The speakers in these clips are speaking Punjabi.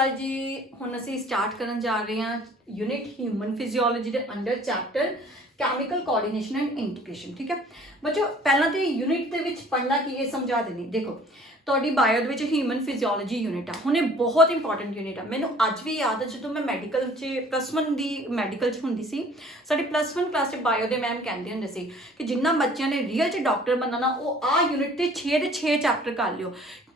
ਅਕਾਲ ਜੀ। ਹੁਣ ਅਸੀਂ ਸਟਾਰਟ ਕਰਨ ਜਾ ਰਹੇ ਹਾਂ ਯੂਨਿਟ ਹਿਊਮਨ ਫਿਜ਼ੀਓਲੋਜੀ ਦੇ under chapter chemical coordination and integration. ਠੀਕ ਹੈ ਬੱਚੋ, ਪਹਿਲਾਂ ਤੇ ਯੂਨਿਟ ਦੇ ਵਿੱਚ ਪੜ੍ਹਨਾ ਕੀ ਇਹ ਸਮਝਾ ਦੇਣੀ। ਦੇਖੋ ਤੁਹਾਡੀ ਬਾਇਓ ਦੇ ਵਿੱਚ ਹਿਊਮਨ ਫਿਜ਼ੀਓਲੋਜੀ ਯੂਨਿਟ ਆ, ਹੁਣ ਇਹ ਬਹੁਤ ਇੰਪੋਰਟੈਂਟ ਯੂਨਿਟ ਆ। ਮੈਨੂੰ ਅੱਜ ਵੀ ਯਾਦ ਹੈ ਜਦੋਂ ਮੈਂ ਮੈਡੀਕਲ 'ਚ +1 ਦੀ ਮੈਡੀਕਲ 'ਚ ਹੁੰਦੀ ਸੀ, ਸਾਡੀ +1 ਕਲਾਸ 'ਚ ਬਾਇਓ ਦੇ ਮੈਮ ਕਹਿੰਦੇ ਹੁੰਦੇ ਸੀ ਕਿ ਜਿਨ੍ਹਾਂ ਬੱਚਿਆਂ ਨੇ ਰੀਅਲ 'ਚ ਡਾਕਟਰ ਬਣਨਾ ਨਾ ਉਹ ਆਹ ਯੂਨਿਟ ਦੇ 6 ਦੇ 6 ਚੈਪਟਰ ਕਰ ਲਿਓ।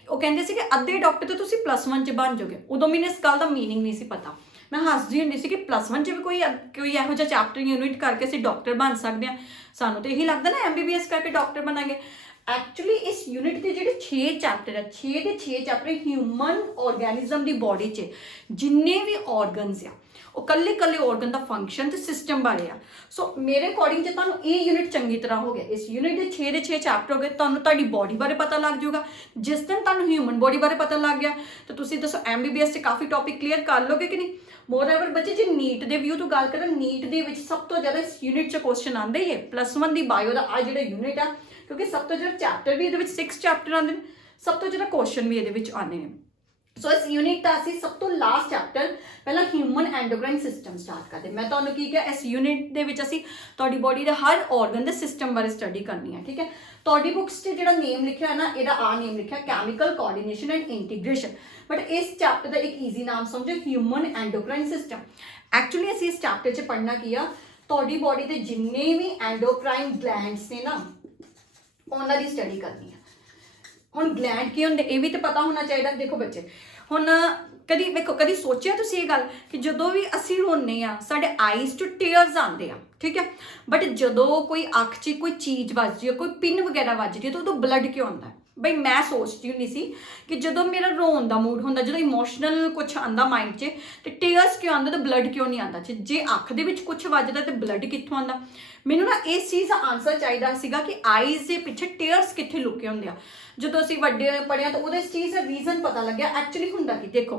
ਉਹ ਕਹਿੰਦੇ ਸੀ ਕਿ ਅੱਧੇ ਡਾਕਟਰ ਤਾਂ ਤੁਸੀਂ +1 'ਚ ਬਣ ਜਾਓਗੇ। ਉਦੋਂ ਮੈਨੂੰ ਇਸ ਗੱਲ ਦਾ ਮੀਨਿੰਗ ਨਹੀਂ ਸੀ ਪਤਾ। ਮੈਂ ਹੱਸਦੀ ਹੁੰਦੀ ਸੀ ਕਿ +1 'ਚ ਵੀ ਕੋਈ ਇਹੋ ਜਿਹਾ ਚੈਪਟਰ ਯੂਨਿਟ ਕਰਕੇ ਅਸੀਂ ਡਾਕਟਰ ਬਣ ਸਕਦੇ ਹਾਂ। ਸਾਨੂੰ ਤਾਂ ਇਹੀ ਲੱਗਦਾ ਨਾ MBBS ਕਰਕੇ ਡਾਕਟਰ ਬਣਾਂਗੇ। ਐਕਚੁਅਲੀ ਇਸ ਯੂਨਿਟ ਦੇ ਜਿਹੜੇ 6 ਚੈਪਟਰ ਹੈ, 6 ਦੇ 6 ਚੈਪਟਰ ਹਿਊਮਨ ਆਰਗੈਨਿਜ਼ਮ ਦੀ ਬੋਡੀ 'ਚ ਜਿੰਨੇ ਵੀ ਆਰਗਨਸ ਆ ਉਹ ਕੱਲੇ ਆਰਗਨ ਦਾ ਫੰਕਸ਼ਨ ਤੇ ਸਿਸਟਮ ਬਾਰੇ ਆ। ਸੋ ਮੇਰੇ ਅਕੋਰਡਿੰਗ ਜੇ ਤੁਹਾਨੂੰ ਇਹ ਯੂਨਿਟ ਚੰਗੀ ਤਰ੍ਹਾਂ ਹੋ ਗਿਆ, ਇਸ ਯੂਨਿਟ ਦੇ 6 ਦੇ 6 ਚੈਪਟਰ ਹੋ ਗਏ, ਤੁਹਾਨੂੰ ਤੁਹਾਡੀ ਬੋਡੀ ਬਾਰੇ ਪਤਾ ਲੱਗ ਜਾਊਗਾ। ਜਿਸ ਦਿਨ ਤੁਹਾਨੂੰ ਹਿਊਮਨ ਬੋਡੀ ਬਾਰੇ ਪਤਾ ਲੱਗ ਗਿਆ ਤਾਂ ਤੁਸੀਂ ਦੱਸੋ MBBS 'ਚ ਕਾਫੀ ਟੌਪਿਕ ਕਲੀਅਰ ਕਰ ਲੋਗੇ ਕਿ ਨਹੀਂ। ਮੋਰਓਵਰ ਬੱਚੇ ਜੇ ਨੀਟ ਦੇ ਵਿਊ ਤੋਂ ਗੱਲ ਕਰਾਂ, ਨੀਟ ਦੇ ਵਿੱਚ ਸਭ ਤੋਂ ਜ਼ਿਆਦਾ ਇਸ ਯੂਨਿਟ 'ਚ ਕੁਐਸਚਨ ਆਉਂਦੇ ਹੀ ਹੈ +1 ਦੀ ਬਾਇਓ ਦਾ ਆ ਜਿਹੜਾ ਯੂਨਿਟ ਆ, ਕਿਉਂਕਿ ਸਭ ਤੋਂ ਜ਼ਿਆਦਾ ਚੈਪਟਰ ਵੀ ਇਹਦੇ ਵਿੱਚ 6 ਚੈਪਟਰ ਆਉਂਦੇ ਨੇ, ਸਭ ਤੋਂ ਜ਼ਿਆਦਾ ਕੁਐਸਚਨ ਵੀ ਇਹਦੇ ਵਿੱਚ ਆਉਂਦੇ ਨੇ। ਸੋ ਇਸ ਯੂਨਿਟ ਦਾ ਅਸੀਂ ਸਭ ਤੋਂ ਲਾਸਟ ਚੈਪਟਰ ਪਹਿਲਾਂ ਹਿਊਮਨ ਐਂਡੋਕਰਾਈਨ ਸਿਸਟਮ ਸਟਾਰਟ ਕਰਦੇ। ਮੈਂ ਤੁਹਾਨੂੰ ਕੀ ਕਿਹਾ, ਇਸ ਯੂਨਿਟ ਦੇ ਵਿੱਚ ਅਸੀਂ ਤੁਹਾਡੀ ਬੋਡੀ ਦੇ ਹਰ ਆਰਗਨ ਦੇ ਸਿਸਟਮ ਬਾਰੇ ਸਟੱਡੀ ਕਰਨੀ ਹੈ। ਠੀਕ ਹੈ, ਤੁਹਾਡੀ ਬੁੱਕਸ 'ਚ ਜਿਹੜਾ ਨੇਮ ਲਿਖਿਆ ਹੈ ਨਾ, ਇਹਦਾ ਆ ਨੇਮ ਲਿਖਿਆ chemical coordination and integration, but ਇਸ ਚੈਪਟਰ ਦਾ ਇੱਕ ਈਜ਼ੀ ਨਾਮ ਸਮਝੋ ਹਿਊਮਨ ਐਂਡੋਕਰਾਈਨ ਸਿਸਟਮ। ਐਕਚੁਅਲੀ ਅਸੀਂ ਇਸ ਚੈਪਟਰ 'ਚ ਪੜ੍ਹਨਾ ਕੀ ਆ, ਤੁਹਾਡੀ ਬੋਡੀ ਦੇ ਜਿੰਨੇ ਵੀ ਐਂਡੋਕਰਾਈਨ ਗਲੈਂਡਸ ਨੇ ਨਾ ਉਹਨਾਂ ਦੀ ਸਟੱਡੀ ਕਰਨੀ ਆ। ਹੁਣ ਗਲੈਂਡ ਕੀ ਹੁੰਦੇ ਇਹ ਵੀ ਤਾਂ ਪਤਾ ਹੋਣਾ ਚਾਹੀਦਾ। ਦੇਖੋ ਬੱਚੇ, ਹੁਣ ਕਦੀ ਸੋਚਿਆ ਤੁਸੀਂ ਇਹ ਗੱਲ ਕਿ ਜਦੋਂ ਵੀ ਅਸੀਂ ਰੋਂਦੇ ਆ ਸਾਡੇ ਆਈਜ਼ 'ਚ ਟੀਅਰਸ ਆਉਂਦੇ ਆ, ਠੀਕ ਹੈ, ਬਟ ਜਦੋਂ ਕੋਈ ਅੱਖ 'ਚ ਕੋਈ ਚੀਜ਼ ਵੱਜਦੀ ਹੈ, ਕੋਈ ਪਿੰਨ ਵਗੈਰਾ ਵੱਜਦੀ ਹੈ ਤਾਂ ਉਦੋਂ ਬਲੱਡ ਕਿਉਂ ਆਉਂਦਾ। ਬਈ ਮੈਂ ਸੋਚਦੀ ਹੁੰਦੀ ਸੀ ਕਿ ਜਦੋਂ ਮੇਰਾ ਰੋਣ ਦਾ ਮੂਡ ਹੁੰਦਾ, ਜਦੋਂ ਇਮੋਸ਼ਨਲ ਕੁਛ ਆਉਂਦਾ ਮਾਈਂਡ 'ਚ, ਤੇ ਟੀਅਰਸ ਕਿਉਂ ਆਉਂਦਾ ਤੇ ਬਲੱਡ ਕਿਉਂ ਨਹੀਂ ਆਉਂਦਾ। ਜੇ ਅੱਖ ਦੇ ਵਿੱਚ ਕੁਛ ਵੱਜਦਾ ਤੇ ਬਲੱਡ ਕਿੱਥੋਂ ਆਉਂਦਾ। ਮੈਨੂੰ ਨਾ ਇਸ ਚੀਜ਼ ਦਾ ਆਨਸਰ ਚਾਹੀਦਾ ਸੀਗਾ ਕਿ ਆਈਜ਼ ਦੇ ਪਿੱਛੇ ਟੀਅਰਸ ਕਿੱਥੇ ਲੁਕੇ ਹੁੰਦੇ ਆ। ਜਦੋਂ ਅਸੀਂ ਵੱਡੇ ਪੜ੍ਹਿਆ ਤਾਂ ਉਹਦੇ ਇਸ ਚੀਜ਼ ਦਾ ਰੀਜ਼ਨ ਪਤਾ ਲੱਗਿਆ। ਐਕਚੁਅਲੀ ਹੁੰਦਾ ਕਿ ਦੇਖੋ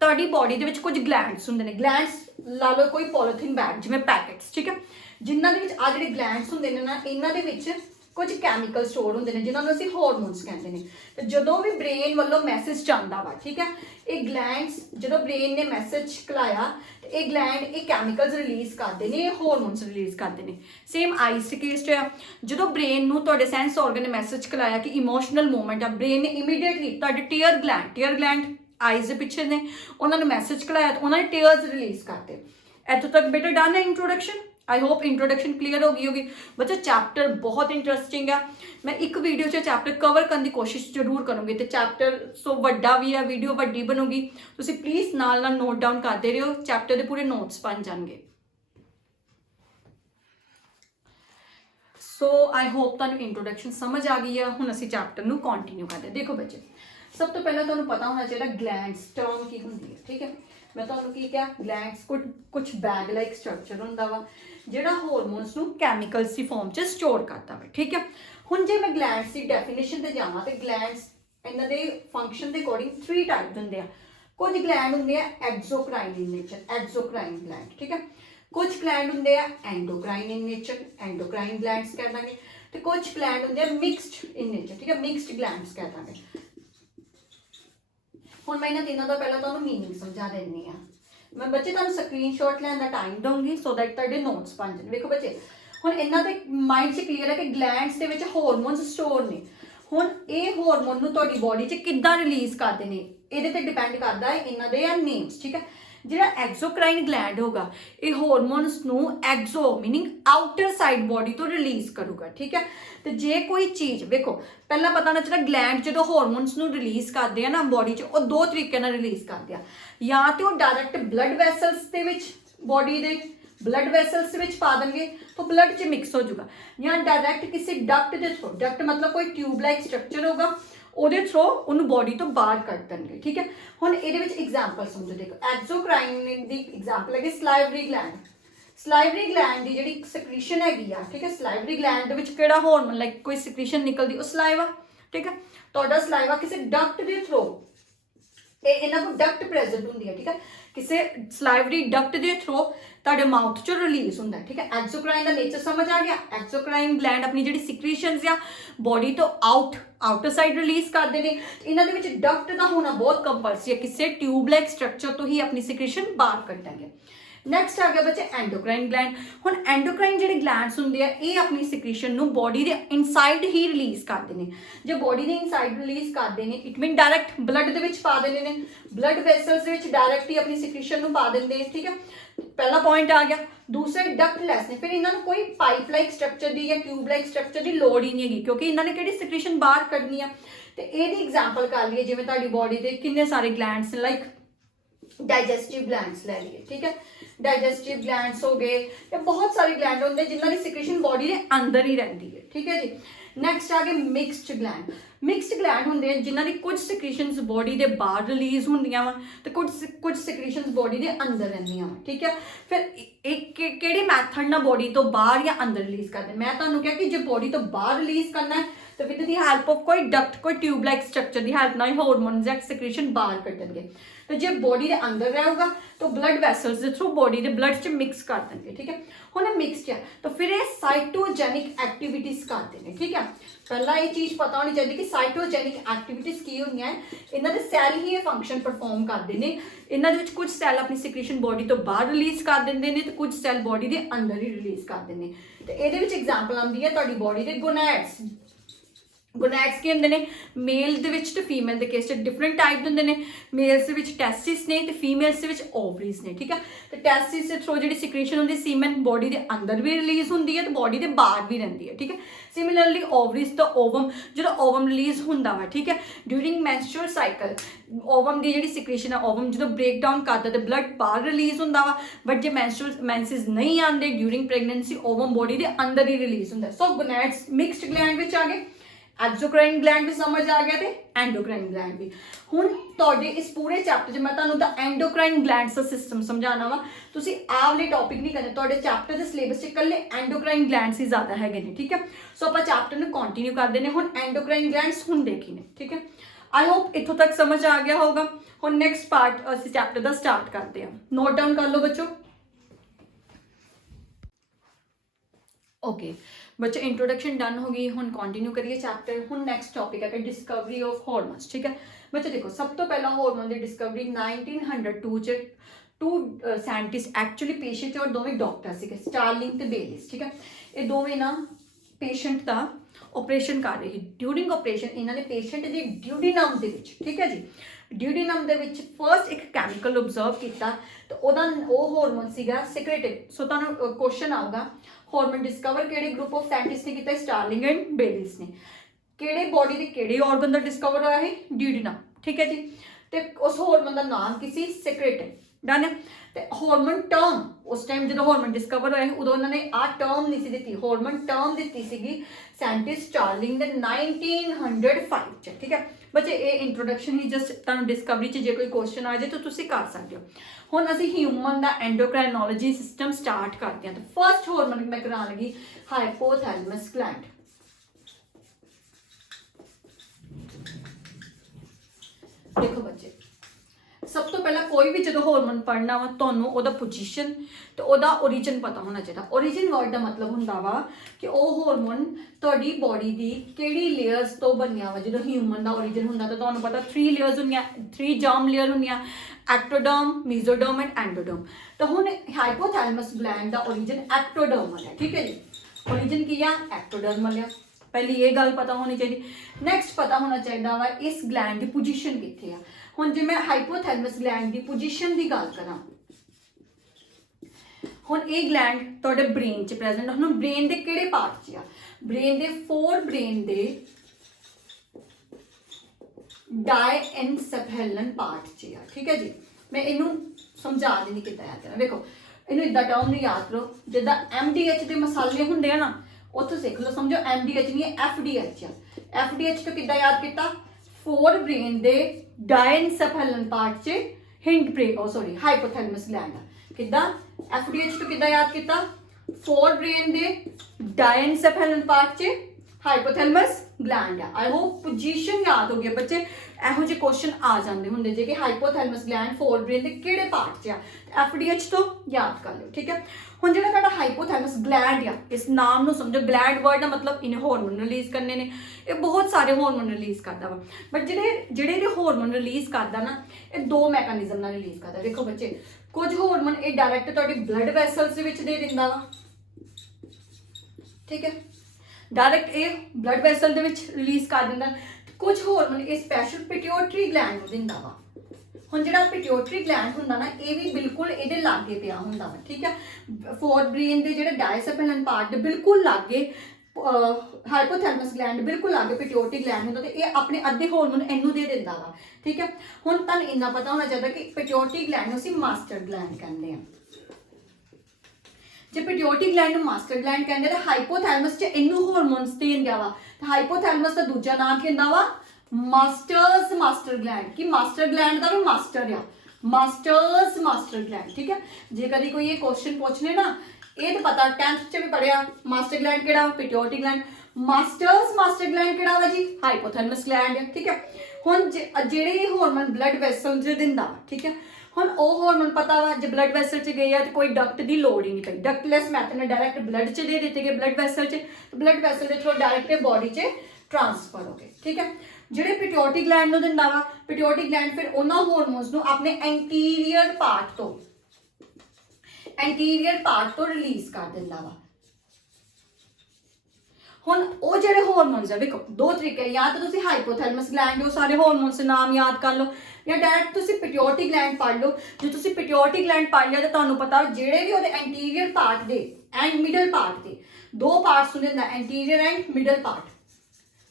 ਤੁਹਾਡੀ ਬੋਡੀ ਦੇ ਵਿੱਚ ਕੁਝ ਗਲੈਂਡਸ ਹੁੰਦੇ ਨੇ, ਗਲੈਂਡਸ ਲਾ ਲਓ ਕੋਈ ਪੋਲੀਥੀਨ ਬੈਗ ਜਿਵੇਂ ਪੈਕਟਸ, ਠੀਕ ਹੈ, ਜਿਨ੍ਹਾਂ ਦੇ ਵਿੱਚ ਆ ਜਿਹੜੇ ਗਲੈਂਡਸ ਹੁੰਦੇ ਨੇ ਨਾ, ਇਹਨਾਂ ਦੇ ਵਿੱਚ ਕੁਝ ਕੈਮੀਕਲ ਸਟੋਰ ਹੁੰਦੇ ਨੇ ਜਿਨ੍ਹਾਂ ਨੂੰ ਅਸੀਂ ਹਾਰਮੋਨਸ ਕਹਿੰਦੇ ਨੇ। ਤੇ ਜਦੋਂ ਵੀ ਬ੍ਰੇਨ ਵੱਲੋਂ ਮੈਸੇਜ ਜਾਂਦਾ ਵਾ, ਠੀਕ ਹੈ, ਇਹ ਗਲੈਂਡਸ ਜਦੋਂ ਬ੍ਰੇਨ ਨੇ ਮੈਸੇਜ ਕਲਾਇਆ ਤੇ ਇਹ ਗਲੈਂਡ ਇਹ ਕੈਮੀਕਲਸ ਰਿਲੀਜ਼ ਕਰਦੇ ਨੇ, ਇਹ ਹਾਰਮੋਨਸ ਰਿਲੀਜ਼ ਕਰਦੇ ਨੇ। ਸੇਮ ਆਈਜ਼ ਕੇਸ 'ਚ ਆ, ਜਦੋਂ ਬ੍ਰੇਨ ਨੂੰ ਤੁਹਾਡੇ ਸੈਂਸ ਆਰਗਨ ਨੇ ਮੈਸੇਜ ਕਲਾਇਆ ਕਿ ਇਮੋਸ਼ਨਲ ਮੂਵਮੈਂਟ ਆ, ਬ੍ਰੇਨ ਨੇ ਇਮੀਡੀਏਟਲੀ ਤੁਹਾਡੇ ਟੀਅਰ ਗਲੈਂਡ ਆਈਜ਼ ਦੇ ਪਿੱਛੇ ਨੇ, ਉਹਨਾਂ ਨੂੰ ਮੈਸੇਜ ਕਲਾਇਆ ਤੇ ਉਹਨਾਂ ਨੇ ਟੀਅਰਸ ਰਿਲੀਜ਼ ਕਰਤੇ। ਇੱਥੋਂ ਤੱਕ ਬੇਟਾ ਡਨ ਹੈ introduction. I hope introduction clear ਹੋ ਗਈ ਹੋਗੀ। ਬੱਚਾ ਚੈਪਟਰ ਬਹੁਤ ਇੰਟਰਸਟਿੰਗ ਆ, ਮੈਂ ਇੱਕ ਵੀਡੀਓ 'ਚ ਚੈਪਟਰ ਕਵਰ ਕਰਨ ਦੀ ਕੋਸ਼ਿਸ਼ ਜ਼ਰੂਰ ਕਰੂੰਗੀ ਤੇ ਚੈਪਟਰ ਸੋ ਵੱਡਾ ਵੀ ਆ, ਵੀਡੀਓ ਵੱਡੀ ਬਣੂਗੀ। ਤੁਸੀਂ ਪਲੀਜ਼ ਨਾਲ ਨੋਟ ਡਾਊਨ ਕਰਦੇ ਰਹੋ, ਚੈਪਟਰ ਦੇ ਪੂਰੇ ਨੋਟਸ ਬਣ ਜਾਣਗੇ। ਸੋ ਆਈ ਹੋਪ ਤੁਹਾਨੂੰ ਇੰਟਰੋਡਕਸ਼ਨ ਸਮਝ ਆ ਗਈ ਆ। ਹੁਣ ਅਸੀਂ ਚੈਪਟਰ ਨੂੰ ਕੰਟੀਨਿਊ ਕਰਦੇ। ਦੇਖੋ ਬੱਚੇ, ਸਭ ਤੋਂ ਪਹਿਲਾਂ ਤੁਹਾਨੂੰ ਪਤਾ ਹੋਣਾ ਚਾਹੀਦਾ ਗਲੈਂਡਸ ਟਰਮ ਕੀ ਹੁੰਦੀ ਹੈ। ਠੀਕ ਹੈ, ਮੈਂ ਤੁਹਾਨੂੰ ਕੀ ਕਿਹਾ, ਗਲੈਂਡਸ ਕੁਝ ਬੈਗ ਲਾਈਕ ਸਟਰਕਚਰ ਹੁੰਦਾ ਵਾ ਜਿਹੜਾ ਹਾਰਮੋਨਸ ਨੂੰ ਕੈਮੀਕਲਸ ਦੀ ਫਾਰਮ 'ਚ ਸਟੋਰ ਕਰਦਾ ਵਾ। ਠੀਕ ਹੈ, ਹੁਣ ਜੇ ਮੈਂ ਗਲੈਂਡਸ ਦੀ ਡੈਫੀਨੇਸ਼ਨ ਤੇ ਜਾਵਾਂ ਤੇ ਗਲੈਂਡਸ ਇਹਨਾਂ ਦੇ ਫੰਕਸ਼ਨ ਦੇ ਅਕੋਰਡਿੰਗ 3 ਟਾਈਪ ਹੁੰਦੇ ਆ। ਕੁਝ ਗਲੈਂਡ ਹੁੰਦੇ ਆ ਐਗਜ਼ੋਕਰਾਈਨ ਇਨ ਨੇਚਰ, ਐਗਜ਼ੋਕਰਾਈਨ ਗਲੈਂਡ, ਠੀਕ ਹੈ, ਕੁਝ ਗਲੈਂਡ ਹੁੰਦੇ ਆ ਐਂਡੋਕਰਾਈਨ ਇਨ ਨੇਚਰ, ਐਂਡੋਕਰਾਈਨ ਗਲੈਂਡਸ ਕਹਿ ਦਾਂਗੇ, ਤੇ ਕੁਝ ਗਲੈਂਡ ਹੁੰਦੇ ਆ ਮਿਕਸਡ ਇਨ ਨੇਚਰ, ਠੀਕ ਹੈ, ਮਿਕਸਡ ਗਲੈਂਡਸ ਕਹਿ ਦਾਂਗੇ। ਹੁਣ ਮੈਂ ਇਹਨਾਂ ਤਿੰਨਾਂ ਦਾ ਪਹਿਲਾਂ ਤੁਹਾਨੂੰ ਮੀਨਿੰਗ ਸਮਝਾ ਦਿੰਦੀ ਆ। ਮੈਂ ਬੱਚੇ ਤੁਹਾਨੂੰ ਸਕਰੀਨਸ਼ਾਟ ਲੈਣ ਦਾ ਟਾਈਮ ਦਊਂਗੀ ਸੋ ਦੈਟ ਤੁਹਾਡੇ ਨੋਟਸ ਬਣ ਜਾਣ। ਵੇਖੋ ਬੱਚੇ, ਹੁਣ ਇਹਨਾਂ ਦੇ ਮਾਈਂਡ 'ਚ ਕਲੀਅਰ ਹੈ ਕਿ ਗਲੈਂਡਸ ਦੇ ਵਿੱਚ ਹਾਰਮੋਨਸ ਸਟੋਰ ਨੇ। ਹੁਣ ਇਹ ਹਾਰਮੋਨ ਨੂੰ ਤੁਹਾਡੀ ਬੋਡੀ 'ਚ ਕਿੱਦਾਂ ਰਿਲੀਜ਼ ਕਰਦੇ ਨੇ ਇਹਦੇ ਤੇ ਡਿਪੈਂਡ ਕਰਦਾ ਹੈ ਇਹਨਾਂ ਦੇ ਨੇਮਸ। ਠੀਕ ਹੈ, ਜਿਹੜਾ ਐਗਜ਼ੋਕਰਾਈਨ ਗਲੈਂਡ ਹੋਗਾ ਇਹ ਹਾਰਮੋਨਸ ਨੂੰ ਐਗਜ਼ੋ ਮੀਨਿੰਗ ਆਊਟਰ ਸਾਈਡ ਬੋਡੀ ਤੋਂ ਰਿਲੀਜ਼ ਕਰੂਗਾ। ਠੀਕ ਹੈ, ਤੇ ਜੇ ਕੋਈ ਚੀਜ਼ ਵੇਖੋ ਪਹਿਲਾਂ ਪਤਾ ਹੋਣਾ ਚਾਹੀਦਾ ਗਲੈਂਡ ਜਦੋਂ ਹਾਰਮੋਨਸ ਨੂੰ ਰਿਲੀਜ਼ ਕਰਦੇ ਆ ਨਾ ਬੋਡੀ 'ਚ, ਉਹ 2 ਤਰੀਕੇ ਨਾਲ ਰਿਲੀਜ਼ ਕਰਦੇ ਆ। ਜਾਂ ਤੇ ਉਹ ਡਾਇਰੈਕਟ ਬਲੱਡ ਵੈਸਲਸ ਦੇ ਵਿੱਚ, ਬੋਡੀ ਦੇ ਬਲੱਡ ਵੈਸਲਸ ਵਿੱਚ ਪਾ ਦੇਣਗੇ ਤਾਂ ਬਲੱਡ 'ਚ ਮਿਕਸ ਹੋ ਜਾਊਗਾ, ਜਾਂ ਡਾਇਰੈਕਟ ਕਿਸੇ ਡਕਟ ਦੇ ਥਰੂ, ਡਕਟ ਮਤਲਬ ਕੋਈ ਟਿਊਬ ਲਾਈਕ ਸਟਰਕਚਰ ਹੋਗਾ, ਉਹਦੇ ਥਰੂ ਉਹਨੂੰ ਬੋਡੀ ਤੋਂ ਬਾਹਰ ਕੱਢ ਦੇਣਗੇ। ਠੀਕ ਹੈ, ਹੁਣ ਇਹਦੇ ਵਿੱਚ ਐਗਜ਼ਾਮਪਲ ਸਮਝੋ। ਦੇਖੋ ਐਗਜ਼ੋਕਰਾਈਨ ਦੀ ਐਗਜ਼ਾਮਪਲ ਹੈਗੀ ਸਲਾਈਵਰੀ ਗਲੈਂਡ। ਸਲਾਈਵਰੀ ਗਲੈਂਡ ਦੀ ਜਿਹੜੀ ਸੈਕ੍ਰੀਸ਼ਨ ਹੈਗੀ ਆ, ਠੀਕ ਹੈ, ਸਲਾਈਵਰੀ ਗਲੈਂਡ ਦੇ ਵਿੱਚ ਕਿਹੜਾ ਹਾਰਮੋਨ ਲਾਈਕ ਕੋਈ ਸੈਕ੍ਰੀਸ਼ਨ ਨਿਕਲਦੀ, ਉਹ ਸਲਾਈਵਾ। ਠੀਕ ਹੈ, ਤੁਹਾਡਾ ਸਲਾਈਵਾ ਕਿਸੇ ਡਕਟ ਦੇ ਥਰੂ ਇਹਨਾਂ ਕੋਲ ਡਕਟ ਪ੍ਰੈਜ਼ੈਂਟ ਹੁੰਦੀ ਹੈ, ਠੀਕ ਹੈ, ਕਿਸੇ ਸਲਾਈਵਰੀ ਡਕਟ ਦੇ ਥਰੂ ਤੁਹਾਡੇ ਮਾਊਥ ਚੋਂ ਰਿਲੀਜ਼ ਹੁੰਦਾ, ਠੀਕ ਹੈ। ਐਕਸੋਕ੍ਰਾਈਨ ਦਾ ਨੇਚਰ ਸਮਝ ਆ ਗਿਆ। ਐਕਸੋਕ੍ਰਾਈਨ ਗਲੈਂਡ ਆਪਣੀ ਜਿਹੜੀ ਸਿਕ੍ਰੀਸ਼ਨਸ ਆ ਬੋਡੀ ਤੋਂ ਆਊਟਰ ਸਾਈਡ ਰਿਲੀਜ਼ ਕਰਦੇ ਨੇ। ਇਹਨਾਂ ਦੇ ਵਿੱਚ ਡਕਟ ਦਾ ਹੋਣਾ ਬਹੁਤ ਕੰਪਲਸਰੀ ਹੈ, ਕਿਸੇ ਟਿਊਬ ਲਾਈਕ ਸਟਰਕਚਰ ਤੋਂ ਹੀ ਆਪਣੀ ਸਿਕ੍ਰੀਸ਼ਨ ਬਾਹਰ ਕੱਢਣਗੇ। ਨੈਕਸਟ ਆ ਗਿਆ ਬੱਚੇ ਐਂਡੋਕ੍ਰਾਈਨ ਗਲੈਂਡ। ਹੁਣ ਐਂਡੋਕ੍ਰਾਈਨ ਜਿਹੜੇ ਗਲੈਂਡਸ ਹੁੰਦੇ ਆ ਇਹ ਆਪਣੀ ਸਿਕ੍ਰੀਸ਼ਨ ਨੂੰ ਬੋਡੀ ਦੇ ਇਨਸਾਈਡ ਹੀ ਰਿਲੀਜ਼ ਕਰਦੇ ਨੇ। ਜੇ ਬੋਡੀ ਦੇ ਇਨਸਾਈਡ ਰਿਲੀਜ਼ ਕਰਦੇ ਨੇ ਇਟ ਮੀਨ ਡਾਇਰੈਕਟ ਬਲੱਡ ਦੇ ਵਿੱਚ ਪਾ ਦਿੰਦੇ ਨੇ, ਬਲੱਡ ਵੈਸਲਸ ਦੇ ਵਿੱਚ ਡਾਇਰੈਕਟ ਹੀ ਆਪਣੀ ਸਿਕ੍ਰੀਸ਼ਨ ਨੂੰ ਪਾ ਦਿੰਦੇ ਨੇ, ਠੀਕ ਹੈ। ਪਹਿਲਾ ਪੁਆਇੰਟ ਆ ਗਿਆ। ਦੂਸਰਾ ਡਕਟਲੈਸ ਨੇ, ਫਿਰ ਇਹਨਾਂ ਨੂੰ ਕੋਈ ਪਾਈਪ ਲਾਈਕ ਸਟਰਕਚਰ ਦੀ ਜਾਂ ਟਿਊਬ ਲਾਈਕ ਸਟਰਕਚਰ ਦੀ ਲੋੜ ਹੀ ਨਹੀਂ ਹੈਗੀ, ਕਿਉਂਕਿ ਇਹਨਾਂ ਨੇ ਕਿਹੜੀ ਸਿਕ੍ਰੀਸ਼ਨ ਬਾਹਰ ਕੱਢਣੀ ਆ। ਤੇ ਇਹਦੀ ਐਗਜ਼ਾਮਪਲ ਕਰ ਲਈਏ, ਜਿਵੇਂ ਤੁਹਾਡੀ ਬੋਡੀ ਦੇ ਕਿੰਨੇ ਸਾਰੇ ਗਲੈਂਡਸ ਲਾਈਕ डाइजेस्टिव ग्लैंड्स ले लिए, ठीक है। डाइजेस्टिव ग्लैंड्स हो गए या बहुत सारे ग्लैंड होंगे जिन्होंने सिक्रीशन बॉडी के अंदर ही रहती है, ठीक है जी। नैक्सट आ गए मिक्सड ग्लैंड। मिक्सड ग्लैंड होंगे जिन्होंने कुछ सिक्रीशनस बॉडी के बाहर रिलीज होंदियां वा ते कुछ सिक्रीशनस बॉडी के अंदर रहिंदियां वा, ठीक है। फिर एक केड़े मैथड ना बॉडी तो बाहर या अंदर रिलीज करते। मैं तुहानूं कहा कि जो बॉडी तो बाहर रिलीज करना है तो विद दी हेल्प ऑफ कोई डक्ट कोई ट्यूब लाइक स्ट्रक्चर की हेल्प नाल हार्मोन्स या सिक्रीशन बाहर कड्डणगे। तो जो बॉडी के अंदर रहेगा तो ब्लड वैसल्स के थ्रू बॉडी के ब्लड च मिक्स कर देंगे, ठीक है। हुण मिक्सड है तो फिर ये साइटोजेनिक एक्टिविटीज करते हैं, ठीक है। पहला ये चीज़ पता होनी चाहिए कि साइटोजेनिक एक्टिविटीज की होंगी हैं, इन्हां दे सैल ही ये फंक्शन परफॉर्म करते हैं। इन्हां दे विच कुछ सैल अपनी सिक्रीशन बॉडी तो बाहर रिलीज कर देंगे ने तो कुछ सैल बॉडी के अंदर ही रिलीज कर देंगे। तो ये एग्जाम्पल आती है तुहाडी बॉडी के गोनैड्स। गोनैड्स की होंगे ने मेल दे विच ते फीमेल के केस डिफरेंट टाइप होंगे ने। मेल्स दे विच टेस्टिस ने ते फीमेल्स दे विच ओवरीज ने, ठीक है। तो टेस्टिस के थ्रू जी सिक्रीशन होंगी सीमन बॉडी के अंदर भी रिलीज होंगी है तो बॉडी के बाहर भी रही है, ठीक है। सिमिलरली ओवरीज तो ओवम जो ओवम रिलीज होंगे वा, ठीक है। ड्यूरिंग मैंस्ट्रुअल साइकिल ओवम की जी सिक्रीशन है ओवम जो ब्रेक डाउन करता तो ब्लड बाहर रिलीज होंगे वा, बट जो मैंसिस नहीं आते ड्यूरिंग प्रेगनेंसी ओवम बॉडी के अंदर ही रिलीज होंगे। सो गोनैड्स मिक्सड ग्लैंड विच आ गए। एक्सोक्राइन ग्लैंड भी समझ आ गया तो एंडोक्राइन ग्लैंड भी। हुण तुहाडे इस पूरे चैप्टर च मैं तुहानूं द एंडोक्राइन ग्लैंड्स का सिस्टम समझाना वा। तुसीं आ वाले टॉपिक नहीं करने, तुहाडे चैप्टर के सिलेबस च कल्ले एंडोक्राइन ग्लैंड्स ही ज़्यादा है, ठीक है। सो आपां चैप्टर नूं कंटिन्यू करते हैं। हुण एंडोक्राइन ग्लैंड्स हुंदे की ने, ठीक है। आई होप इत्थों तक समझ आ गया होगा। हुण नैक्सट पार्ट असीं चैप्टर का स्टार्ट करते हैं। नोट डाउन कर लो बच्चों। ओके बच्चे इंट्रोडक्शन डन हो गई। हुण कंटिन्यू करिए चैप्टर। हुण नैक्सट टॉपिक है डिस्कवरी ऑफ हार्मोन्स, ठीक है। बच्चे देखो सब तो पहला हार्मोन की डिस्कवरी 1902 च टू साइंटिस्ट एक्चुअली पेशेंट और दोवें डॉक्टर से स्टार्लिंग ते बेलिस, ठीक है। ये दोवें ना पेशेंट का ऑपरेशन कर रहे। ड्यूरिंग ऑपरेशन इन्होंने पेशेंट के ड्यूडिनम के, ठीक है जी, ड्यूडिनम के फर्स्ट एक कैमिकल ऑब्जर्व किया तो वो हार्मोन सीगा सिक्रेटेड। सो तुहानूं क्वेश्चन आऊगा हार्मोन डिस्कवर किहड़े ग्रुप ऑफ साइंटिस्ट ने किया? स्टार्लिंग एंड बेलिस ने। किहड़े बॉडी के किहड़े ऑर्गन का डिस्कवर होया है? ड्यूडिनम, ठीक है जी। तो उस हार्मोन का नाम की सी सिक्रेटेड, डन है। तो हार्मोन टर्म उस टाइम जो हार्मोन डिस्कवर होया उदों उन्होंने आ टर्म नहीं सी दी, हार्मोन टर्म दी सी साइंटिस्ट स्टार्लिंग ने 1905 च, ठीक है। बच्चे ये इंट्रोडक्शन ही जस्ट तुहानूं डिस्कवरी च जे कोई क्वेश्चन आ जाए तो तुसीं कर सकते हो। हुण असीं ह्यूमन का एंडोक्राइनोलॉजी सिस्टम स्टार्ट करते हैं। तो फर्स्ट हार्मोन मैं कराने लगी हाइपोथैलेमस ग्लैंड। देखो बच्चे सब तो पहला कोई भी जो हार्मोन पढ़ना वा तुहानूं ओहदा पोजीशन तो ओहदा ओरिजिन पता होना चाहिए। ओरिजिन वर्ड का मतलब हुंदा वा कि वह हार्मोन तुहाडी बॉडी की किहड़ी लेयर्स तो बनिया वा। जो ह्यूमन का ओरिजिन हुंदा तो तुहानूं पता 3 लेयर्स हुंदियां, 3 जर्म लेयर हुंदियां, एक्टोडर्म, मेसोडर्म एंड एंडोडर्म। तो हुण हाइपोथैलेमस ग्लैंड का ओरिजिन एक्टोडर्म है, ठीक है जी। ओरिजिन की है एक्टोडर्म है। पहली ये गल पता होनी चाहिए। नैक्सट पता होना चाहिए वा इस ग्लैंड की पोजीशन कित्थे आ। हुण जे मैं हाइपोथैलेमस ग्लैंड की पोजीशन की गल करां, हुण ये ग्लैंड तुहाडे ब्रेन च प्रेजेंट। हुण ब्रेन के किहड़े पार्ट च आ? ब्रेन के 4 ब्रेन के डायएनसेफेलन पार्ट च आ, ठीक है जी। मैं इनू समझा देनी कि याद करा। देखो इनू इदा टर्म नहीं याद करो, जिदा MDH के मसाले होंगे है ना उत्थों सीख लो। समझो MDH नहीं है FDH है। FDH तो किदा याद किया? 4 ब्रेन के डायएनसेफेलन पार्ट च हिंड ब्रे सॉरी हाइपोथैलेमस ग्लैंड किदा। FDH तो किदा याद किया? 4 ब्रेन के डायएनसेफेलन पार्ट च ਹਾਈਪੋਥੈਲਮਸ ਗਲੈਂਡ ਆ। ਆਈ ਹੋਪ ਪੋਜੀਸ਼ਨ ਯਾਦ ਹੋ ਗਈ ਬੱਚੇ। ਇਹੋ ਜਿਹੇ ਕੁਐਸਚਨ ਆ ਜਾਂਦੇ ਹੁੰਦੇ ਜੇ ਕਿ ਹਾਈਪੋਥੈਲਮਸ ਗਲੈਂਡ ਫੋਰਬ੍ਰੇਨ ਦੇ ਕਿਹੜੇ ਪਾਰਟ 'ਚ ਆ, ਐਫਡੀਐਚ ਤੋਂ ਯਾਦ ਕਰ ਲਿਓ, ਠੀਕ ਹੈ। ਹੁਣ ਜਿਹੜਾ ਤੁਹਾਡਾ ਹਾਈਪੋਥੈਲਮਸ ਗਲੈਂਡ ਆ, ਇਸ ਨਾਮ ਨੂੰ ਸਮਝੋ। ਗਲੈਂਡ ਵਰਡ ਦਾ ਮਤਲਬ ਇਹਨੇ ਹਾਰਮੋਨ ਰਿਲੀਜ਼ ਕਰਨੇ ਨੇ। ਇਹ ਬਹੁਤ ਸਾਰੇ ਹਾਰਮੋਨ ਰਿਲੀਜ਼ ਕਰਦਾ ਵਾ, ਬਟ ਜਿਹੜੇ ਇਹ ਹਾਰਮੋਨ ਰਿਲੀਜ਼ ਕਰਦਾ ਨਾ, ਇਹ ਦੋ ਮੈਕੈਨਿਜ਼ਮ ਨਾਲ ਰਿਲੀਜ਼ ਕਰਦਾ। ਦੇਖੋ ਬੱਚੇ, ਕੁਝ ਹਾਰਮੋਨ ਇਹ ਡਾਇਰੈਕਟ ਤੁਹਾਡੇ ਬਲੱਡ ਵੈਸਲਸ ਦੇ ਵਿੱਚ ਦੇ ਦਿੰਦਾ ਵਾ, ਠੀਕ ਹੈ, ਡਾਇਰੈਕਟ ਇਹ ਬਲੱਡ ਵੈਸਲ ਦੇ ਵਿੱਚ ਰਿਲੀਜ਼ ਕਰ ਦਿੰਦਾ। ਕੁਝ ਹਾਰਮੋਨ ਇਹ ਸਪੈਸ਼ਲ ਪਿਟਿਊਟਰੀ ਗਲੈਂਡ ਨੂੰ ਦਿੰਦਾ ਵਾ। ਹੁਣ ਜਿਹੜਾ ਪਿਟਿਊਟਰੀ ਗਲੈਂਡ ਹੁੰਦਾ ਨਾ, ਇਹ ਵੀ ਬਿਲਕੁਲ ਇਹਦੇ ਲਾਗੇ ਪਿਆ ਹੁੰਦਾ ਵਾ, ਠੀਕ ਹੈ। ਫੋਰਬ੍ਰੇਨ ਦੇ ਜਿਹੜੇ ਡਾਇਸੈਪਿਨਲ ਪਾਰਟ ਦੇ ਬਿਲਕੁਲ ਲਾਗੇ ਹਾਈਪੋਥੈਲਮਸ ਗਲੈਂਡ ਬਿਲਕੁਲ ਲਾਗੇ ਪਿਟਿਊਟਰੀ ਗਲੈਂਡ ਹੁੰਦਾ, ਤੇ ਇਹ ਆਪਣੇ ਅੱਧੇ ਹਾਰਮੋਨ ਇਹਨੂੰ ਦੇ ਦਿੰਦਾ ਵਾ, ਠੀਕ ਹੈ। ਹੁਣ ਤੁਹਾਨੂੰ ਇੰਨਾ ਪਤਾ ਹੋਣਾ ਚਾਹੀਦਾ ਕਿ ਪਿਟਿਊਟਰੀ ਗਲੈਂਡ ਨੂੰ ਅਸੀਂ ਮਾਸਟਰ ਗਲੈਂਡ ਕਹਿੰਦੇ ਆ। ਜੇ ਪਿਟਿਊਟਰੀ ਗਲੈਂਡ ਨੂੰ ਮਾਸਟਰ ਗਲੈਂਡ ਕਹਿੰਦੇ ਤਾਂ ਹਾਈਪੋਥੈਲਮਸ 'ਚ ਇਹਨੂੰ ਹਾਰਮੋਨਸ ਦੇਣ ਗਿਆ ਵਾ। ਤਾਂ ਹਾਈਪੋਥੈਲਮਸ ਦਾ ਦੂਜਾ ਨਾਮ ਕੀ ਹੁੰਦਾ ਵਾ? Master gland. ਕਿ ਮਾਸਟਰ ਗਲੈਂਡ ਦਾ ਵੀ ਮਾਸਟਰ ਆ, ਮਾਸਟਰ ਗਲੈਂਡ, ਠੀਕ ਹੈ। ਜੇ ਕਦੀ ਕੋਈ ਇਹ ਕੁਐਸਚਨ ਪੁੱਛਨੇ ਨਾ, ਇਹ ਤਾਂ ਪਤਾ 10th 'ਚ ਵੀ ਪੜਿਆ, ਮਾਸਟਰ ਗਲੈਂਡ ਕਿਹੜਾ? ਪਿਟਿਊਟਰੀ ਗਲੈਂਡ। ਮਾਸਟਰ ਗਲੈਂਡ ਕਿਹੜਾ ਵਾ ਜੀ? ਹਾਈਪੋਥੈਲਮਸ ਗਲੈਂਡ, ਠੀਕ ਹੈ। ਹੁਣ ਜਿਹੜੇ ਹਾਰਮੋਨ ਬਲੱਡ ਵੈਸਲ 'ਚ ਦਿੰਦਾ, ਠੀਕ ਹੈ। ਹੁਣ ਉਹ ਹਾਰਮੋਨ ਪਤਾ ਵਾ, ਜੇ ਬਲੱਡ ਵੈਸਲ 'ਚ ਗਏ ਆ ਤੇ ਕੋਈ ਡਕਟ ਦੀ ਲੋੜ ਹੀ ਨਹੀਂ ਪਈ। ਡਕਟਲੈਸ ਮੈਥਡ ਨਾਲ ਡਾਇਰੈਕਟ ਬਲੱਡ 'ਚ ਦੇ ਦਿੱਤੇ ਗਏ, ਬਲੱਡ ਵੈਸਲ 'ਚ, ਬਲੱਡ ਵੈਸਲ ਦੇ ਥਰੂ ਡਾਇਰੈਕਟ ਬੋਡੀ 'ਚ ਟ੍ਰਾਂਸਫਰ ਹੋ ਗਏ, ਠੀਕ ਹੈ। ਜਿਹੜੇ ਪਿਟਿਊਟਰੀ ਗਲੈਂਡ ਨੂੰ ਦਿੰਦਾ ਵਾ, ਪਿਟਿਊਟਰੀ ਗਲੈਂਡ ਫਿਰ ਉਹਨਾਂ ਹਾਰਮੋਨਸ ਨੂੰ ਆਪਣੇ ਐਂਟੀਰੀਅਰ ਪਾਰਟ ਤੋਂ ਰਿਲੀਜ਼ ਕਰ ਦਿੰਦਾ ਵਾ। ਹੁਣ ਉਹ ਜਿਹੜੇ ਹਾਰਮੋਨਸ ਆ, ਵੇਖੋ ਦੋ ਤਰੀਕੇ, ਜਾਂ ਤਾਂ ਤੁਸੀਂ ਹਾਈਪੋਥੈਲਮਸ ਗਲੈਂਡ ਦੇ ਉਹ ਸਾਰੇ ਹਾਰਮੋਨਸ ਦੇ ਨਾਮ ਯਾਦ ਕਰ ਲਓ, ਜਾਂ ਡਾਇਰੈਕਟ ਤੁਸੀਂ ਪਿਟਿਊਟਰੀ ਗਲੈਂਡ ਪੜ੍ਹ ਲਓ। ਜੇ ਤੁਸੀਂ ਪਿਟਿਊਟਰੀ ਗਲੈਂਡ ਪੜ੍ਹ ਲਿਆ ਤਾਂ ਤੁਹਾਨੂੰ ਪਤਾ ਜਿਹੜੇ ਵੀ ਉਹਦੇ ਐਂਟੀਰੀਅਰ ਪਾਰਟ ਦੇ ਐਂਡ ਮਿਡਲ ਪਾਰਟ ਦੇ ਦੋ ਪਾਰਟਸ ਹੁੰਦੇ ਨੇ, ਐਂਟੀਰੀਅਰ ਐਂਡ ਮਿਡਲ ਪਾਰਟ,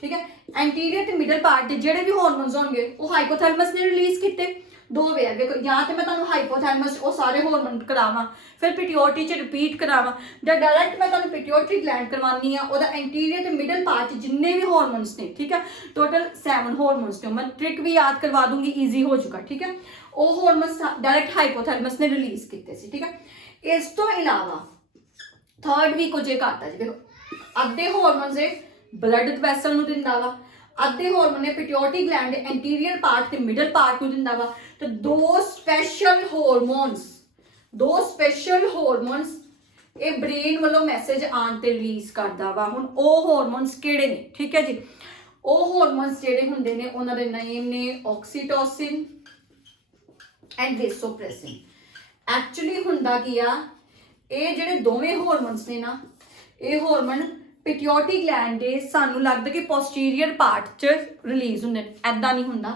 ਠੀਕ ਹੈ। ਐਂਟੀਰੀਅਰ ਤੇ ਮਿਡਲ ਪਾਰਟ ਦੇ ਜਿਹੜੇ ਵੀ ਹਾਰਮੋਨਸ ਹੋਣਗੇ ਉਹ ਹਾਈਪੋਥੈਲਮਸ ਨੇ ਰਿਲੀਜ਼ ਕੀਤੇ। ਦੋ ਵੇ ਆ, ਵੇਖੋ, ਜਾਂ ਤੇ ਮੈਂ ਤੁਹਾਨੂੰ ਹਾਈਪੋਥੈਲਮਸ ਉਹ ਸਾਰੇ ਹਾਰਮੋਨ ਕਰਾਵਾਂ, ਫਿਰ ਪਿਟਿਊਟਰੀ 'ਚ ਰਿਪੀਟ ਕਰਾਵਾਂ, ਜਾਂ ਡਾਇਰੈਕਟ ਮੈਂ ਤੁਹਾਨੂੰ ਪਿਟਿਊਟਰੀ ਗਲੈਂਡ ਕਰਵਾਉਣੀ ਆ, ਉਹਦਾ ਐਂਟੀਰੀਅਰ ਤੇ ਮਿਡਲ ਪਾਰਟ 'ਚ ਜਿੰਨੇ ਵੀ ਹਾਰਮੋਨਸ ਨੇ, ਠੀਕ ਹੈ, ਟੋਟਲ 7 ਹਾਰਮੋਨਸ ਨੇ। ਮੈਂ ਟ੍ਰਿਕ ਵੀ ਯਾਦ ਕਰਵਾ ਦੂੰਗੀ, ਈਜ਼ੀ ਹੋ ਜਾਊਗਾ, ਠੀਕ ਹੈ। ਉਹ ਹਾਰਮੋਨਸ ਡਾਇਰੈਕਟ ਹਾਈਪੋਥੈਲਮਸ ਨੇ ਰਿਲੀਜ਼ ਕੀਤੇ ਸੀ, ਠੀਕ ਹੈ। ਇਸ ਤੋਂ ਇਲਾਵਾ ਥਰਡ ਵੀ ਕੁਝ ਕਰਤਾ ਜੀ, ਵੇਖੋ, ਅੱਧੇ ਹਾਰਮੋਨਸ ਇਹ ਬਲੱਡ ਵੈਸਲ ਨੂੰ ਦਿੰਦਾ ਵਾ, ਅੱਧੇ ਹਾਰਮੋਨ ਨੇ ਪਿਟਿਊਟਰੀ ਗਲੈਂਡ ਦੇ ਐਂਟੀਰੀਅਰ ਪਾਰਟ ਤੇ ਮਿਡਲ ਪਾਰਟ ਨੂੰ ਦਿੰਦਾ ਵਾ। ਤੇ ਦੋ ਸਪੈਸ਼ਲ ਹਾਰਮੋਨਸ ਇਹ ਬ੍ਰੇਨ ਵੱਲੋਂ ਮੈਸੇਜ ਆਉਣ ਤੇ ਰਿਲੀਜ਼ ਕਰਦਾ ਵਾ। ਹੁਣ ਉਹ ਹਾਰਮੋਨਸ ਕਿਹੜੇ ਨੇ, ਠੀਕ ਹੈ ਜੀ। ਉਹ ਹਾਰਮੋਨਸ ਜਿਹੜੇ ਹੁੰਦੇ ਨੇ ਉਹਨਾਂ ਦੇ ਨੇਮ ਨੇ ਆਕਸੀਟੋਸਿਨ ਐਂਡ ਵੈਸੋਪ੍ਰੈਸਿਨ। ਐਕਚੁਅਲੀ ਹੁੰਦਾ ਕੀ ਆ, ਇਹ ਜਿਹੜੇ ਦੋਵੇਂ ਹਾਰਮੋਨਸ ਨੇ ਨਾ, ਇਹ ਹਾਰਮੋਨ ਪਿਟਿਊਟਰੀ ਗਲੈਂਡ ਦੇ ਸਾਨੂੰ ਲੱਗਦਾ ਕਿ ਪੋਸਟੀਰੀਅਰ ਪਾਰਟ 'ਚ ਰਿਲੀਜ਼ ਹੁੰਦੇ ਨੇ, ਐਦਾਂ ਨਹੀਂ ਹੁੰਦਾ।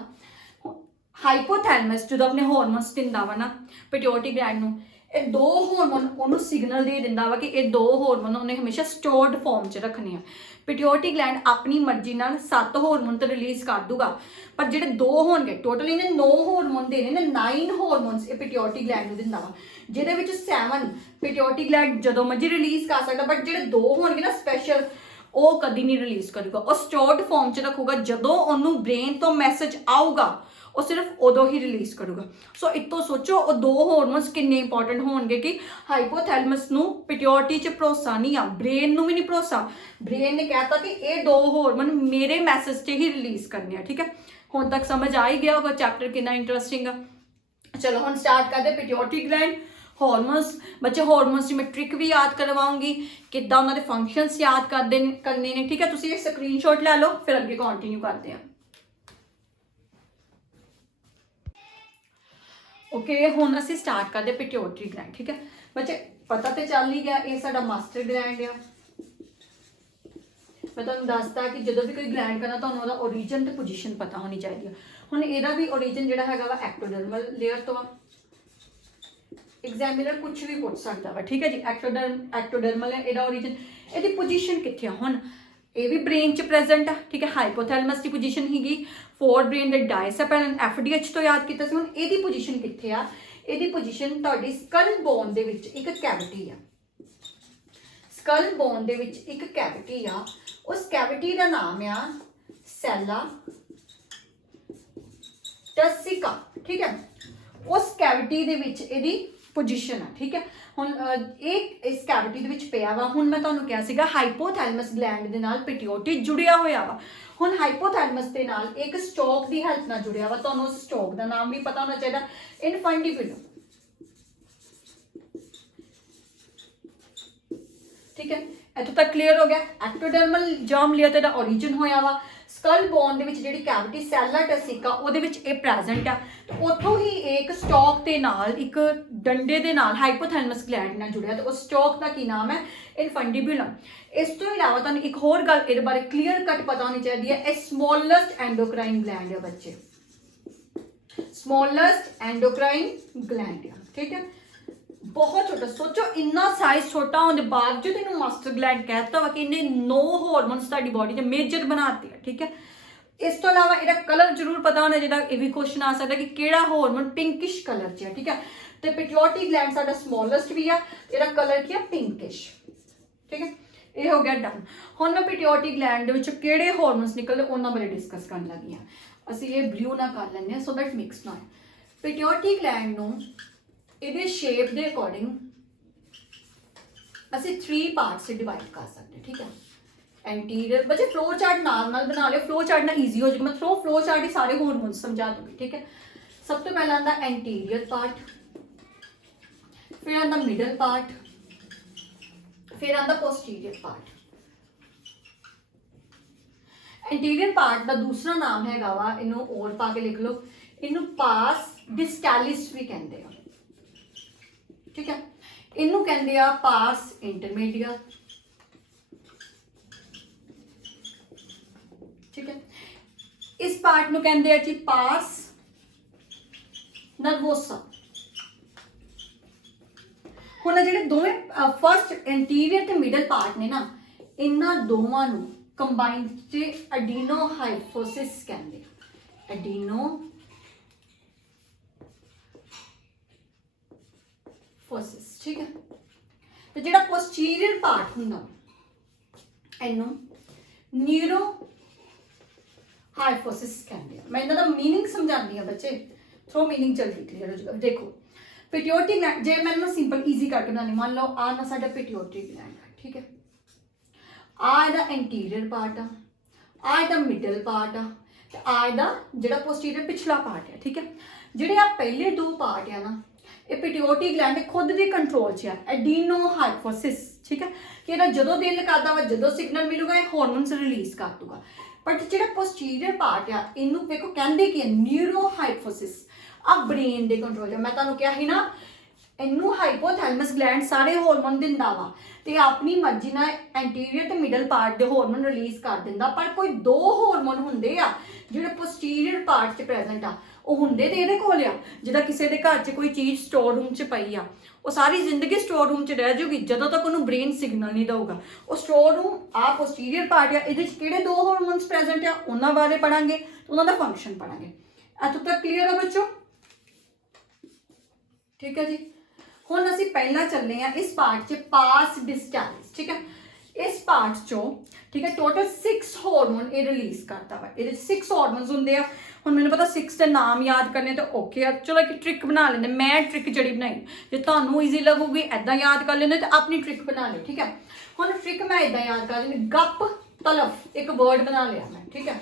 ਹਾਈਪੋਥੈਲਮਸ ਜਦੋਂ ਆਪਣੇ ਹਾਰਮੋਨਸ ਦਿੰਦਾ ਵਾ ਨਾ ਪਿਟਿਊਟਰੀ ਗਲੈਂਡ ਨੂੰ, ਇਹ ਦੋ ਹਾਰਮੋਨ ਉਹਨੂੰ ਸਿਗਨਲ ਦੇ ਦਿੰਦਾ ਵਾ ਕਿ ਇਹ ਦੋ ਹਾਰਮੋਨ ਉਹਨੇ ਹਮੇਸ਼ਾ ਸਟੋਰਡ ਫਾਰਮ 'ਚ ਰੱਖਣੇ ਆ। ਪਿਟਿਊਟਰੀ ਗਲੈਂਡ ਆਪਣੀ ਮਰਜ਼ੀ ਨਾਲ 7 ਹਾਰਮੋਨ ਤਾਂ ਰਿਲੀਜ਼ ਕਰ ਦੂਗਾ, ਪਰ ਜਿਹੜੇ ਦੋ ਹੋਣਗੇ, ਟੋਟਲ ਇਹਨੇ 9 ਹਾਰਮੋਨ ਦੇਣੇ ਨੇ, 9 ਹਾਰਮੋਨਸ ਇਹ ਪਿਟਿਊਟਰੀ ਗਲੈਂਡ ਨੂੰ ਦਿੰਦਾ ਵਾ, ਜਿਹਦੇ ਵਿੱਚ 7 ਪਿਟਿਊਟਰੀ ਗਲੈਂਡ ਜਦੋਂ ਮਰਜ਼ੀ ਰਿਲੀਜ਼ ਕਰ ਸਕਦਾ, ਬਟ ਜਿਹੜੇ ਦੋ ਹੋਣਗੇ ਨਾ ਸਪੈਸ਼ਲ, ਉਹ ਕਦੀ ਨਹੀਂ ਰਿਲੀਜ਼ ਕਰੇਗਾ। ਉਹ ਸਟੋਰਡ ਫਾਰਮ 'ਚ ਰੱਖੂਗਾ, ਜਦੋਂ ਉਹਨੂੰ ਬ੍ਰੇਨ ਤੋਂ ਮੈਸੇਜ ਆਊਗਾ ਉਹ ਸਿਰਫ ਉਦੋਂ ਹੀ ਰਿਲੀਜ਼ ਕਰੂਗਾ। ਸੋ ਇੱਥੋਂ ਸੋਚੋ ਉਹ ਦੋ ਹਾਰਮੋਨਸ ਕਿੰਨੇ ਇੰਪੋਰਟੈਂਟ ਹੋਣਗੇ ਕਿ ਹਾਈਪੋਥੈਲਮਸ ਨੂੰ ਪਿਟਿਊਟਰੀ 'ਚ ਭਰੋਸਾ ਨਹੀਂ ਆ, ਬ੍ਰੇਨ ਨੂੰ ਵੀ ਨਹੀਂ ਭਰੋਸਾ। ਬ੍ਰੇਨ ਨੇ ਕਹਿਤਾ ਕਿ ਇਹ ਦੋ ਹਾਰਮੋਨ ਮੇਰੇ ਮੈਸੇਜ 'ਤੇ ਹੀ ਰਿਲੀਜ਼ ਕਰਨੇ ਆ, ਠੀਕ ਹੈ। ਹੁਣ ਤੱਕ ਸਮਝ ਆ ਹੀ ਗਿਆ ਹੋਗਾ ਚੈਪਟਰ ਕਿੰਨਾ ਇੰਟਰਸਟਿੰਗ ਆ। ਚਲੋ ਹੁਣ ਸਟਾਰਟ ਕਰਦੇ ਪਿਟਿਊਟਰੀ ਗਲੈਂਡ, ਹਾਰਮੋਨਸ। ਬੱਚੇ ਹਾਰਮੋਨਸ ਦੀ ਮੈਂ ਟ੍ਰਿਕ ਵੀ ਯਾਦ ਕਰਵਾਉਂਗੀ, ਕਿੱਦਾਂ ਉਹਨਾਂ ਦੇ ਫੰਕਸ਼ਨਸ ਯਾਦ ਕਰਨੇ ਨੇ, ਠੀਕ ਹੈ। ਤੁਸੀਂ ਇਹ ਸਕਰੀਨਸ਼ਾਟ ਲੈ ਲਓ, ਫਿਰ ਅੱਗੇ ਕੰਟੀਨਿਊ ਕਰਦੇ ਹਾਂ। ਓਕੇ, ਹੁਣ ਅਸੀਂ ਸਟਾਰਟ ਕਰਦੇ ਪਿਟਿਊਟਰੀ ਗਲੈਂਡ, ਠੀਕ ਹੈ। ਬੱਚੇ ਪਤਾ ਤੇ ਚੱਲ ਹੀ ਗਿਆ, ਇਹ ਸਾਡਾ ਮਾਸਟਰ ਗਲੈਂਡ ਆ। ਮੈਂ ਤੁਹਾਨੂੰ ਦੱਸਦਾ ਕਿ ਜਦੋਂ ਵੀ ਕੋਈ ਗਲੈਂਡ ਕਰਨਾ ਤੁਹਾਨੂੰ ਉਹਦਾ ਓਰੀਜਨ ਤੇ ਪੋਜੀਸ਼ਨ ਪਤਾ ਹੋਣੀ ਚਾਹੀਦੀ ਹੈ। ਹੁਣ ਇਹਦਾ ਵੀ ਓਰੀਜਨ ਜਿਹੜਾ ਹੈਗਾ ਵਾ ਐਕਟੋਡਰਮਲ ਲੇਅਰ ਤੋਂ ਆ। ਐਗਜ਼ਾਮੀਨਰ ਕੁਝ ਵੀ ਪੁੱਛ ਸਕਦਾ ਵਾ, ਠੀਕ ਹੈ ਜੀ। ਐਕਟੋਡਰਮਲ ਹੈ ਇਹਦਾ ਓਰੀਜਨ। ਇਹਦੀ ਪੋਜੀਸ਼ਨ ਕਿੱਥੇ ਆ? ਹੁਣ ਇਹ ਵੀ ਬ੍ਰੇਨ 'ਚ ਪ੍ਰੈਜ਼ੈਂਟ ਆ, ਠੀਕ ਹੈ। ਹਾਈਪੋਥੈਲਮਸ ਦੀ ਪੋਜੀਸ਼ਨ ਹੈਗੀ ਫੋਰ ਬ੍ਰੇਨ ਦੇ ਡਾਇਸੈਪਿਨਲ ਐਫਡੀਐਚ ਤੋਂ ਯਾਦ ਕੀਤਾ ਸੀ। ਹੁਣ ਇਹਦੀ ਪੋਜੀਸ਼ਨ ਕਿੱਥੇ ਆ? ਇਹਦੀ ਪੋਜੀਸ਼ਨ ਤੁਹਾਡੀ ਸਕਲ ਬੋਨ ਦੇ ਵਿੱਚ ਇੱਕ ਕੈਵਿਟੀ ਆ। ਸਕਲ ਬੋਨ ਦੇ ਵਿੱਚ ਇੱਕ ਕੈਵਿਟੀ ਆ, ਉਸ ਕੈਵਿਟੀ ਦਾ ਨਾਮ ਆ ਸੈਲਾ ਟਸਿਕਾ, ਠੀਕ ਹੈ। ਉਸ ਕੈਵਿਟੀ ਦੇ ਵਿੱਚ ਇਹਦੀ पोजीशन है, ठीक है। हुण एक इस कैविटी दे विच पिया वा। हुण मैं तुहानूं कहा सीगा हाइपोथैलमस ग्लैंड दे नाल पिट्यूटरी जुड़िया होया वा। हुण हाइपोथैलमस दे नाल एक स्टॉक दी हेल्प नाल जुड़िया वा। तुहानूं उस स्टॉक दा नाम भी पता होना चाहिए, इनफंडिबुलम, ठीक है। इत्थों तक क्लीयर हो गया। एक्टोडर्मल जर्म लेयर तेरा ओरिजिन होया वा। ਸਕਲ ਬੋਨ ਦੇ ਵਿੱਚ ਜਿਹੜੀ ਕੈਵਿਟੀ ਸੈਲਾ ਟੈਸਿਕਾ ਉਹਦੇ ਵਿੱਚ ਇਹ ਪ੍ਰੈਜ਼ੈਂਟ ਆ। ਤੇ ਉੱਥੋਂ ਹੀ ਇੱਕ ਸਟਾਕ ਦੇ ਨਾਲ ਇੱਕ ਡੰਡੇ ਦੇ ਨਾਲ ਹਾਈਪੋਥੈਲਮਸ ਗਲੈਂਡ ਨਾਲ ਜੁੜਿਆ ਤੇ ਉਸ ਸਟਾਕ ਦਾ ਕੀ ਨਾਮ ਹੈ? ਇਨਫੰਡੀਬੁਲਮ। ਇਸ ਤੋਂ ਇਲਾਵਾ ਤੁਹਾਨੂੰ ਇੱਕ ਹੋਰ ਗੱਲ ਇਹਦੇ ਬਾਰੇ ਕਲੀਅਰ ਕੱਟ ਪਤਾ ਹੋਣੀ ਚਾਹੀਦੀ ਹੈ, ਇਹ ਸਮੋਲੈਸਟ ਐਂਡੋਕਰਾਈਨ ਗਲੈਂਡ ਹੈ ਬੱਚੇ, ਸਮੋਲੈਸਟ ਐਂਡੋਕਰਾਈਨ ਗਲੈਂਡ ਆ, ਠੀਕ ਹੈ। बहुत छोटा, सोचो इन्ना साइज छोटा होने बावजूद इन्हें मास्टर ग्लैंड कहता वा कि इन्हें 9 हार्मोन्स ताड़ी बॉडी च मेजर बनाते हैं, ठीक है। इस तो अलावा इहदा कलर जरूर पता होना चाहिए, ये भी क्वेश्चन आ सकता है कि केड़ा हार्मोन पिंकिश कलर च है, ठीक है। तो पिट्यूटरी ग्लैंड साडा स्मॉलेस्ट भी है, इहदा कलर की है पिंकिश, ठीक है। ये हो गया डन। हुण मैं पिट्यूटरी ग्लैंड दे विचों केड़े हार्मोन्स निकलदे उन्हां बारे डिस्कस करन लगी हां। असीं ये ब्लू ना कर लैंदे सो दैट मिक्स ना होए। पिट्यूटरी ग्लैंड नूं ਇਹਦੇ ਸ਼ੇਪ ਦੇ ਅਕੋਰਡਿੰਗ ਅਸੀਂ 3 ਪਾਰਟਸ से डिवाइड कर सकते हैं, ठीक है। एंटीरियर बच्चे फ्लो चार्ट नाल बना लियो, फ्लो चार्ट ना ईजी हो जाएगा, मैं फ्लो चार्ट ही सारे हार्मोन्स समझा दूंगी, ठीक है। सब तो पहला आंदा एंटीरियर पार्ट, फिर आंदा मिडल पार्ट, फिर आंदा पोस्टीरियर पार्ट। एंटीरियर पार्ट का दूसरा नाम हैगा वा, इनू और पा के लिख लो, इनू पास डिस्टैलिस भी कहते हैं, ठीक है। इनू कहते हैं पास इंटरमीडिया, ठीक है। इस पार्ट नू कहते हैं जी पास नर्वोसा। हुण जिहड़े दोवें फर्स्ट एंटीरियर ते मिडल पार्ट ने ना, इन्हां दोवां नू कंबाइंड च एडिनोहाइपोसिस कहते हैं, एडिनो फोसिस, ठीक है। तो जिहड़ा पोस्टीरियर पार्ट हुंदा इनू न्यूरो हाइपोसिस कहते हैं। मैं इन्हां दा मीनिंग समझाती हूं बच्चे, थ्रो मीनिंग जल्दी क्लीयर हो जाएगा। देखो पिट्यूटरी ग्लैंड, जे मैं सिंपल ईजी करके बनानी, मान लो आ ना साडा पिट्यूटरी ग्लैंड है, ठीक है। आ इहदा एंटीरियर पार्ट आ इहदा मिडल पार्ट आ, ते आ इहदा जिहड़ा पोस्टीरियर पिछला पार्ट है, ठीक है। जिहड़े आ पहले 2 पार्ट है ना, ये पिट्यूटरी ग्लैंड खुद के कंट्रोल च है, एडिनोहाइपोसिस, ठीक है। कि ना जो दिल करता वा, जो सिग्नल मिलूगा ये हार्मोन्स रिलीज कर दूगा। बट जो पोस्टीरियर पार्ट है इनू देखो कहते कि न्यूरोहाइपोसिस आ ब्रेन के कंट्रोल है। मैं तुहानू कहा ही ना, इनू हाइपोथैलमस ग्लैंड सारे हार्मोन दिंदा वा ते अपनी मर्जी नाल एंटीरियर ते मिडल पार्ट दे हार्मोन रिलीज कर दिंदा। पर कोई 2 हार्मोन हुंदे आ जिहड़े पोस्टीरियर पार्ट च प्रेजेंट आ, ਉਹ ਹੁੰਦੇ ਤੇ ਇਹਦੇ ਕੋਲ ਆ। ਜਿੱਦਾਂ ਕਿਸੇ ਦੇ ਘਰ 'ਚ ਕੋਈ ਚੀਜ਼ ਸਟੋਰ ਰੂਮ 'ਚ ਪਈ ਆ, ਉਹ ਸਾਰੀ ਜ਼ਿੰਦਗੀ ਸਟੋਰ ਰੂਮ 'ਚ ਰਹਿ ਜਾਊਗੀ ਜਦੋਂ ਤੱਕ ਉਹਨੂੰ ਬ੍ਰੇਨ ਸਿਗਨਲ ਨਹੀਂ ਦਊਗਾ। ਉਹ ਸਟੋਰ ਰੂਮ ਆ ਪੋਸਟੀਰੀਅਰ ਪਾਰਟ ਆ, ਇਹਦੇ 'ਚ ਕਿਹੜੇ 2 ਹਾਰਮੋਨਸ ਪ੍ਰੈਜ਼ੈਂਟ ਆ ਉਹਨਾਂ ਬਾਰੇ ਪੜਾਂਗੇ, ਉਹਨਾਂ ਦਾ ਫੰਕਸ਼ਨ ਪੜਾਂਗੇ। ਇੱਥੋਂ ਤੱਕ ਕਲੀਅਰ ਆ ਬੱਚੋ, ਠੀਕ ਹੈ ਜੀ। ਹੁਣ ਅਸੀਂ ਪਹਿਲਾਂ ਚੱਲਦੇ ਆ ਇਸ ਪਾर्ट 'ਚ पास डिस्टैलिस, ठीक है। इस पार्ट चो, ठीक है, टोटल 6 हार्मोन ये रिलीज करता वा। ये 6 हार्मोन्स होंगे आ। हुण मैनूं पता 6 के नाम याद करने तो औखे आ, चलो एक ट्रिक बना लेंगे। मैं ट्रिक जड़ी बनाई, जो तुहानूं ईजी लगूगी ऐदा याद कर लेंगे तो अपनी ट्रिक बना लो, ठीक है। हुण ट्रिक मैं ऐदा याद कर लेंगे, गप तलफ एक वर्ड बना लिया मैं, ठीक है।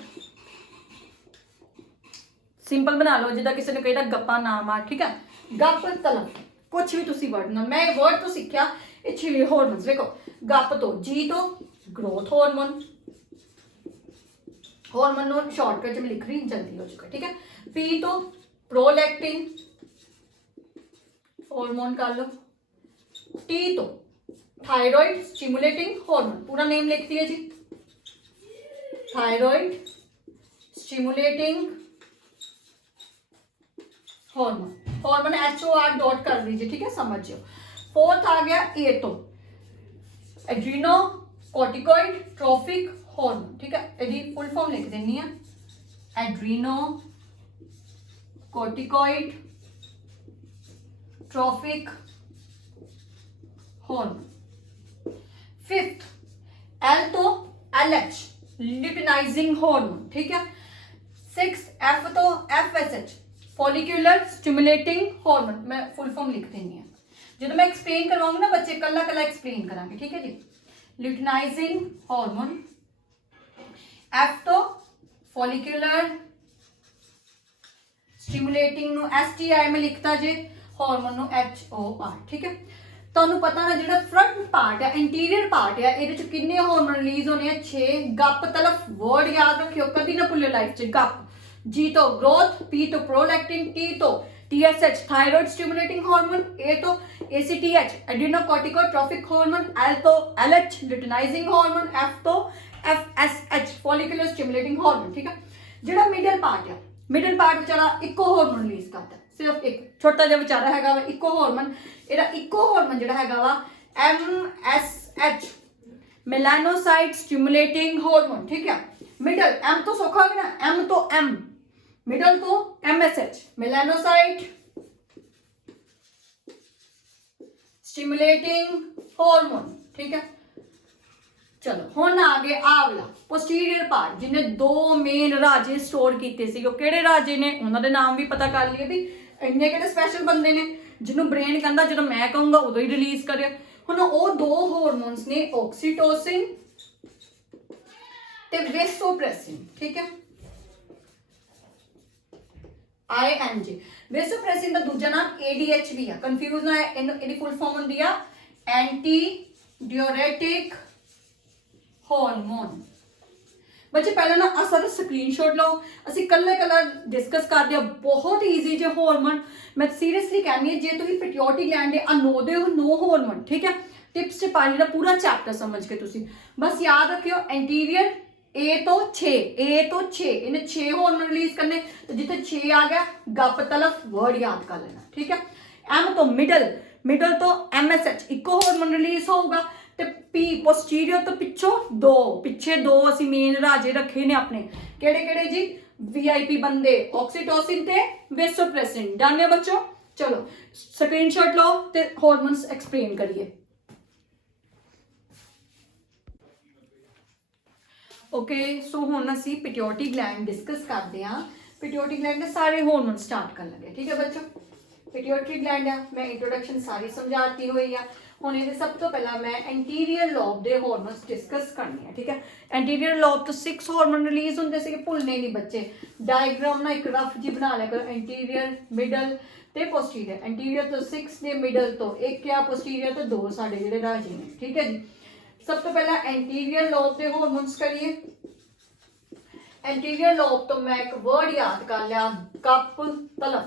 सिंपल बना लो, जिदा किसी ने कही गप्पा नाम आ, ठीक है। गप तलफ कुछ भी तुसी वर्ड ना, मैं वर्ड तो सीखा ये 6 हार्मोन्स। देखो गप तो जी तो ग्रोथ हार्मोन, हार्मोन नो शॉर्टकट में लिख रही जल्दी हो चुका, ठीक है। पी तो प्रोलैक्टिन हार्मोन कर लो। टी तो थायराइड स्टिमुलेटिंग हार्मोन, पूरा नेम लिख दिया जी, thyroid stimulating hormone, hormone HOR dot कर दीजिए, ठीक है, समझिए। 4th आ गया ए तो एड्रीनो कॉर्टिकॉइड ट्रॉफिक हार्मोन, ठीक है। यदि फुल फॉर्म लिख देनी है, adreno corticoid trophic hormone. 5th L तो LH लिपिनाइजिंग हार्मोन, ठीक है। 6th F तो FSH फॉलिकुलर स्टिमुलेटिंग हार्मोन, मैं फुल फॉर्म लिख देनी है। जो मैं एक्सप्लेन करवाऊंगी ना बच्चे कला कला एक्सप्लेन करांगे, ठीक है जी। ल्यूटिनाइजिंग हार्मोन, एफ तो फॉलिकुलर स्टिमुलेटिंग नु STI में लिखता जे, हार्मोन नु HOR, ठीक है। ਤੁਹਾਨੂੰ ਪਤਾ ਨਾ ਜਿਹੜਾ ਫਰੰਟ ਪਾਰਟ ਹੈ ਇੰਟੀਰੀਅਰ ਪਾर्ट ਹੈ ਇਹਦੇ ਚ ਕਿੰਨੇ ਹਾਰਮੋਨ ਰਿਲੀਜ਼ ਹੋਣੇ ਆ 6 ਗੱਪ ਤਲਫ ਵਰਡ याद रखियो कभी ना भूलियो लाइफ च गप, G तो ग्रोथ, P तो प्रोलैक्टिन, T तो TSH thyroid stimulating hormone, A तो ACTH एड्रेनोकॉर्टिकोट्रोफिक हार्मोन, L तो LH लुटिनाइजिंग हार्मोन, F तो FSH फॉलिकुलर स्टिमुलेटिंग हार्मोन, ठीक है। ਜਿਹੜਾ मिडल पार्ट है मिडल पार्ट बेचारा इको हार्मोन रिलीज करता है, सिर्फ एक छोटा जिहा बेचारा हैगा वा इको हार्मोन, ਇਹਦਾ इको हार्मोन ਜਿਹੜਾ ਹੈਗਾ ਵਾ MSH मेलानोसाइट स्टिमुलेटिंग हार्मोन, ठीक है। मिडल M तो सौखा है ना, M तो M, मिडल तो MSH मेलानोसाइट स्टिमुलेटिंग हार्मोन, ठीक है। चलो हुण आ गए आ वाला पोस्टीरियर पार्ट जिन्हें दो मेन राजे स्टोर किए सी, किहड़े राजे ने उन्हां दे नाम भी पता कर लिए भी इन्ने किहड़े स्पैशल बंदे ने जिन्हों ब्रेन कहता जो मैं कहूँगा उदों ही रिलीज करे। हुण वो दो हार्मोन्स ने ऑक्सीटोसिन ते वेसोप्रेसिन, ठीक है। ING वेसोप्रेसिन का दूजा नाम ADH भी है, कंफ्यूज ना है, इहदी फुल फॉर्म हुंदी आ एंटी डियूरेटिक हार्मोन। बच्चे पहले ना सारा स्क्रीनशॉट लो, असी कल्ले कल्ला डिस्कस करते हैं, बहुत ईजी जो हार्मोन मैं सीरियसली कहनी है जे तुम पिट्यूटरी ग्लैंड दे अनोदे हो 9 हार्मोन, ठीक है। टिप्स च पानी का पूरा चैप्टर समझ के तुसी बस याद रखियो एंटीरियर A तो 6 इन्हें 6 हार्मोन रिलीज करने, तो जिथे 6 आ गया गप तलफ वर्ड याद कर लेना, ठीक है। M तो मिडल तो MSH इको हार्मोन रिलीज होगा, ते P पोस्टीरियर तो पिछे दो असी मेन राजे रखे ने अपने, केड़े केड़े जी VIP बंदे ऑक्सीटोसिन ते वेसोप्रेसिन। डन है बच्चों, चलो स्क्रीनशॉट लो ते हार्मोन्स एक्सप्लेन करिए। ओके सो हुण असी पिट्यूटरी ग्लैंड डिस्कस करते हैं। पिट्यूटरी ग्लैंड के सारे हार्मोन स्टार्ट कर लगे, ठीक है बच्चों। पिट्यूटरी ग्लैंड है मैं इंट्रोडक्शन सारी समझाती हुई है। हुण ये सब तो पहला मैं एंटीरियर लॉब दे हार्मोन्स डिस्कस करने हैं, ठीक है। एंटीरियर लॉब तो 6 हार्मोन रिलीज होंदे सी, भुलने नहीं बच्चे, डायग्राम ना एक रफ जी बना लिया करो, एंटीरियर मिडल ते पोस्टीरियर। एंटीरियर तो 6 ने, मिडल तो 1 या पोस्टीरियर तो 2 साडे जिहड़े राजे ने, ठीक है जी। सब तो पहला एंटीरियर लॉब दे हार्मोन्स करिए। एंटीरियर लॉब तो मैं एक वर्ड याद कर लिया कप तलफ,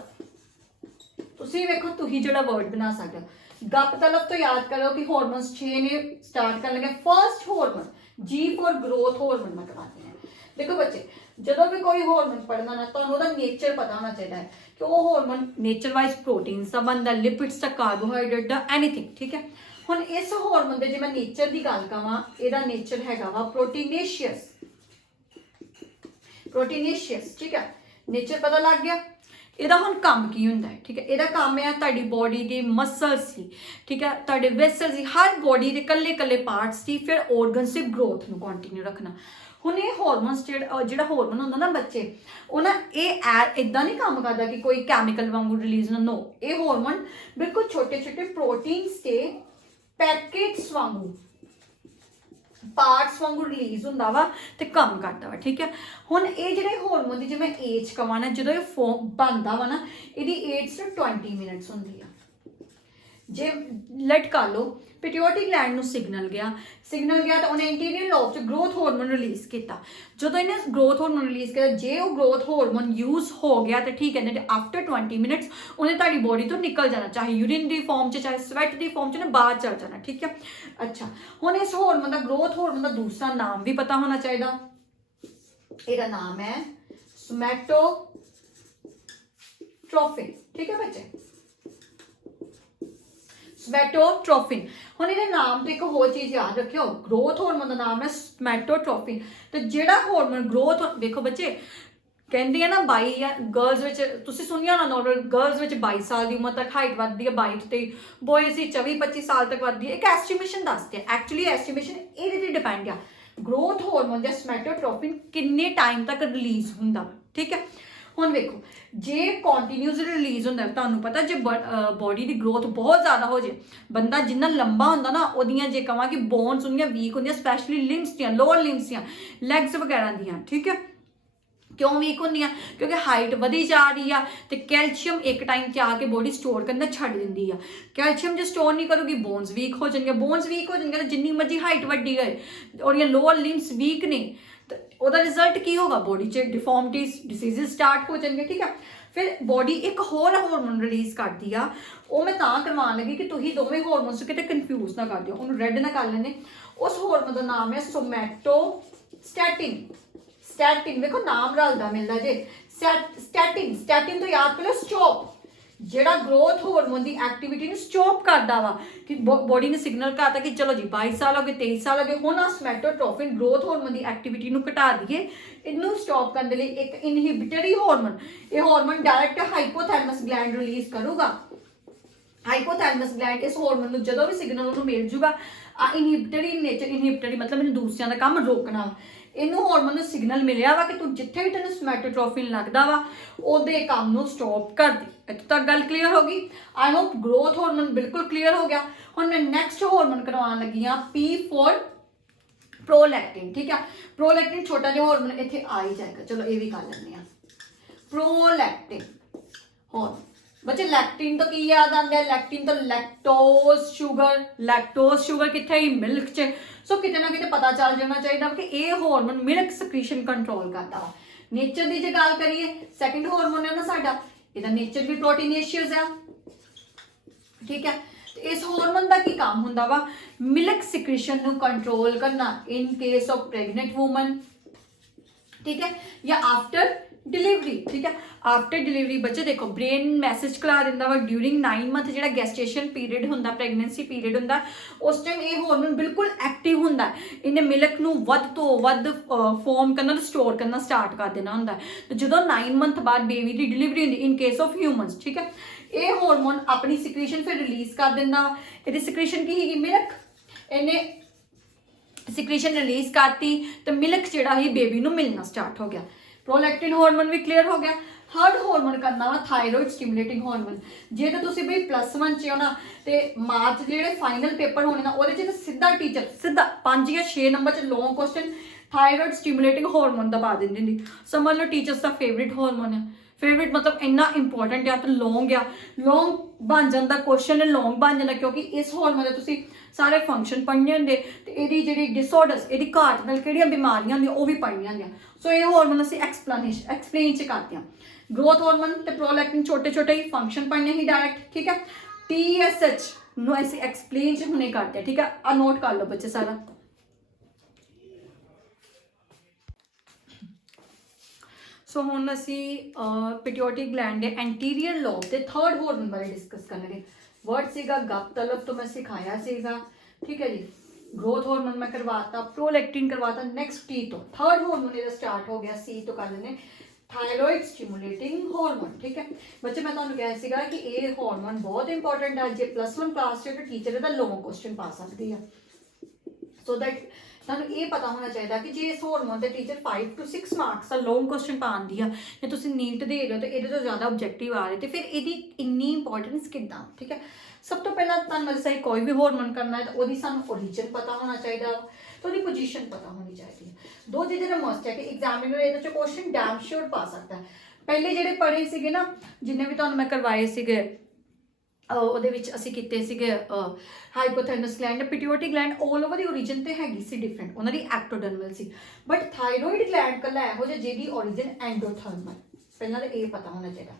तुसी वेखो तुही जिहड़ा वर्ड बना सकते हो। गप तलफ तो याद करो कि हार्मोन्स 6 ने स्टार्ट कर लगे। First hormone G for growth hormone में करवाते हैं। देखो बच्चे जब भी कोई हार्मोन पढ़ना ना तो उहदा नेचर पता होना चाहिए कि वो हार्मोन नेचर वाइज प्रोटीन्स का बनता, लिपिड्स का, कार्बोहाइड्रेट का, एनीथिंग, ठीक है। हुण इस हार्मोन दे जे मैं नेचर की गल कवां, इहदा नेचर हैगा वा प्रोटीनेशियस, ठीक है। नेचर पता लग गया। ਇਹਦਾ ਹੁਣ ਕੰਮ ਕੀ ਹੁੰਦਾ ਹੈ, ਠੀਕ ਹੈ। ਇਹਦਾ ਕੰਮ ਹੈ ਤੁਹਾਡੀ ਬੋਡੀ ਦੇ ਮਸਲਸ ਦੀ, ਠੀਕ ਹੈ, ਤੁਹਾਡੇ ਵੈਸਲਸ ਦੀ, ਹਰ ਬੋਡੀ ਦੇ ਕੱਲੇ ਕੱਲੇ ਪਾਰਟਸ ਦੀ, ਫਿਰ ਆਰਗਨਸ ਦੀ ਗਰੋਥ ਨੂੰ ਕੰਟੀਨਿਊ ਰੱਖਣਾ। ਹੁਣ ਇਹ ਹਾਰਮੋਨਸ ਜਿਹੜਾ ਹਾਰਮੋਨ ਹੁੰਦਾ ਨਾ ਬੱਚੇ, ਉਹ ਨਾ ਇਹ ਇਦਾਂ ਨਹੀਂ ਕੰਮ ਕਰਦਾ ਕਿ ਕੋਈ ਕੈਮੀਕਲ ਵਾਂਗੂ ਰਿਲੀਜ਼ ਨਾ, ਨੋ। ਇਹ ਹਾਰਮੋਨ ਬਿਲਕੁਲ ਛੋਟੇ ਛੋਟੇ ਪ੍ਰੋਟੀਨਸ ਤੇ ਪੈਕੇਟਸ ਵਾਂਗੂ पार्ट्स वांगू रिलीज होंदा वा ते काम करता वा, ठीक है। हुण ये जिहड़े हार्मोन दी जे मैं एज कवां ना, जदों ये फॉर्म बनदा वा ना, इहदी एज सिर्फ 20 मिनट्स हुंदी आ। जे लेट कर लो पिट्यूटरी ग्लैंड नूं सिग्नल गया तो उन्हें इंटीरियर लॉब च ग्रोथ हार्मोन रिलीज किया। जो इन्हें ग्रोथ हार्मोन रिलीज किया, जे वो ग्रोथ हार्मोन यूज हो गया तो ठीक है, नहीं आफ्टर 20 मिनट्स उन्हें ताड़ी बॉडी तो निकल जाना, चाहे यूरिन की फॉर्म च चाहे स्वैट की फॉर्म च, बाहर चल जाना, ठीक है। अच्छा हुण इस हार्मोन का ग्रोथ हार्मोन का दूसरा नाम भी पता होना चाहिए। इसका नाम है सोमैटोट्रोफिन, ठीक है बच्चे, सोमैटोट्रोफिन। हुण इहदे नाम तो एक होर चीज़ याद रखियो, ग्रोथ हार्मोन का नाम है सोमैटोट्रोफिन। तो जिहड़ा हार्मोन ग्रोथ, देखो बच्चे कहते हैं ना 22 या गर्ल्स विच तुसीं सुनिया होना नॉर्मल गर्ल्स विच 22 साल की उम्र तक हाइट बढ़ती है, 22 ते बॉयज़ की 24-25 साल तक बढ़ती है। एक एस्टीमेशन दसते हैं, एक्चुअली एस्टीमेशन ये डिपेंड आ ग्रोथ हार्मोन या सोमैटोट्रोफिन किन्ने टाइम तक रिलीज होंदा, ठीक है। ਹੁਣ ਵੇਖੋ ਜੇ ਕੰਟੀਨਿਊਸਲੀ ਰਿਲੀਜ਼ ਹੁੰਦਾ ਤੁਹਾਨੂੰ ਪਤਾ ਜੇ ਬੋਡੀ ਦੀ ਗਰੋਥ ਬਹੁਤ ਜ਼ਿਆਦਾ ਹੋ ਜੇ ਬੰਦਾ ਜਿੰਨਾ ਲੰਬਾ ਹੁੰਦਾ ਨਾ ਉਹਦੀਆਂ ਜੇ ਕਹਾਂ ਕਿ ਬੋਨਸ ਹੁੰਦੀਆਂ ਵੀਕ ਹੁੰਦੀਆਂ ਸਪੈਸ਼ਲੀ ਲਿੰਬਸ ਦੀਆਂ ਲੋਅਰ ਲਿੰਬਸ ਦੀਆਂ ਲੈਗਸ ਵਗੈਰਾ ਦੀਆਂ ਠੀਕ ਹੈ ਕਿਉਂ ਵੀਕ ਹੁੰਦੀਆਂ ਕਿਉਂਕਿ ਹਾਈਟ ਵਧੀ ਜਾ ਰਹੀ ਆ ਤੇ ਕੈਲਸ਼ੀਅਮ ਇੱਕ ਟਾਈਮ 'ਤੇ ਆ ਕੇ ਬੋਡੀ ਸਟੋਰ ਕਰਨਾ ਛੱਡ ਦਿੰਦੀ ਆ ਕੈਲਸ਼ੀਅਮ ਜੇ ਸਟੋਰ ਨਹੀਂ ਕਰੂਗੀ ਬੋਨਸ ਵੀਕ ਹੋ ਜਾਣਗੇ ਜਿੰਨੀ ਮਰਜ਼ੀ ਹਾਈਟ ਵੱਡੀ ਹੋਏ ਉਹਦੀਆਂ ਲੋਅਰ ਲਿੰਬਸ ਵੀਕ ਨੇ ਤਾਂ ਉਹਦਾ ਰਿਜ਼ਲਟ ਕੀ ਹੋਗਾ ਬੋਡੀ 'ਚ ਡਿਫਾਰਮਿਟੀਜ਼ ਡਿਸੀਜ਼ਸ ਸਟਾਰਟ ਹੋ ਜਾਣਗੇ ਠੀਕ ਆ ਫਿਰ ਬੋਡੀ ਇੱਕ ਹੋਰ ਹਾਰਮੋਨ ਰਿਲੀਜ਼ ਕਰਦੀ ਆ ਉਹ ਮੈਂ ਤਾਂ ਕਰਵਾਉਣ ਲੱਗੀ ਕਿ ਤੁਸੀਂ ਦੋਵੇਂ ਹਾਰਮੋਨਸ ਕਿਤੇ ਕਨਫਿਊਜ਼ ਨਾ ਕਰ ਦਿਓ ਉਹਨੂੰ ਰੈੱਡ ਨਾ ਕਰ ਲੈਣੇ ਉਸ ਹਾਰਮੋਨ ਦਾ ਨਾਮ ਹੈ ਸੋਮੈਟੋਸਟੈਟਿਨ ਸਟੈਟਿਨ ਵੇਖੋ ਨਾਮ ਰਲਦਾ ਮਿਲਦਾ ਜੇ ਸਟੈਟਿਨ ਤੋਂ ਯਾਦ ਕਰੋ ਸਟਾਪ ਜਿਹੜਾ ਗਰੋਥ ਹਾਰਮੋਨ ਦੀ ਐਕਟੀਵਿਟੀ ਨੂੰ ਸਟਾਪ ਕਰਦਾ ਵਾ ਕਿ ਬੋਡੀ ਨੇ ਸਿਗਨਲ ਕਰਤਾ ਕਿ ਚਲੋ ਜੀ 22 ਸਾਲ ਹੋ ਗਏ 23 ਸਾਲ ਹੋ ਗਏ ਹੁਣ ਆ ਸੋਮੈਟੋਟ੍ਰੋਫਿਨ ਗਰੋਥ ਹਾਰਮੋਨ ਦੀ ਐਕਟੀਵਿਟੀ ਨੂੰ ਘਟਾ ਦਈਏ ਇਹਨੂੰ ਸਟਾਪ ਕਰਨ ਦੇ ਲਈ ਇੱਕ ਇਨਹਿਬਿਟਰੀ ਹਾਰਮੋਨ ਇਹ ਹਾਰਮੋਨ ਡਾਇਰੈਕਟ ਹਾਈਪੋਥੈਲਮਸ ਗਲੈਂਡ ਰਿਲੀਜ਼ ਕਰੂਗਾ ਹਾਈਪੋਥੈਲਮਸ ਗਲੈਂਡ ਇਸ ਹਾਰਮੋਨ ਨੂੰ ਜਦੋਂ ਵੀ ਸਿਗਨਲ ਉਹਨੂੰ ਮਿਲ ਜੂਗਾ ਆ ਇਨਹਿਬਿਟਰੀ ਮਤਲਬ ਇਹਨੂੰ ਦੂਸਰਿਆਂ ਦਾ ਕੰਮ ਰੋਕਣਾ ਇਹਨੂੰ ਹਾਰਮੋਨ ਨੂੰ ਸਿਗਨਲ ਮਿਲਿਆ ਵਾ ਕਿ ਤੂੰ ਜਿੱਥੇ ਵੀ ਤੈਨੂੰ ਸੋਮੈਟੋਟ੍ਰੋਫਿਨ ਲੱਗਦਾ ਵਾ ਉਹਦੇ ਕੰਮ ਨੂੰ ਸਟਾਪ ਕਰ ਦੇ ਇੱਥੋਂ ਤੱਕ ਗੱਲ ਕਲੀਅਰ ਹੋ ਗਈ ਆਈ ਹੋਪ ਗਰੋਥ ਹਾਰਮੋਨ ਬਿਲਕੁਲ ਕਲੀਅਰ ਹੋ ਗਿਆ ਹੁਣ ਮੈਂ ਨੈਕਸਟ ਹਾਰਮੋਨ ਕਰਵਾਉਣ ਲੱਗੀ ਆ P ਫॉर ਪ੍ਰੋਲੈਕਟਿਨ ਠੀਕ ਆ ਪ੍ਰੋਲੈਕਟਿਨ ਛੋਟਾ ਜਿਹਾ ਹਾਰਮੋਨ ਇੱਥੇ ਆ ਹੀ ਜਾਏਗਾ ਚਲੋ ਇਹ ਵੀ ਕਰ ਲੈਂਦੇ ਆ ਪ੍ਰੋਲੈਕਟਿਨ ਹੋਰ ਬੱਚੇ ਲੈਕਟਿਨ ਤੋਂ ਕੀ ਯਾਦ ਆਉਂਦਾ ਹੈ ਲੈਕਟਿਨ ਤੋਂ ਲੈਕਟੋਜ਼ ਸ਼ੂਗਰ ਕਿੱਥੇ ਹੀ ਮਿਲਕ 'ਚ ਸੋ ਕਿਤੇ ਨਾ ਕਿਤੇ ਪਤਾ ਚੱਲ ਜਾਣਾ ਚਾਹੀਦਾ ਕਿ ਇਹ ਹਾਰਮੋਨ ਮਿਲਕ ਸਕ੍ਰੀਸ਼ਨ ਕੰਟਰੋਲ ਕਰਦਾ ਵਾ ਨੇਚਰ ਦੀ ਜੇ ਗੱਲ ਕਰੀਏ ਸੈਕੰਡ ਹਾਰਮੋਨ ਹੈ ਨਾ ਸਾਡਾ ਇਹਦਾ ਨੇਚਰ ਵੀ ਪ੍ਰੋਟੀਨੇਸ਼ੀਅਸ ਆ ਠੀਕ ਹੈ ਤੇ ਇਸ ਹਾਰਮੋਨ ਦਾ ਕੀ ਕੰਮ ਹੁੰਦਾ ਵਾ ਮਿਲਕ ਸਕ੍ਰੀਸ਼ਨ ਨੂੰ ਕੰਟਰੋਲ ਕਰਨਾ in case of pregnant woman ਠੀਕ ਹੈ ਜਾਂ ਆਫਟਰ डिलीवरी ठीक है आफ्टर डिलीवरी बच्चे देखो ब्रेन मैसेज करा दिंदा वा ड्यूरिंग 9 मंथ जिहड़ा गैस्टेशन पीरियड हुंदा प्रेगनेंसी पीरियड हुंदा उस टाइम ये हार्मोन बिल्कुल एक्टिव हुंदा इन्हें मिल्क नूं वध तो वध फॉर्म करना स्टोर करना स्टार्ट कर देना हुंदा तो जदों 9 मंथ बाद बेबी की डिलीवरी हुंदी इन केस ऑफ ह्यूमनस ठीक है ये हार्मोन अपनी सिक्रीशन फिर रिलीज कर दिंदा इहदी सिक्रीशन की हैगी मिल्क इन्हें सिक्रीशन रिलीज करती तो मिल्क जिहड़ा ही बेबी नूं मिलना स्टार्ट हो गया प्रोलैक्टिन हार्मोन भी क्लीयर हो गया थर्ड हार्मोन करना वा थायरॉइड स्टिमुलेटिंग हार्मोन जे तो तुसी बई +1 च हो ना ते मार्च जेडे फाइनल पेपर होने ना ओदे च सीधा टीचर सीधा 5 या 6 नंबर च long question thyroid stimulating hormone दबा देंदी नी समझ लो टीचर्स दा फेवरेट हार्मोन है फेवरेट मतलब इन्ना इंपॉर्टेंट है तो लॉन्ग बन जाता क्वेश्चन लॉन्ग बन जाता क्योंकि इस हार्मोन दे तुसी सारे फंक्शन पढ़ने होंगे तो ये जी डिसऑर्डर्स ये घाट नाल किहड़ियां बीमारियां होंदियां वो भी पढ़नियां होंदियां सो ये हार्मोन असीं एक्सप्लेन च करते हैं ग्रोथ हार्मोन ते प्रोलैक्टिन छोटे छोटे ही फंक्शन पढ़ने ही डायरेक्ट ठीक है TSH नो ऐसे एक्सप्लेन च हुणे करते हैं ठीक है आ नोट कर लो बच्चे सारा सो हुण असीं पिट्यूटरी ग्लैंड दे एंटीरियर लोब ते थर्ड हार्मोन बारे डिस्कस करने वर्ड सीगा गप तलब तो मैं सिखाया सीगा ठीक है जी ग्रोथ हार्मोन मैं करवाता प्रोलैक्टिन करवाता नेक्स्ट T तो थर्ड हार्मोन ये स्टार्ट हो गया C तो कर लेने थायरॉइड स्टिमुलेटिंग हार्मोन ठीक है बच्चे मैं तुहानूं कहा सीगा कि ये हार्मोन बहुत इंपॉर्टेंट है जे +1 क्लास च टीचर इहदा लॉन्ग क्वेश्चन पा सकदी है सो दैट तुहानूं ये पता होना चाहिए कि जे इस hormone they teacher 5 to 6 marks का लॉन्ग क्वेश्चन पाउंदी है जे तुसीं नीट दे रहे हो तो ये तो ज़्यादा ऑब्जेक्टिव आ रहे तो फिर इहदी इन्नी इंपॉर्टेंस किद्दां ठीक है सब तो पहला तुहानूं सही कोई भी हार्मोन करना है तो ओहदी सानूं ओरिजिन पता होना चाहिए तो ओहदी पोजीशन पता होनी चाहिए दो चीज़ें मस्ट है कि एग्जामिनर ये क्वेश्चन डैम श्योर पा सकता है पहले जिहड़े पढ़े सीगे ना जिन्ने भी तुहानूं मैं करवाए सीगे ਉਹਦੇ ਵਿੱਚ ਅਸੀਂ ਕੀਤੇ ਸੀਗੇ ਹਾਈਪੋਥੈਲਮਸ ਗਲੈਂਡ ਪਿਟਿਊਟਰੀ ਗਲੈਂਡ ਆਲ ਓਵਰ ਦੀ origin ਤੇ ਹੈਗੀ ਸੀ ਡਿਫਰੈਂਟ ਉਹਨਾਂ ਦੀ ਐਕਟੋਡਰਮਲ ਸੀ ਬਟ ਥਾਇਰੋਇਡ ਗਲੈਂਡ ਕੱਲਾ ਇਹੋ ਜਿਹਾ ਜਿਹਦੀ origin ਐਂਡੋਥਰਮਲ ਪਹਿਲਾਂ ਤਾਂ ਇਹ ਪਤਾ ਹੋਣਾ ਚਾਹੀਦਾ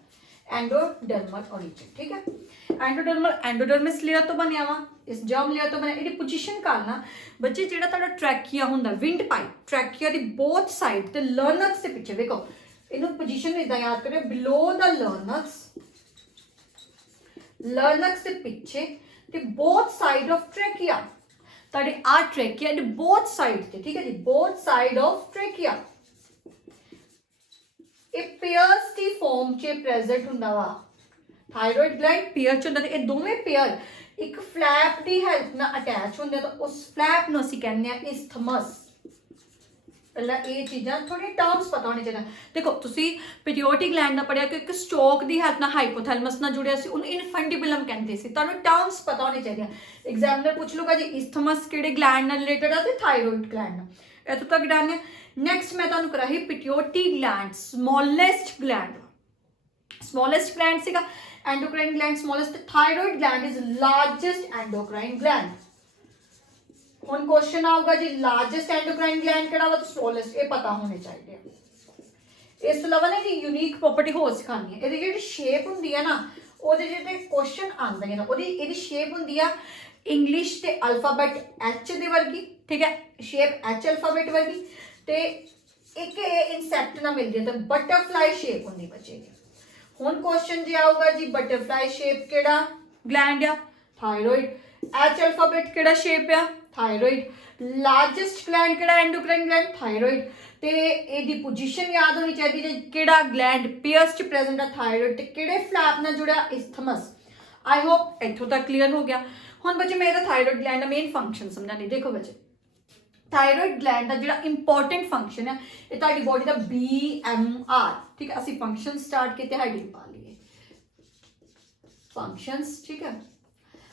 ਐਂਡੋਡਰਮਲ origin ਠੀਕ ਹੈ ਐਂਡੋਡਰਮਸ ਲੇਅਰ ਤੋਂ ਬਣਿਆ ਵਾ ਇਸ ਜਰਮ ਲੇਅਰ ਤੋਂ ਬਣਿਆ ਇਹਦੀ ਪੋਜੀਸ਼ਨ ਕਰਨਾ ਬੱਚੇ ਜਿਹੜਾ ਤੁਹਾਡਾ ਟ੍ਰੈਕੀਆ ਹੁੰਦਾ ਵਿੰਡ ਪਾਈਪ ਟ੍ਰੈਕੀਆ ਦੀ ਬੋਥ ਸਾਈਡ ਤੇ ਲਰਨਕਸ ਦੇ ਪਿੱਛੇ ਵੇਖੋ ਇਹਨੂੰ ਪੋਜੀਸ਼ਨ ਇਦਾਂ ਯਾਦ ਕਰਿਓ ਬਿਲੋ ਦਾ लर्नक्स के पिछे ते बोथ साइड ऑफ ट्रैकिया ताड़े आ ट्रैकिया दे बोथ साइड ते ठीक है जी बोथ साइड ऑफ ट्रैकिया ए पेयर्स की फॉर्म च प्रेजेंट हुंदा वा थायरॉइड ग्लैंड पेयर च हुंदा ते ए दोवें पेयर एक फ्लैप दी हेल्प नाल अटैच हुंदे तो उस फ्लैप नूं असीं कहंदे आ इस्थमस ਪਹਿਲਾਂ ਇਹ ਚੀਜ਼ਾਂ ਥੋੜੇ ਟਰਮਸ ਪਤਾ ਹੋਣੇ ਚਾਹੀਦੇ। ਦੇਖੋ ਤੁਸੀਂ ਪਿਟਿਊਟਰੀ ਗਲੈਂਡ ਦਾ ਪੜਿਆ ਕਿ ਇੱਕ ਸਟੋਕ ਦੀ ਹੈਲਪ ਨਾਲ ਹਾਈਪੋਥੈਲਮਸ ਨਾਲ ਜੁੜਿਆ ਸੀ, ਉਹਨੂੰ ਇਨਫੈਂਟੀਬਲਮ ਕਹਿੰਦੇ ਸੀ। ਤੁਹਾਨੂੰ ਟਰਮਸ ਪਤਾ ਹੋਣੇ ਚਾਹੀਦੇ। ਐਗਜ਼ਾਮਨਰ ਪੁੱਛ ਲੂਗਾ ਜੀ ਇਸਥਮਸ ਕਿਹੜੇ ਗਲੈਂਡ ਨਾਲ ਰਿਲੇਟਡ ਆ ਤੇ ਥਾਇਰੋਇਡ ਗਲੈਂਡ ਨਾਲ, ਇੱਥੋਂ ਤੱਕ ਡਨ ਹੈ। ਨੈਕਸਟ ਮੈਂ ਤੁਹਾਨੂੰ ਕਰਾਹੀ ਪਿਟਿਊਟਰੀ gland smallest gland, smallest gland ਸੀਗਾ endocrine gland smallest, thyroid gland is largest endocrine gland। ਹੁਣ क्वेश्चन ਆਊਗਾ ਜੀ largest endocrine gland ਕਿਹੜਾ ਵਾ ਤੇ smallest, ਇਹ ਪਤਾ ਹੋਣੇ ਚਾਹੀਦੇ ਆ। ਇਸ ਤੋਂ ਇਲਾਵਾ ਨਾ ਜੀ ਯੂਨੀਕ ਪ੍ਰੋਪਰਟੀ ਹੋਰ ਸਿਖਾਣੀ ਹੈ। ਇਹਦੀ ਜਿਹੜੀ ਸ਼ੇਪ ਹੁੰਦੀ ਹੈ ਨਾ, ਉਹਦੇ ਜਿਹੜੇ ਕੁਐਸਚਨ ਆਉਂਦੇ ਨੇ ਉਹਦੀ ਇਹਦੀ ਸ਼ੇਪ ਹੁੰਦੀ ਆ ਇੰਗਲਿਸ਼ ਤੇ ਅਲਫਾਬੈਟ ਐਚ ਦੇ ਵਰਗੀ, ਠੀਕ ਹੈ, ਸ਼ੇਪ ਐਚ ਅਲਫਾਬੈਟ ਵਰਗੀ, ਤੇ ਇੱਕ ਇਹ ਇਨਸੈਕਟ ਨਾਲ ਮਿਲਦੀ ਹੈ ਤੇ ਬਟਰਫਲਾਈ ਸ਼ੇਪ ਹੁੰਦੀ ਬੱਚੇ ਦੀ। ਹੁਣ ਕੁਐਸਚਨ ਜੇ ਆਊਗਾ ਜੀ ਬਟਰਫਲਾਈ ਸ਼ੇਪ ਕਿਹੜਾ ਗਲੈਂਡ ਆ, ਥਾਇਰੋਇਡ। ਐਚ ਅਲਫਾਬੈਟ ਕਿਹੜਾ ਸ਼ੇਪ ਆ, ਥਾਇਰੋਇਡ। ਲਾਰਜੈਸਟ ਗਲੈਂਡ ਕਿਹੜਾ, ਐਂਡੋਕ੍ਰਾਈਨ ਗਲੈਂਡ, ਥਾਇਰੋਇਡ। ਤੇ ਇਹਦੀ ਪੋਜੀਸ਼ਨ ਯਾਦ ਹੋਣੀ ਚਾਹੀਦੀ ਹੈ, ਕਿਹੜਾ ਗਲੈਂਡ ਪੀਅਰਸ ਚ ਪ੍ਰੈਜ਼ੈਂਟ ਆ, ਥਾਇਰੋਇਡ, ਤੇ ਕਿਹੜੇ ਫਲੈਪ ਨਾਲ ਜੁੜਿਆ, ਇਸਥਮਸ। ਆਈ ਹੋਪ ਇੱਥੋਂ ਤੱਕ ਕਲੀਅਰ ਹੋ ਗਿਆ। ਹੁਣ ਬੱਚੇ ਮੈਂ ਇਹਦਾ ਥਾਇਰੋਇਡ ਗਲੈਂਡ ਦਾ ਮੇਨ ਫੰਕਸ਼ਨ ਸਮਝਾਣੀ। ਦੇਖੋ ਬੱਚੇ ਥਾਇਰੋਇਡ ਗਲੈਂਡ ਦਾ ਜਿਹੜਾ ਇੰਪੋਰਟੈਂਟ ਫੰਕਸ਼ਨ ਹੈ ਇਹ ਤੁਹਾਡੀ ਬੋਡੀ ਦਾ BMR, ਠੀਕ ਹੈ। ਅਸੀਂ ਫੰਕਸ਼ਨ ਸਟਾਰਟ ਕੀਤੇ, ਹੈਡਿੰਗ ਪਾ ਲਈਏ ਫੰਕਸ਼ਨਸ, ਠੀਕ ਹੈ।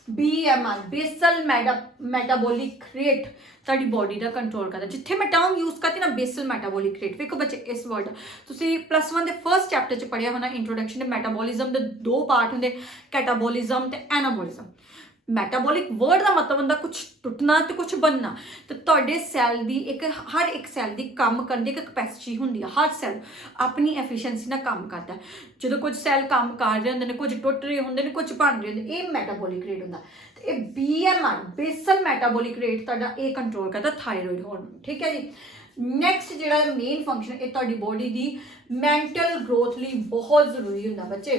BMR ਬੇਸਲ ਮੈਟਾਬੋਲਿਕ ਰੇਟ ਤੁਹਾਡੀ ਬੋਡੀ ਦਾ ਕੰਟਰੋਲ ਕਰਦਾ। ਜਿੱਥੇ ਮੈਂ ਟਰਮ ਯੂਜ਼ ਕਰਤੀ ਨਾ ਬੇਸਲ ਮੈਟਾਬੋਲਿਕ ਰੇਟ, ਵੇਖੋ ਬੱਚੇ ਇਸ ਵਰਡ ਤੁਸੀਂ +1 ਦੇ ਫਰਸਟ ਚੈਪਟਰ ਚ ਪੜ੍ਹਿਆ ਹੋਣਾ ਇੰਟਰੋਡਕਸ਼ਨ ਦੇ। ਮੈਟਾਬੋਲਿਜ਼ਮ ਦੇ ਦੋ ਪਾਰਟ ਹੁੰਦੇ, ਕੈਟਾਬੋਲਿਜ਼ਮ ਤੇ ਐਨਾਬੋਲਿਜ਼ਮ। ਮੈਟਾਬੋਲਿਕ ਵਰਡ ਦਾ ਮਤਲਬ ਹੁੰਦਾ ਕੁਝ ਟੁੱਟਣਾ ਤੇ ਕੁਝ ਬਣਨਾ। ਤੇ ਤੁਹਾਡੇ ਸੈੱਲ ਦੀ ਹਰ ਇੱਕ ਸੈੱਲ ਦੀ ਕੰਮ ਕਰਨ ਦੀ ਇੱਕ ਕਪੈਸਿਟੀ ਹੁੰਦੀ ਆ। ਹਰ ਸੈੱਲ ਆਪਣੀ ਐਫੀਸ਼ੀਐਂਸੀ ਨਾਲ ਕੰਮ ਕਰਦਾ। ਜਦੋਂ ਕੁਝ ਸੈੱਲ ਕੰਮ ਕਰ ਰਹੇ ਹੁੰਦੇ ਨੇ, ਕੁਝ ਟੁੱਟ ਰਹੇ ਹੁੰਦੇ ਨੇ, ਕੁਝ ਬਣ ਰਹੇ ਹੁੰਦੇ, ਇਹ ਮੈਟਾਬੋਲਿਕ ਰੇਟ ਹੁੰਦਾ। ਤੇ ਇਹ BMR ਬੇਸਲ ਮੈਟਾਬੋਲਿਕ ਰੇਟ ਤੁਹਾਡਾ ਇਹ ਕੰਟਰੋਲ ਕਰਦਾ ਥਾਇਰੋਇਡ ਹਾਰਮੋਨ, ਠੀਕ ਹੈ ਜੀ। ਨੈਕਸਟ ਜਿਹੜਾ ਮੇਨ ਫੰਕਸ਼ਨ ਇਹ ਤੁਹਾਡੀ ਬੋਡੀ ਦੀ ਮੈਂਟਲ ਗਰੋਥ ਲਈ ਬਹੁਤ ਜ਼ਰੂਰੀ ਹੁੰਦਾ ਬੱਚੇ।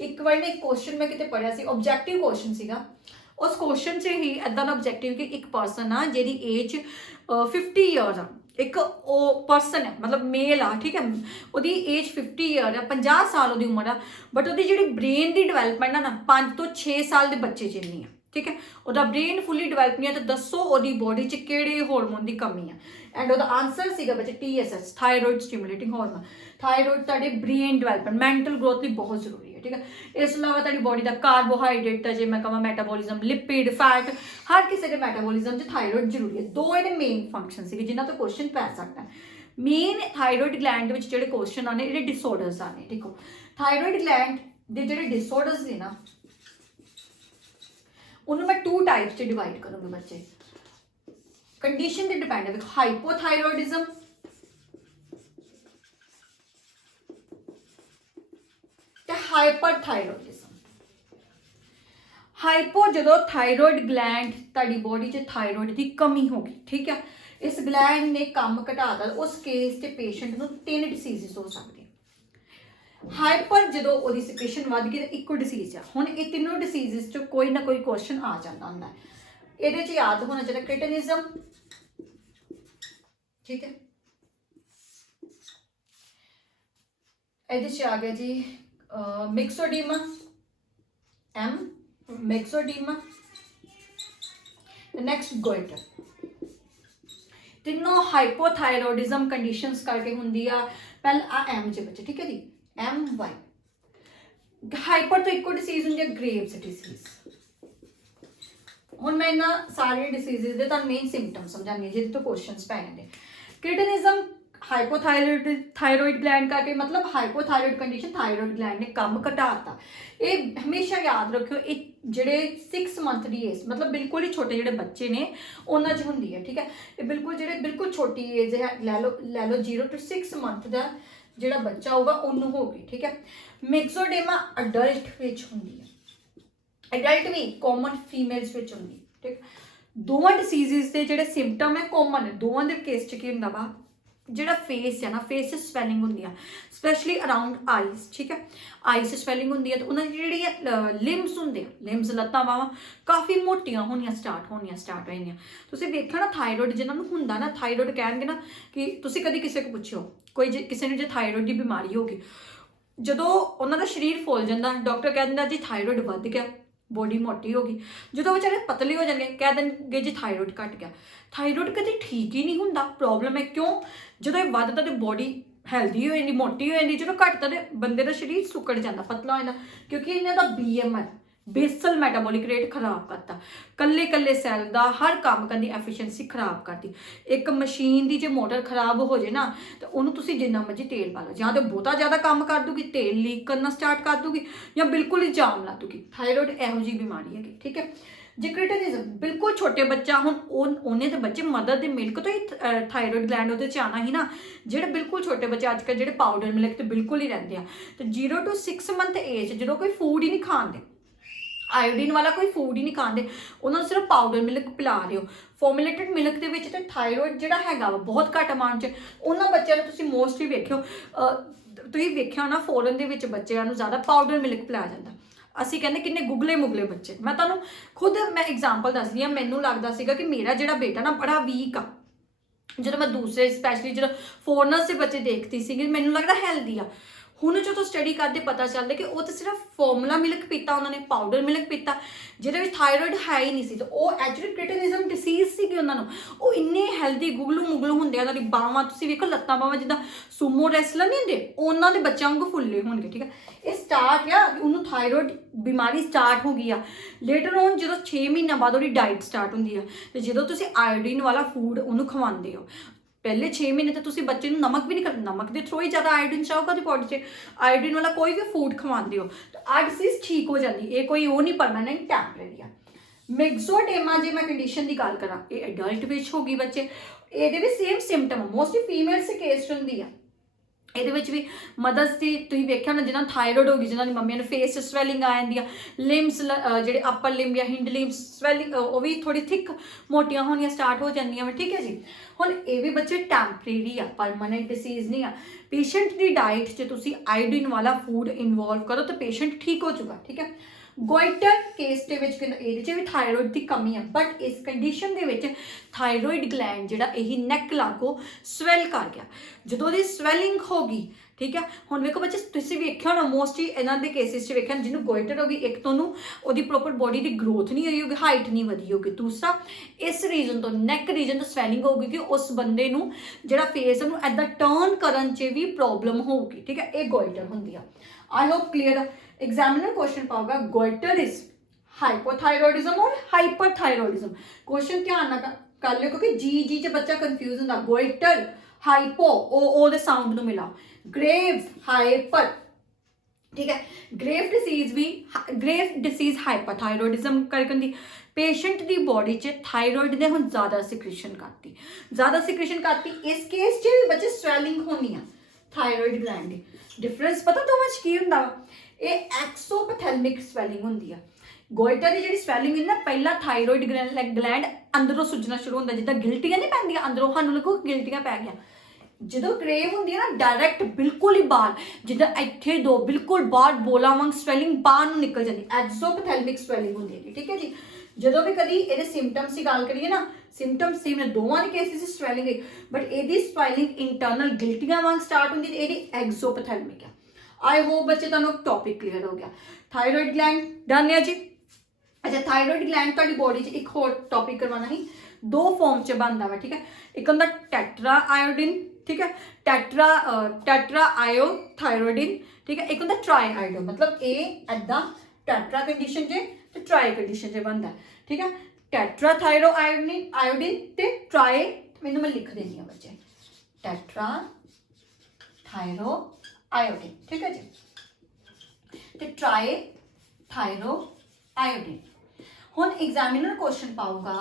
ਇੱਕ ਵਾਰ ਨੇ ਕੁਐਸਚਨ ਮੈਂ ਕਿਤੇ ਪੜਿਆ ਸੀ, ਆਬਜੈਕਟਿਵ ਕੁਐਸਚਨ ਸੀਗਾ। ਉਸ ਕੁਐਸਚਨ 'ਚ ਹੀ ਇੱਦਾਂ ਦਾ ਆਬਜੈਕਟਿਵ ਕਿ ਇੱਕ ਪਰਸਨ ਆ ਜਿਹਦੀ ਏਜ 50 ਇਅਰਸ ਆ, ਇੱਕ ਉਹ ਪਰਸਨ ਹੈ ਮਤਲਬ ਮੇਲ ਆ, ਠੀਕ ਹੈ, ਉਹਦੀ ਏਜ 50 ਇਅਰ ਆ, 50 ਸਾਲ ਉਹਦੀ ਉਮਰ ਆ, ਬਟ ਉਹਦੀ ਜਿਹੜੀ ਬ੍ਰੇਨ ਦੀ ਡਿਵੈਲਪਮੈਂਟ ਆ ਨਾ 5 ਤੋਂ 6 ਸਾਲ ਦੇ ਬੱਚੇ ਜਿੰਨੀ ਆ, ਠੀਕ ਹੈ। ਉਹਦਾ ਬ੍ਰੇਨ ਫੁੱਲੀ ਡਿਵੈਲਪ ਨਹੀਂ ਹੈ। ਤਾਂ ਦੱਸੋ ਉਹਦੀ ਬੋਡੀ 'ਚ ਕਿਹੜੇ ਹਾਰਮੋਨ ਦੀ ਕਮੀ ਆ? ਐਂਡ ਉਹਦਾ ਆਨਸਰ ਸੀਗਾ ਬੱਚੇ TSH, ਥਾਇਰੋਇਡ ਸਟਿਮੂਲੇਟਿੰਗ ਹਾਰਮੋਨ। ਥਾਇਰੋਇਡ ਤੁਹਾਡੇ ਬ੍ਰੇਨ ਡਿਵੈਲਪਮੈਂਟ ਮੈਂਟਲ ਗਰੋਥ ਲਈ ਬਹੁਤ ਜ਼ਰੂਰੀ ਹੈ, ਠੀਕ ਹੈ। ਇਸ ਤੋਂ ਇਲਾਵਾ ਤੁਹਾਡੀ ਬੋਡੀ ਦਾ ਕਾਰਬੋਹਾਈਡਰੇਟ ਦਾ ਜੇ ਮੈਂ ਕਹਾਂ ਮੈਟਾਬੋਲਿਜ਼ਮ, ਲਿਪਿਡ, ਫੈਟ, ਹਰ ਕਿਸੇ ਦੇ ਮੈਟਾਬੋਲਿਜ਼ਮ 'ਚ ਥਾਇਰੋਇਡ ਜ਼ਰੂਰੀ ਹੈ। ਦੋ ਇਹਦੇ ਮੇਨ ਫੰਕਸ਼ਨ ਸੀਗੇ ਜਿਨ੍ਹਾਂ ਤੋਂ ਕੁਐਸਚਨ ਪੈ ਸਕਦਾ। ਮੇਨ ਥਾਇਰੋਇਡ ਗਲੈਂਡ ਦੇ ਵਿੱਚ ਜਿਹੜੇ ਕੁਐਸਚਨ ਆਨੇ ਇਹਦੇ ਡਿਸਆਰਡਰਸ ਆਨੇ। ਦੇਖੋ ਥਾਇਰੋਇਡ ਗਲੈਂਡ ਦੇ ਜਿਹੜੇ ਡਿਸਆਰਡਰਸ ਨੇ ਨਾ ਉਹਨੂੰ ਮੈਂ 2 ਟਾਈਪਸ 'ਚ ਡਿਵਾਈਡ ਕਰੂੰਗੀ ਬੱਚੇ। ਕੰਡੀਸ਼ਨ ਤੇ ਡਿਪੈਂਡ ਹੈ, ਹਾਈਪੋਥਾਇਰੋਇਡਿਜ਼ਮ ਤੇ ਹਾਈਪਰਥਾਇਰੋਇਡਿਜ਼ਮ। ਹਾਈਪੋ ਜਦੋਂ ਥਾਇਰੋਇਡ ਗਲੈਂਡ ਤੁਹਾਡੀ ਬੋਡੀ 'ਚ ਥਾਇਰੋਇਡ ਦੀ ਕਮੀ ਹੋ ਗਈ, ਠੀਕ ਹੈ, ਇਸ ਗਲੈਂਡ ਨੇ ਕੰਮ ਘਟਾਤਾ, ਉਸ ਕੇਸ ਤੇ ਪੇਸ਼ੈਂਟ ਨੂੰ 3 ਡਿਸੀਜ਼ਸ ਹੋ ਸਕਦੇ। ਹਾਈਪਰ ਜਦੋਂ ਉਹਦੀ ਸਿਕ੍ਰੀਸ਼ਨ ਵੱਧ ਗਈ ਤਾਂ ਇੱਕੋ ਡਿਸੀਜ਼ ਆ। ਹੁਣ ਇਹ ਤਿੰਨੋਂ ਡਿਸੀਜ਼ਸ 'ਚ ਕੋਈ ਨਾ ਕੋਈ ਕੁਐਸਚਨ ਆ ਜਾਂਦਾ ਹੁੰਦਾ। ਇਹਦੇ 'ਚ ਯਾਦ ਹੋਣਾ ਚਾਹੀਦਾ ਕ੍ਰਿਟਿਨਿਜ਼ਮ, ਠੀਕ ਹੈ। ਇਹਦੇ 'ਚ ਆ ਗਿਆ ਜੀ ਮਿਕਸੋਡੀਮਾ, ਮਿਕਸੋਡੀਮਾ। ਨੈਕਸਟ ਗੋਇਟਰ। ਤਿੰਨੋਂ ਹਾਈਪੋਥਾਇਰੋਇਡਿਜ਼ਮ ਕੰਡੀਸ਼ਨਸ ਕਰਕੇ ਹੁੰਦੀ ਆ। ਪਹਿਲਾਂ ਆ M ਚ ਬੱਚੇ, ਠੀਕ ਹੈ ਜੀ, MY। ਹਾਈਪਰ ਤੋਂ ਇੱਕੋ ਡਿਸੀਜ਼ ਹੁੰਦੀ ਹੈ ਗ੍ਰੇਵਸ ਡਿਸੀਜ਼। ਹੁਣ ਮੈਂ ਇਹਨਾਂ ਸਾਰੇ ਡਿਸੀਜ਼ਸ ਦੇ ਤੁਹਾਨੂੰ ਮੇਨ ਸਿੰਪਟਮ ਸਮਝਾਉਂਦੀ ਹਾਂ ਜਿਹਦੇ ਤੋਂ ਕੁਐਸਚਨਸ ਪੈ ਜਾਂਦੇ। ਕ੍ਰਿਟਿਨਿਜ਼ਮ ਹਾਈਪੋਥਾਇਰੋਇਡ ਗਲੈਂਡ ਕਰਕੇ, ਮਤਲਬ ਹਾਈਪੋਥਾਇਰੋਇਡ ਕੰਡੀਸ਼ਨ, ਥਾਇਰੋਇਡ ਗਲੈਂਡ ਨੇ ਕੰਮ ਘਟਾਤਾ। ਇਹ ਹਮੇਸ਼ਾ ਯਾਦ ਰੱਖਿਓ, ਇਹ ਜਿਹੜੇ 6 ਮੰਥ ਦੀ ਏਜ ਮਤਲਬ ਬਿਲਕੁਲ ਹੀ ਛੋਟੇ ਜਿਹੜੇ ਬੱਚੇ ਨੇ ਉਹਨਾਂ 'ਚ ਹੁੰਦੀ ਹੈ, ਠੀਕ ਹੈ। ਇਹ ਬਿਲਕੁਲ ਛੋਟੀ ਏਜ ਹੈ, ਲੈ ਲਓ 0 to 6 ਮੰਥ ਦਾ ਜਿਹੜਾ ਬੱਚਾ ਹੋਊਗਾ ਉਹਨੂੰ ਹੋਗੀ, ਠੀਕ ਹੈ। ਮਿਕਸੋਡੇਮਾ ਅਡਲਟ ਵਿੱਚ ਹੁੰਦੀ ਹੈ, ਅਡਲਟ ਵੀ ਕਾਮਨ ਫੀਮੇਲਸ ਵਿੱਚ ਹੁੰਦੀ, ਠੀਕ। ਦੋਵਾਂ ਡਿਸੀਜ਼ਸ ਦੇ ਜਿਹੜੇ ਸਿੰਪਟਮ ਹੈ ਕਾਮਨ ਹੈ। ਦੋਵਾਂ ਦੇ ਕੇਸ 'ਚ ਕੀ ਹੁੰਦਾ ਵਾ, ਜਿਹੜਾ ਫੇਸ ਹੈ ਨਾ, ਫੇਸ 'ਚ ਸਵੈਲਿੰਗ ਹੁੰਦੀ ਆ, ਸਪੈਸ਼ਲੀ ਅਰਾਊਂਡ ਆਈਜ਼, ਠੀਕ ਹੈ। ਆਈਜ਼ 'ਚ ਸਵੈਲਿੰਗ ਹੁੰਦੀ ਹੈ ਤੇ ਉਹਨਾਂ ਦੀ ਜਿਹੜੀਆਂ ਲਿੰਬਸ ਹੁੰਦੇ ਆ, ਲਿੰਬਸ ਲੱਤਾਂ ਬਾਹਾਂ ਕਾਫੀ ਮੋਟੀਆਂ ਹੋਣੀਆਂ ਸਟਾਰਟ ਹੋ ਜਾਂਦੀਆਂ। ਤੁਸੀਂ ਵੇਖਿਆ ਨਾ ਥਾਇਰੋਇਡ ਜਿਹਨਾਂ ਨੂੰ ਹੁੰਦਾ ਨਾ, ਥਾਇਰੋਇਡ ਕਹਿਣਗੇ ਨਾ ਕਿ ਤੁਸੀਂ ਕਦੀ ਕਿਸੇ ਕੋਲ ਪੁੱਛਿਓ, ਕਿਸੇ ਨੂੰ ਜੇ ਥਾਇਰੋਇਡ ਦੀ ਬਿਮਾਰੀ ਹੋ ਗਈ, ਜਦੋਂ ਉਹਨਾਂ ਦਾ ਸਰੀਰ ਫੁੱਲ ਜਾਂਦਾ ਡਾਕਟਰ ਕਹਿ ਦਿੰਦਾ ਜੀ ਥਾਇਰੋਇਡ ਵੱਧ ਗਿਆ, ਬੋਡੀ ਮੋਟੀ ਹੋ ਗਈ। ਜਦੋਂ ਵਿਚਾਰੇ ਪਤਲੇ ਹੋ ਜਾਣਗੇ ਕਹਿ ਦੇਣਗੇ ਜੀ ਥਾਇਰੋਇਡ ਘਟ ਗਿਆ। ਥਾਇਰੋਇਡ ਕਦੇ ਠੀਕ ਹੀ ਨਹੀਂ ਹੁੰਦਾ। ਪ੍ਰੋਬਲਮ ਹੈ ਕਿਉਂ? ਜਦੋਂ ਇਹ ਵੱਧਦਾ ਤੇ ਬੋਡੀ ਹੈਲਦੀ ਹੋ ਜਾਂਦੀ, ਮੋਟੀ ਹੋ ਜਾਂਦੀ। ਜਦੋਂ ਘਟਦਾ ਤੇ ਬੰਦੇ ਦਾ ਸਰੀਰ ਸੁੱਕੜ ਜਾਂਦਾ, ਪਤਲਾ ਹੋ ਜਾਂਦਾ, ਕਿਉਂਕਿ ਇਹਨਾਂ ਦਾ BMR ਬੇਸਲ ਮੈਟਾਬੋਲਿਕ ਰੇਟ ਖਰਾਬ ਕਰਤਾ। ਕੱਲੇ ਕੱਲੇ ਸੈੱਲ ਦਾ ਹਰ ਕੰਮ ਕਰਨ ਦੀ ਐਫੀਸ਼ੀਐਂਸੀ ਖਰਾਬ ਕਰਦੀ। ਇੱਕ ਮਸ਼ੀਨ ਦੀ ਜੇ ਮੋਟਰ ਖਰਾਬ ਹੋ ਜੇ ਨਾ ਤਾਂ ਉਹਨੂੰ ਤੁਸੀਂ ਜਿੰਨਾ ਮਰਜ਼ੀ ਤੇਲ ਪਾ ਲਓ, ਜਾਂ ਤਾਂ ਬਹੁਤਾ ਜ਼ਿਆਦਾ ਕੰਮ ਕਰ ਦੂਗੀ, ਤੇਲ ਲੀਕ ਕਰਨਾ ਸਟਾਰਟ ਕਰ ਦੂਗੀ, ਜਾਂ ਬਿਲਕੁਲ ਹੀ ਜਾਮ ਲਾ ਦੂਗੀ। ਥਾਇਰੋਇਡ ਇਹੋ ਜਿਹੀ ਬਿਮਾਰੀ ਹੈਗੀ, ਠੀਕ ਹੈ। ਜੇ ਕ੍ਰਿਟਿਸਿਜ਼ਮ ਬਿਲਕੁਲ ਛੋਟੇ ਬੱਚਾ, ਹੁਣ ਉਹਨੇ ਤੇ ਬੱਚੇ ਮਦਰ ਦੇ ਮਿਲਕ ਤੋਂ ਹੀ ਥਾਇਰੋਇਡ ਗਲੈਂਡ ਉਹਦੇ 'ਚ ਆਉਣਾ ਹੀ ਨਾ। ਜਿਹੜੇ ਬਿਲਕੁਲ ਛੋਟੇ ਬੱਚੇ ਅੱਜ ਕੱਲ੍ਹ ਜਿਹੜੇ ਪਾਊਡਰ ਮਿਲਕ ਤੇ ਬਿਲਕੁਲ ਹੀ ਰਹਿੰਦੇ ਆ, ਤੇ 0 to 6 ਮੰਥ ਏਜ ਜਦੋਂ ਕੋਈ ਫੂਡ ਹੀ ਨਹੀਂ ਖਾਂਦੇ, ਆਇਓਡੀਨ ਵਾਲਾ ਕੋਈ ਫੂਡ ਹੀ ਨਹੀਂ ਖਾਂਦੇ, ਉਹਨਾਂ ਨੂੰ ਸਿਰਫ ਪਾਊਡਰ ਮਿਲਕ ਪਿਲਾ ਰਹੇ ਹੋ। ਫੋਰਮੂਲੇਟਡ ਮਿਲਕ ਦੇ ਵਿੱਚ ਤੇ ਥਾਇਰੋਇਡ ਜਿਹੜਾ ਹੈਗਾ ਵਾ ਬਹੁਤ ਘੱਟ ਅਮਾਊਂਟ 'ਚ। ਉਹਨਾਂ ਬੱਚਿਆਂ ਨੂੰ ਤੁਸੀਂ ਮੋਸਟਲੀ ਵੇਖਿਓ, ਤੁਸੀਂ ਵੇਖਿਆ ਨਾ ਫੋਰਨ ਦੇ ਵਿੱਚ ਬੱਚਿਆਂ ਨੂੰ ਜ਼ਿਆਦਾ ਪਾਊਡਰ ਮਿਲਕ ਪਿਲਾਇਆ ਜਾਂਦਾ। ਅਸੀਂ ਕਹਿੰਦੇ ਕਿੰਨੇ ਗੁਗਲੇ ਮੁਗਲੇ ਬੱਚੇ। ਮੈਂ ਤੁਹਾਨੂੰ ਖੁਦ ਮੈਂ ਐਗਜ਼ਾਮਪਲ ਦੱਸਦੀ ਹਾਂ। ਮੈਨੂੰ ਲੱਗਦਾ ਸੀਗਾ ਕਿ ਮੇਰਾ ਜਿਹੜਾ ਬੇਟਾ ਨਾ ਬੜਾ ਵੀਕ ਆ। ਜਦੋਂ ਮੈਂ ਦੂਸਰੇ ਸਪੈਸ਼ਲੀ ਜਦੋਂ ਫੋਰਨਰਸ ਦੇ ਬੱਚੇ ਦੇਖਦੀ ਸੀਗੀ, ਮੈਨੂੰ ਲੱਗਦਾ ਹੈਲਦੀ ਆ। ਹੁਣ ਜਦੋਂ ਸਟੱਡੀ ਕਰਦੇ ਪਤਾ ਚੱਲਦਾ ਕਿ ਉਹ ਤਾਂ ਸਿਰਫ ਫਾਰਮੂਲਾ ਮਿਲਕ ਪੀਤਾ, ਉਹਨਾਂ ਨੇ ਪਾਊਡਰ ਮਿਲਕ ਪੀਤਾ, ਜਿਹਦੇ ਵਿੱਚ ਥਾਇਰੋਇਡ ਹੈ ਹੀ ਨਹੀਂ ਸੀ। ਤੇ ਉਹ ਐਕਚੁਅਲੀ ਕ੍ਰਿਟਿਸਿਜ਼ਮ ਡਿਸੀਜ਼ ਸੀਗੀ ਉਹਨਾਂ ਨੂੰ। ਉਹ ਇੰਨੇ ਹੈਲਦੀ ਗੁਗਲੂ ਮੁਗਲੂ ਹੁੰਦੇ ਆ, ਉਹਨਾਂ ਦੀ ਬਾਹਾਂ ਤੁਸੀਂ ਵੇਖੋ, ਲੱਤਾਂ ਬਾਹਾਂ ਜਿੱਦਾਂ ਸੂਮੋ ਰੈਸਲਰ ਨਹੀਂ ਹੁੰਦੇ, ਉਹਨਾਂ ਦੇ ਬੱਚਿਆਂ ਵਾਂਗੂ ਫੁੱਲੇ ਹੋਣਗੇ, ਠੀਕ ਹੈ। ਇਹ ਸਟਾਰਟ ਆ, ਉਹਨੂੰ ਥਾਇਰੋਇਡ ਬਿਮਾਰੀ ਸਟਾਰਟ ਹੋ ਗਈ ਆ। ਲੇਟਰ ਔਨ ਜਦੋਂ 6 ਮਹੀਨਿਆਂ ਬਾਅਦ ਉਹਦੀ ਡਾਈਟ ਸਟਾਰਟ ਹੁੰਦੀ ਆ, ਤੇ ਜਦੋਂ ਤੁਸੀਂ ਆਇਓਡੀਨ ਵਾਲਾ ਫੂਡ ਉਹਨੂੰ ਖਵਾਉਂਦੇ ਹੋ, ਪਹਿਲੇ 6 ਮਹੀਨੇ ਤਾਂ ਤੁਸੀਂ ਬੱਚੇ ਨੂੰ ਨਮਕ ਵੀ ਨਹੀਂ ਕਰਦੇ, ਨਮਕ ਦੇ ਥਰੂ ਹੀ ਜ਼ਿਆਦਾ ਆਇਓਡੀਨ ਚਾਹੂਗਾ ਦੀ ਬੋਡੀ 'ਚ। ਆਇਓਡੀਨ ਵਾਲਾ ਕੋਈ ਵੀ ਫੂਡ ਖਵਾਉਂਦੇ ਹੋ ਤਾਂ ਆਹ ਡਿਸੀਜ਼ ਠੀਕ ਹੋ ਜਾਂਦੀ। ਇਹ ਕੋਈ ਉਹ ਨਹੀਂ ਪਰਮਾਨੈਂਟ, ਟੈਂਪਰੇਰੀ ਆ। ਮਿਗਜ਼ੋਡੇਮਾ ਜੇ ਮੈਂ ਕੰਡੀਸ਼ਨ ਦੀ ਗੱਲ ਕਰਾਂ, ਇਹ ਅਡਲਟ ਵਿੱਚ ਹੋ ਗਈ ਬੱਚੇ। ਇਹਦੇ ਵੀ same symptom mostly females case ਹੁੰਦੀ ਆ। ਇਹਦੇ ਵਿੱਚ ਵੀ ਮਦਰਸ ਦੀ ਤੁਸੀਂ ਵੇਖਿਆ ਨਾ, ਜਿਹਨਾਂ ਥਾਇਰੋਇਡ ਹੋ ਗਈ, ਜਿਹਨਾਂ ਦੀ ਮੰਮੀਆਂ ਨੂੰ ਫੇਸ 'ਚ ਸਵੈਲਿੰਗ ਆ ਜਾਂਦੀ ਆ, ਲਿੰਬਸ ਜਿਹੜੇ ਅਪਰ ਲਿੰਬ ਜਾਂ ਹਿੰਡ ਲਿੰਬਸ ਸਵੈਲਿੰਗ ਉਹ ਵੀ ਥੋੜੀ ਥਿਕ ਮੋਟੀਆਂ ਹੋਣੀਆਂ ਸਟਾਰਟ ਹੋ ਜਾਂਦੀਆਂ ਵਾ, ਠੀਕ ਹੈ ਜੀ। ਹੁਣ ਇਹ ਵੀ ਬੱਚੇ ਟੈਂਪਰੇਰੀ ਆ, ਪਰਮਾਨੈਂਟ ਡਿਸੀਜ਼ ਨਹੀਂ ਆ। ਪੇਸ਼ੈਂਟ ਦੀ ਡਾਈਟ 'ਚ ਤੁਸੀਂ ਆਇਓਡੀਨ ਵਾਲਾ ਫੂਡ ਇਨਵੋਲਵ ਕਰੋ ਤਾਂ ਪੇਸ਼ੈਂਟ ਠੀਕ ਹੋ ਜਾਊਗਾ, ਠੀਕ ਹੈ। ਗੋਇਟਰ ਕੇਸ ਦੇ ਵਿੱਚ ਇਹਦੇ 'ਚ ਵੀ ਥਾਇਰੋਇਡ ਦੀ ਕਮੀ ਆ, ਬਟ ਇਸ ਕੰਡੀਸ਼ਨ ਦੇ ਵਿੱਚ ਥਾਇਰੋਇਡ ਗਲੈਂਡ ਜਿਹੜਾ ਇਹੀ ਨੈਕ ਲਾਗੋ ਸਵੈਲ ਕਰ ਗਿਆ। ਜਦੋਂ ਉਹਦੀ ਸਵੈਲਿੰਗ ਹੋ ਗਈ, ਠੀਕ ਹੈ। ਹੁਣ ਵੇਖੋ ਬੱਚੇ, ਤੁਸੀਂ ਵੇਖਿਆ ਨਾ ਮੋਸਟਲੀ ਇਹਨਾਂ ਦੇ ਕੇਸਿਸ 'ਚ ਵੇਖਿਆ, ਜਿਹਨੂੰ ਗੋਇਟਰ ਹੋ ਗਈ, ਇੱਕ ਤੋਂ ਉਹਨੂੰ ਉਹਦੀ ਪ੍ਰੋਪਰ ਬੋਡੀ ਦੀ ਗਰੋਥ ਨਹੀਂ ਹੋਈ ਹੋਗੀ, ਹਾਈਟ ਨਹੀਂ ਵਧੀ ਹੋਗੀ। ਦੂਸਰਾ ਇਸ ਰੀਜਨ ਤੋਂ ਨੈਕ ਰੀਜਨ ਤੋਂ ਸਵੈਲਿੰਗ ਹੋਊਗੀ ਕਿ ਉਸ ਬੰਦੇ ਨੂੰ ਜਿਹੜਾ ਫੇਸ ਉਹਨੂੰ ਇੱਦਾਂ ਟਰਨ ਕਰਨ 'ਚ ਵੀ ਪ੍ਰੋਬਲਮ ਹੋਊਗੀ, ਠੀਕ ਹੈ। ਇਹ ਗੋਇਟਰ ਹੁੰਦੀ ਆ। I hope clear. Examiner question पाओगा गोइटर इज हाइपोथायरॉइडिज्म और हाइपरथायरॉइडिज्म। क्वेश्चन ध्यान ना कर लियो क्योंकि जी च बच्चा कंफ्यूज होंदा। गोइटर हाइपो ओ दे साउंड नु मिला, ग्रेव्स हाइपर, ठीक है। ग्रेव डिसीज हाइपरथायरॉइडिज्म करके होंदी। पेशेंट दी बॉडी च थायरॉइड ने हुण ज़्यादा सिक्रीशन करती, इस केस च भी बच्चे स्वैलिंग होनी है थायरॉइड ग्लैंड दी। डिफरेंस पता दोवां च की हुंदा? ਇਹ ਐਕਸੋਪੈਥੈਲਮਿਕ ਸਵੈਲਿੰਗ ਹੁੰਦੀ ਆ। ਗੋਇਟਰ ਦੀ ਜਿਹੜੀ ਸਵੈਲਿੰਗ ਹੈ ਨਾ, ਪਹਿਲਾਂ ਥਾਇਰੋਇਡ ਗਲੈਂਡ ਅੰਦਰੋਂ ਸੁੱਜਣਾ ਸ਼ੁਰੂ ਹੁੰਦਾ, ਜਿੱਦਾਂ ਗਿਲਟੀਆਂ ਨਹੀਂ ਪੈਂਦੀਆਂ ਅੰਦਰੋਂ, ਸਾਨੂੰ ਲੱਗੋ ਗਿਲਟੀਆਂ ਪੈ ਗਈਆਂ। ਜਦੋਂ ਕ੍ਰੇਵ ਹੁੰਦੀ ਹੈ ਨਾ, ਡਾਇਰੈਕਟ ਬਿਲਕੁਲ ਹੀ ਬਾਹਰ, ਜਿੱਦਾਂ ਇੱਥੇ ਦੋ ਬਿਲਕੁਲ ਬਾਹਰ ਬੋਲਾਂ ਵਾਂਗ ਸਵੈਲਿੰਗ ਬਾਹਰ ਨੂੰ ਨਿਕਲ ਜਾਂਦੀ, ਐਕਸੋਪੈਥੈਲਮਿਕ ਸਵੈਲਿੰਗ ਹੁੰਦੀ ਹੈ, ਠੀਕ ਹੈ ਜੀ। ਜਦੋਂ ਵੀ ਕਦੀ ਇਹਦੇ ਸਿੰਪਟਮਸ ਦੀ ਗੱਲ ਕਰੀਏ ਨਾ, ਸਿੰਪਟਮਸ ਸੇਮ ਨੇ ਦੋਵਾਂ ਦੇ ਕੇਸਿਸ ਸਵੈਲਿੰਗ ਹੈ, ਬਟ ਇਹਦੀ ਸਵੈਲਿੰਗ ਇੰਟਰਨਲ ਗਿਲਟੀਆਂ ਵਾਂਗ ਸਟਾਰਟ ਹੁੰਦੀ ਤੇ ਇਹਦੀ ਐਕਸੋਪੈਥੈਲਮਿਕ ਹੈ। आई होप बच्चे तुहानू टॉपिक क्लीयर हो गया। थायरॉइड ग्लैंड डन है जी। अच्छा, थायरॉइड ग्लैंड तुहाडी बॉडी च एक होर टॉपिक करवाना ही, दो फॉर्म च बनता वा, ठीक है। एक होंदा टेट्रा आयोडीन, ठीक है, टेट्रा आयोथायरॉइडिन, ठीक है। एक होंदा ट्राई आयोडीन, मतलब ए ऐदा टेट्रा कंडीशन च ते ट्राई कंडीशन च बनता है, ठीक है। टेट्रा थायरो आयोडीन ते ट्राई, मैनू मैं लिख देनी है बच्चे, टेट्रा थायरो आयोडीन, ठीक है जी, ते ट्राई थायरो आयोडीन। हुण एग्जामिनर क्वेश्चन पाऊगा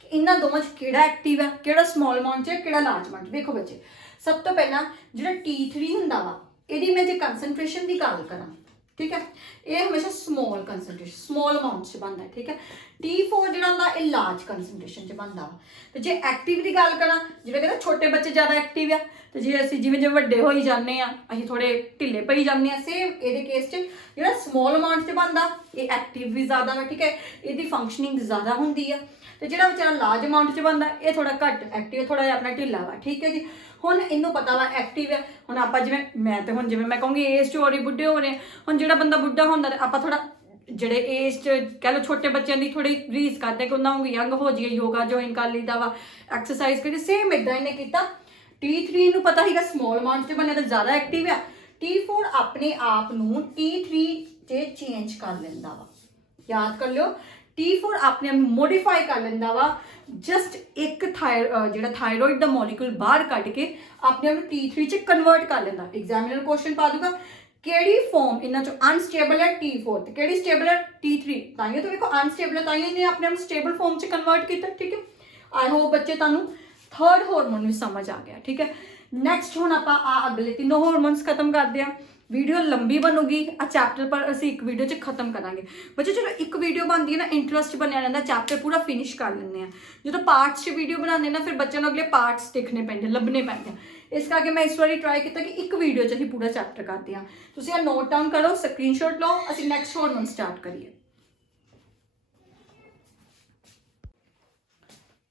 कि इन्हां दोवां च किहड़ा एक्टिव है, किहड़ा स्मॉल अमाउंट च, किहड़ा लार्ज अमाउंट। देखो बच्चे, सब तो पहला जिहड़ा T3 हुंदा वा, इहदी मैं जे कंसनट्रेशन की गल करां, ठीक है, ये हमेशा स्मॉल कंसनट्रेशन स्मॉल अमाउंट च बनता है, ठीक है। T4 जिहड़ा हुंदा ये लार्ज कंसनट्रेशन च बनता वा। तो जे एक्टिव की गल करा, जिवें कहंदे छोटे बच्चे ज़्यादा एक्टिव आ, तो जे असीं जिवें जिवें वड्डे होई जाने आ असीं थोड़े ढिले पई जाने आ, सेम इहदे केस च जिहड़ा स्मॉल अमाउंट च बनदा ये एक्टिव भी ज़्यादा वा, ठीक है, इहदी फंक्शनिंग ज़्यादा हुंदी आ। तो जिहड़ा बेचारा लार्ज अमाउंट च बनदा ये थोड़ा घट एक्टिव, थोड़ा जिहा अपना ढिला वा, ठीक है जी। हुण इन्नू पता वा एक्टिव है, हुण आपां जिवें मैं कहूँगी एज च हो रही, बुढ़े हो रहे, हुण जिहड़ा बंदा बुढ़ा हुंदा ते आपां थोड़ा ਜਿਹੜੇ ਏਜ 'ਚ ਕਹਿ ਲਓ ਛੋਟੇ ਬੱਚਿਆਂ ਦੀ ਥੋੜੀ ਰੀਸ ਕਰਦੇ ਕਿ ਉਹਨਾਂ ਨੂੰ ਯੰਗ ਹੋ ਜਾਈਏ, ਯੋਗਾ ਜੁਆਇਨ ਕਰ ਲਈਦਾ ਵਾ, ਐਕਸਰਸਾਈਜ਼ ਕਰੀ। ਸੇਮ ਇਦਾਂ ਇਹਨੇ ਕੀਤਾ। T3 ਨੂੰ ਪਤਾ ਸੀਗਾ ਸਮੋਲ ਅਮਾਊਂਟ 'ਚ ਬਣਿਆ ਤਾਂ ਜ਼ਿਆਦਾ ਐਕਟਿਵ ਆ। T4 ਆਪਣੇ ਆਪ ਨੂੰ T3 'ਚ ਚੇਂਜ ਕਰ ਲੈਂਦਾ ਵਾ। ਯਾਦ ਕਰ ਲਿਓ, T4 ਆਪਣੇ ਆਪ ਨੂੰ ਮੋਡੀਫਾਈ ਕਰ ਲੈਂਦਾ ਵਾ। ਜਸਟ ਇੱਕ ਜਿਹੜਾ ਥਾਇਰੋਇਡ ਦਾ ਮੋਲੀਕੂਲ ਬਾਹਰ ਕੱਢ ਕੇ ਆਪਣੇ ਆਪ ਨੂੰ T3 'ਚ ਕਨਵਰਟ ਕਰ ਲੈਂਦਾ। ਐਗਜ਼ਾਮੀਨਰ ਕੁਐਸਚਨ ਪਾ ਦੂਗਾ ਕਿਹੜੀ ਫਾਰਮ ਇਹਨਾਂ 'ਚੋਂ ਅਨਸਟੇਬਲ ਹੈ T4 ਤੇ ਕਿਹੜੀ ਸਟੇਬਲ ਹੈ T3। ਤਾਂ ਹੀ ਤਾਂ ਵੇਖੋ ਅਨਸਟੇਬਲ ਹੈ, ਤਾਂ ਹੀ ਇਹਨੇ ਆਪਣੇ ਆਪ ਨੂੰ ਸਟੇਬਲ ਫਾਰਮ 'ਚ ਕਨਵਰਟ ਕੀਤਾ। ਠੀਕ ਹੈ, ਆਈ ਹੋਪ ਬੱਚੇ ਤੁਹਾਨੂੰ ਥਰਡ ਹਾਰਮੋਨ ਵੀ ਸਮਝ ਆ ਗਿਆ। ਠੀਕ ਹੈ, ਨੈਕਸਟ ਹੁਣ ਆਪਾਂ ਅਗਲੇ ਤਿੰਨੋਂ ਹਾਰਮੋਨਸ ਖਤਮ ਕਰਦੇ ਆ। ਵੀਡੀਓ ਲੰਬੀ ਬਣੂਗੀ, ਆ ਚੈਪਟਰ ਪਰ ਅਸੀਂ ਇੱਕ ਵੀਡੀਓ 'ਚ ਖਤਮ ਕਰਾਂਗੇ ਬੱਚੇ। ਚਲੋ ਇੱਕ ਵੀਡੀਓ ਬਣਦੀ ਹੈ ਨਾ, ਇੰਟਰਸਟ ਬਣਿਆ ਰਹਿੰਦਾ, ਚੈਪਟਰ ਪੂਰਾ ਫਿਨਿਸ਼ ਕਰ ਲੈਂਦੇ ਆ। ਜਦੋਂ ਪਾਰਟਸ 'ਚ ਵੀਡੀਓ ਬਣਾਉਂਦੇ ਨਾ ਫਿਰ ਬੱਚਿਆਂ ਨੂੰ ਅਗਲੇ ਪਾਰਟਸ ਦੇਖਣੇ ਪੈਂਦੇ, ਲੱਭਣੇ ਪੈਂਦੇ। ਇਸ ਕਰਕੇ ਮੈਂ ਇਸ ਵਾਰੀ ਟਰਾਈ ਕੀਤਾ ਕਿ ਇੱਕ ਵੀਡੀਓ 'ਚ ਅਸੀਂ ਪੂਰਾ ਚੈਪਟਰ ਕਰਦੇ ਹਾਂ। ਤੁਸੀਂ ਆ ਨੋਟ ਡਾਊਨ ਕਰੋ, ਸਕਰੀਨਸ਼ਾਟ ਲਓ, ਅਸੀਂ ਨੈਕਸਟ ਹਾਰਮੋਨ ਸਟਾਰਟ ਕਰੀਏ।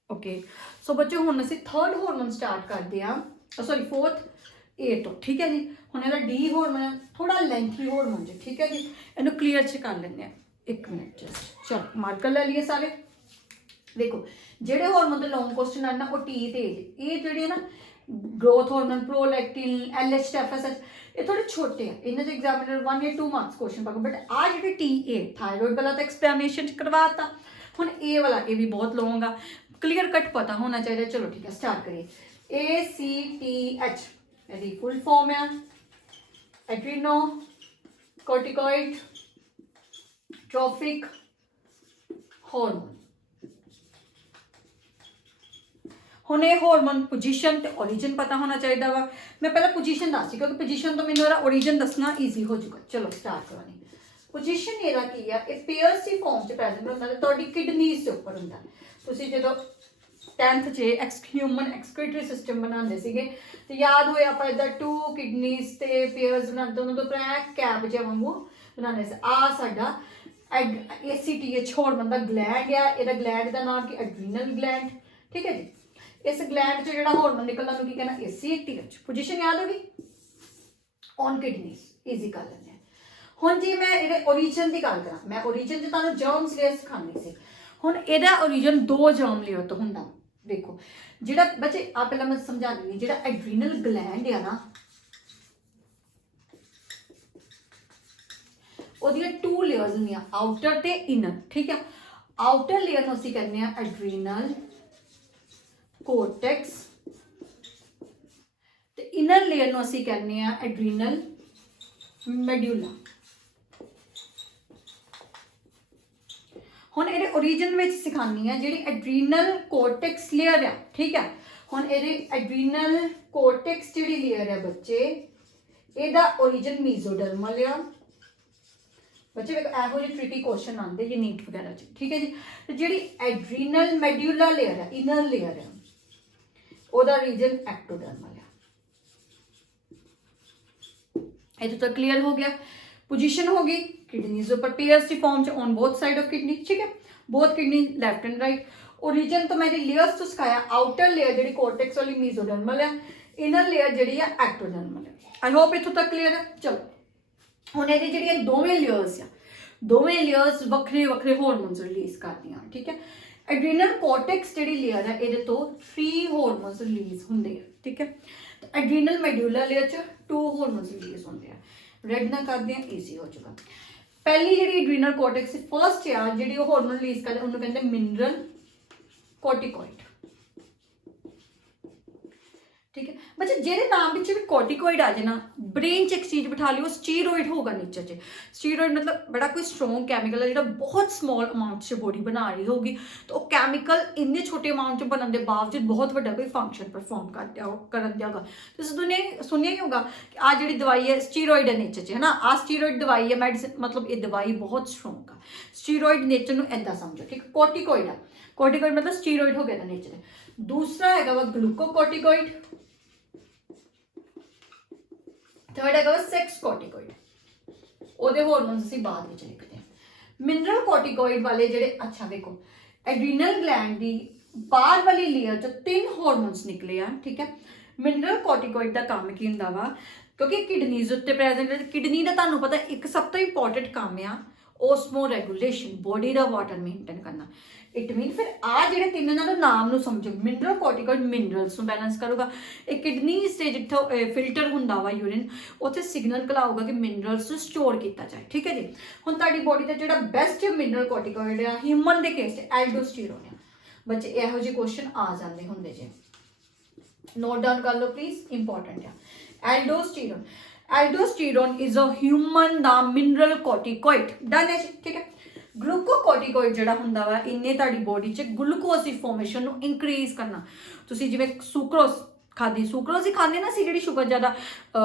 ਓਕੇ, ਸੋ ਬੱਚੇ ਹੁਣ ਅਸੀਂ ਥਰਡ ਹਾਰਮੋਨ ਸਟਾਰਟ ਕਰਦੇ ਹਾਂ, ਸੌਰੀ ਫੋਰਥ A ਤੋਂ। ਠੀਕ ਹੈ ਜੀ, ਹੁਣ ਇਹਦਾ D ਹਾਰਮੋਨ ਥੋੜਾ ਲੈਂਥੀ ਹਾਰਮੋਨ ਜੀ। ਠੀਕ ਹੈ ਜੀ, ਇਹਨੂੰ ਕਲੀਅਰ ਚ ਕਰ ਲੈਂਦੇ ਆ। ਇੱਕ ਮਿੰਟ ਜਸਟ, ਚਲੋ ਮਾਰਕਰ ਲੈ ਲਈਏ ਸਾਰੇ। ਦੇਖੋ ਜਿਹੜੇ ਹਾਰਮੋਨ ਦੇ ਲੌਂਗ ਕੁਐਸਚਨ ਆਣ ਨਾ ਉਹ T ਤੇ ਇਹ ਜਿਹੜੇ ਨਾ growth hormone, prolactin, LH, FSH, ਇਹ ਥੋੜੇ ਛੋਟੇ ਆ। ਇਹਨਾਂ ਦੇ ਐਗਜ਼ਾਮੀਨਰ 1 ਜਾਂ 2 ਮਾਰਕਸ ਕੁਐਸਚਨ ਪਾਗਾ। ਬਟ ਆ ਜਿਹੜੇ TA ਥਾਇਰੋਇਡ ਵਾਲਾ ਤਾਂ ਐਕਸਪਲੇਨੇਸ਼ਨ ਚ ਕਰਵਾਤਾ। ਹੁਣ ਇਹ ਵਾਲਾ ਇਹ ਵੀ ਬਹੁਤ ਲੌਂਗ ਆ, ਕਲੀਅਰ ਕੱਟ ਪਤਾ ਹੋਣਾ ਚਾਹੀਦਾ। ਚਲੋ ਠੀਕ ਹੈ, ਸਟਾਰਟ ਕਰੀਏ। ACTH ਇਹਦੀ ਫੁੱਲ ਫਾਰਮ ਹੈ ਐਡਰੀਨੋ ਕੋਰਟੀਕੋਇਡ ਟ੍ਰੋਫਿਕ ਹਾਰਮੋਨ। ਹੁਣ ਇਹ ਹਾਰਮੋਨ ਪੋਜੀਸ਼ਨ ਤੇ origin ਪਤਾ ਹੋਣਾ ਚਾਹੀਦਾ ਵਾ। ਮੈਂ ਪਹਿਲਾਂ ਪੋਜੀਸ਼ਨ ਦੱਸੀ ਕਿਉਂਕਿ ਪੋਜੀਸ਼ਨ ਤੋਂ ਮੈਨੂੰ ਇਹਦਾ origin ਦੱਸਣਾ ਈਜ਼ੀ ਹੋ ਜਾਊਗਾ। ਚਲੋ ਸਟਾਰਟ ਕਰਾਂਗੇ। ਪੋਜੀਸ਼ਨ ਇਹਦਾ ਕੀ ਆ, ਇਹ ਪੇਅਰਸ ਦੀ ਫਾਰਮ 'ਚ ਪ੍ਰੈਜ਼ੈਂਟ ਹੁੰਦਾ ਤੇ ਤੁਹਾਡੀ ਕਿਡਨੀਜ਼ ਦੇ ਉੱਪਰ ਹੁੰਦਾ। ਤੁਸੀਂ ਜਦੋਂ 10th 'ਚ ਹਿਊਮਨ ਐਕਸਕ੍ਰੀਟਰੀ ਸਿਸਟਮ ਬਣਾਉਂਦੇ ਸੀਗੇ ਤੇ ਯਾਦ ਹੋਇਆ ਆਪਾਂ ਇੱਦਾਂ 2 ਕਿਡਨੀਜ਼ ਤੇ ਪੇਅਰਸ ਬਣਾਉਂਦੇ, ਉਹਨਾਂ ਤੋਂ ਪਹਿਲਾਂ ਕੈਪ ਜਿਹਾ ਵਾਂਗੂ ਬਣਾਉਂਦੇ ਸੀ। ਆ ਸਾਡਾ ACTH ਹਾਰਮੋਨ ਦਾ ਗਲੈਂਡ ਆ। ਇਹਦਾ ਗਲੈਂਡ ਦਾ ਨਾਮ ਕੀ, ਐਡਰੀਨਲ ਗਲੈਂਡ। ਠੀਕ ਹੈ ਜੀ, ਇਸ ਗਲੈਂਡ 'ਚ ਜਿਹੜਾ ਹਾਰਮੋਨ ਨਿਕਲਦਾ ਉਹਨੂੰ ਕੀ ਕਹਿਣਾ, ACTH। ਪੋਜੀਸ਼ਨ ਯਾਦ ਹੋ ਗਈ, ਔਨ ਕਿਡਨੀਜ਼, ਈਜ਼ੀ ਕਰ ਲੈਂਦੇ ਹਾਂ। ਹੁਣ ਜੇ ਮੈਂ ਇਹਦੇ origin ਦੀ ਗੱਲ ਕਰਾਂ, ਮੈਂ origin 'ਚ ਤੁਹਾਨੂੰ ਜਰਮਸ ਲੇਅਰ ਸਿਖਾਉਣੀ ਸੀ। ਹੁਣ ਇਹਦਾ origin 2 ਜਰਮ ਲੇਅਰ ਤੋਂ ਹੁੰਦਾ। ਦੇਖੋ ਜਿਹੜਾ ਬੱਚੇ ਆ ਪਹਿਲਾਂ ਮੈਂ ਸਮਝਾ ਦਿੰਦੀ, ਜਿਹੜਾ ਐਡਰੀਨਲ ਗਲੈਂਡ ਆ ਨਾ ਉਹਦੀਆਂ 2 ਲੇਅਰਸ ਹੁੰਦੀਆਂ, ਆਊਟਰ ਤੇ ਇਨਰ। ਠੀਕ ਹੈ, ਆਊਟਰ ਲੇਅਰ ਨੂੰ ਅਸੀਂ ਕਹਿੰਦੇ ਆ ਐਡਰੀਨਲ ਕੋਰਟੈਕਸ ਤੇ ਇਨਰ ਲੇਅਰ ਨੂੰ ਅਸੀਂ ਕਹਿੰਦੇ ਆ ਐਡਰੀਨਲ ਮੈਡਿਊਲਾ। ਹੁਣ ਇਹਦੇ origin ਵਿੱਚ ਸਿਖਾਉਣੀ ਆ ਜਿਹੜੀ ਐਡਰੀਨਲ ਕੋਰਟੈਕਸ ਲੇਅਰ ਆ। ਠੀਕ ਹੈ, ਹੁਣ ਇਹਦੇ ਐਡਰੀਨਲ ਕੋਰਟੈਕਸ ਜਿਹੜੀ ਲੇਅਰ ਹੈ ਬੱਚੇ, ਇਹਦਾ origin ਮੀਜ਼ੋਡਰਮਲ ਆ। ਬੱਚੇ ਵੇਖੋ ਇਹੋ ਜਿਹੇ ਟ੍ਰਿਕੀ ਕੁਐਸਚਨ ਆਉਂਦੇ ਜੇ ਨੀਟ ਵਗੈਰਾ 'ਚ। ਠੀਕ ਹੈ ਜੀ, ਤੇ ਜਿਹੜੀ ਐਡਰੀਨਲ ਮੈਡਿਊਲਾ ਲੇਅਰ ਹੈ, ਇਨਰ ਲੇਅਰ ਹੈ, ਉਹਦਾ origin ਐਕਟੋਡਰਮਲ ਆ। ਇਹ ਤਾਂ ਕਲੀਅਰ ਹੋ ਗਿਆ। पोजीशन होगी किडनीज ऊपर पेयर्स की फॉर्म च on both side of kidney. ठीक है, both kidney left and right. Origin तो मैंने लेयर्स तो सिखाया, आउटर लेयर जी कोर्टेक्स वाली मीजोडर्मल है, इनर लेयर जी एक्टोडर्मल है। आई होप इत्थों तक क्लीयर है। चलो हुण ये जी दोवें लेयर्स आ, दोवें लेयर्स वक्रे वक्रे हार्मोन्स रिलीज करदियां। ठीक है, एड्रीनल कोर्टेक्स जी लेयर है ये तो 3 हार्मोन्स रिलीज होंगे। ठीक है, एड्रीनल मेड्यूलर लेयर च 2 हार्मोन्स रिलीज होंगे। रेड ना कर दें, ईजी हो चुका। पहली जी एड्रीनल कोर्टेक्स फर्स्ट आ जी हार्मोन रिलीज करते उन्होंने कहते मिनरल कोर्टिकॉइड। ठीक है बच्चे, जेरे नाम भी कोर्टिकॉइड आ जाए ना, ब्रेन च एक चीज़ बिठा लियो, स्टीरॉइड होगा नीचे च। स्टीरॉइड मतलब बड़ा कोई स्ट्रोंग कैमिकल है जो बहुत स्मॉल अमाउंट से बॉडी बना रही होगी, तो कैमिकल इन्ने छोटे अमाउंट च बनने के बावजूद बहुत बड़ा कोई फंक्शन परफॉर्म कर दिया होगा। तो दुनिया सुनिया ही होगा कि आ जी दवाई है स्टीरॉइड है नेचर च, है ना। आ स्टीरॉइड दवाई है, मेडिसिन मतलब ये दवाई बहुत स्ट्रोंग है। स्टीरॉइड नेचर में इदा समझो। ठीक है, कोर्टिकॉइड है, कोर्टिकॉइड मतलब स्टीरॉइड हो गया नेचर। दूसरा है वा ग्लूकोकोर्टिकॉइड, थर्ड है सेक्स कोर्टिकॉइड, ਉਹਦੇ ਹਾਰਮੋਨਸ ਅਸੀਂ ਬਾਅਦ ਵਿੱਚ ਲਿਖਦੇ ਹਾਂ। ਮਿਨਰਲ ਕੋਰਟੀਕੋਇਡ ਵਾਲੇ ਜਿਹੜੇ, ਅੱਛਾ ਦੇਖੋ ਐਡਰੀਨਲ ਗਲੈਂਡ ਦੀ ਬਾਹਰ ਵਾਲੀ ਲੇਅਰ ਚ 3 ਹਾਰਮੋਨਸ ਨਿਕਲੇ ਆ। ਠੀਕ ਹੈ, ਮਿਨਰਲ ਕੋਰਟੀਕੋਇਡ ਦਾ ਕੰਮ ਕੀ ਹੁੰਦਾ ਵਾ, ਕਿਉਂਕਿ ਕਿਡਨੀਜ਼ ਉੱਤੇ ਪ੍ਰੈਜ਼ੈਂਟ ਹੈ। ਕਿਡਨੀ ਦਾ ਤੁਹਾਨੂੰ ਪਤਾ ਇੱਕ ਸਭ ਤੋਂ ਇੰਪੋਰਟੈਂਟ ਕੰਮ ਆ ਓਸਮੋ ਰੈਗੂਲੇਸ਼ਨ, ਬੋਡੀ ਦਾ ਵਾटर ਮੇਨटेन करना। इट मीन फिर आ ਜਿਹੜੇ ਤਿੰਨ ਇਹਨਾਂ ਦੇ ਨਾਮ ਨੂੰ ਸਮਝੋ। ਮਿਨਰਲ ਕੋਰਟੀਕੋਇਡ ਮਿਨਰਲਸ ਨੂੰ ਬੈਲੈਂਸ ਕਰੂਗਾ। ਇਹ ਕਿਡਨੀ ਤੇ ਜਿੱਥੋਂ ਫਿਲਟਰ ਹੁੰਦਾ ਵਾ ਯੂਰਿਨ, ਉੱਥੇ ਸਿਗਨਲ ਕਲਾਊਗਾ ਕਿ ਮਿਨਰਲਸ ਨੂੰ ਸਟੋਰ ਕੀਤਾ ਜਾਏ। ਠੀਕ ਹੈ ਜੀ। ਹੁਣ ਤੁਹਾਡੀ ਬੋਡੀ ਦਾ ਜਿਹੜਾ ਬੈਸਟ ਮਿਨਰਲ ਕੋਰਟੀਕੋਇਡ ਆ ਹਿਊਮਨ ਦੇ ਕੇਸ 'ਚ ਐਲਡੋਸਟੀਰੋਨ ਆ। ਬੱਚੇ ਇਹੋ ਜਿਹੇ ਕੁਐਸਚਨ ਆ ਜਾਂਦੇ ਹੁੰਦੇ ਜੇ, ਨੋਟ ਡਾਊਨ ਕਰ ਲਓ ਪਲੀਜ਼, ਇੰਪੋਰਟੈਂਟ ਆ। Aldosterone, aldosterone is a human ਦਾ ਮਿਨਰਲ ਕੋਰਟੀਕੋਇਡ। ਡਨ ਹੈ ਜੀ। ਠੀਕ ਹੈ। ਗਲੂਕੋਕੋਰਟੀਕੋਇਡ ਜਿਹੜਾ ਹੁੰਦਾ ਵਾ, ਇਹਨੇ ਤੁਹਾਡੀ ਬੋਡੀ 'ਚ ਗਲੂਕੋਜ਼ ਦੀ ਫਾਰਮੇਸ਼ਨ ਨੂੰ ਇਨਕਰੀਜ਼ ਕਰਨਾ। ਤੁਸੀਂ ਜਿਵੇਂ ਸੁਕਰੋਜ਼ ਖਾਦੀ, ਸੁਕਰੋਜ਼ ਹੀ ਖਾਂਦੇ ਨਾ ਸੀ, ਜਿਹੜੀ ਸ਼ੂਗਰ ਜ਼ਿਆਦਾ,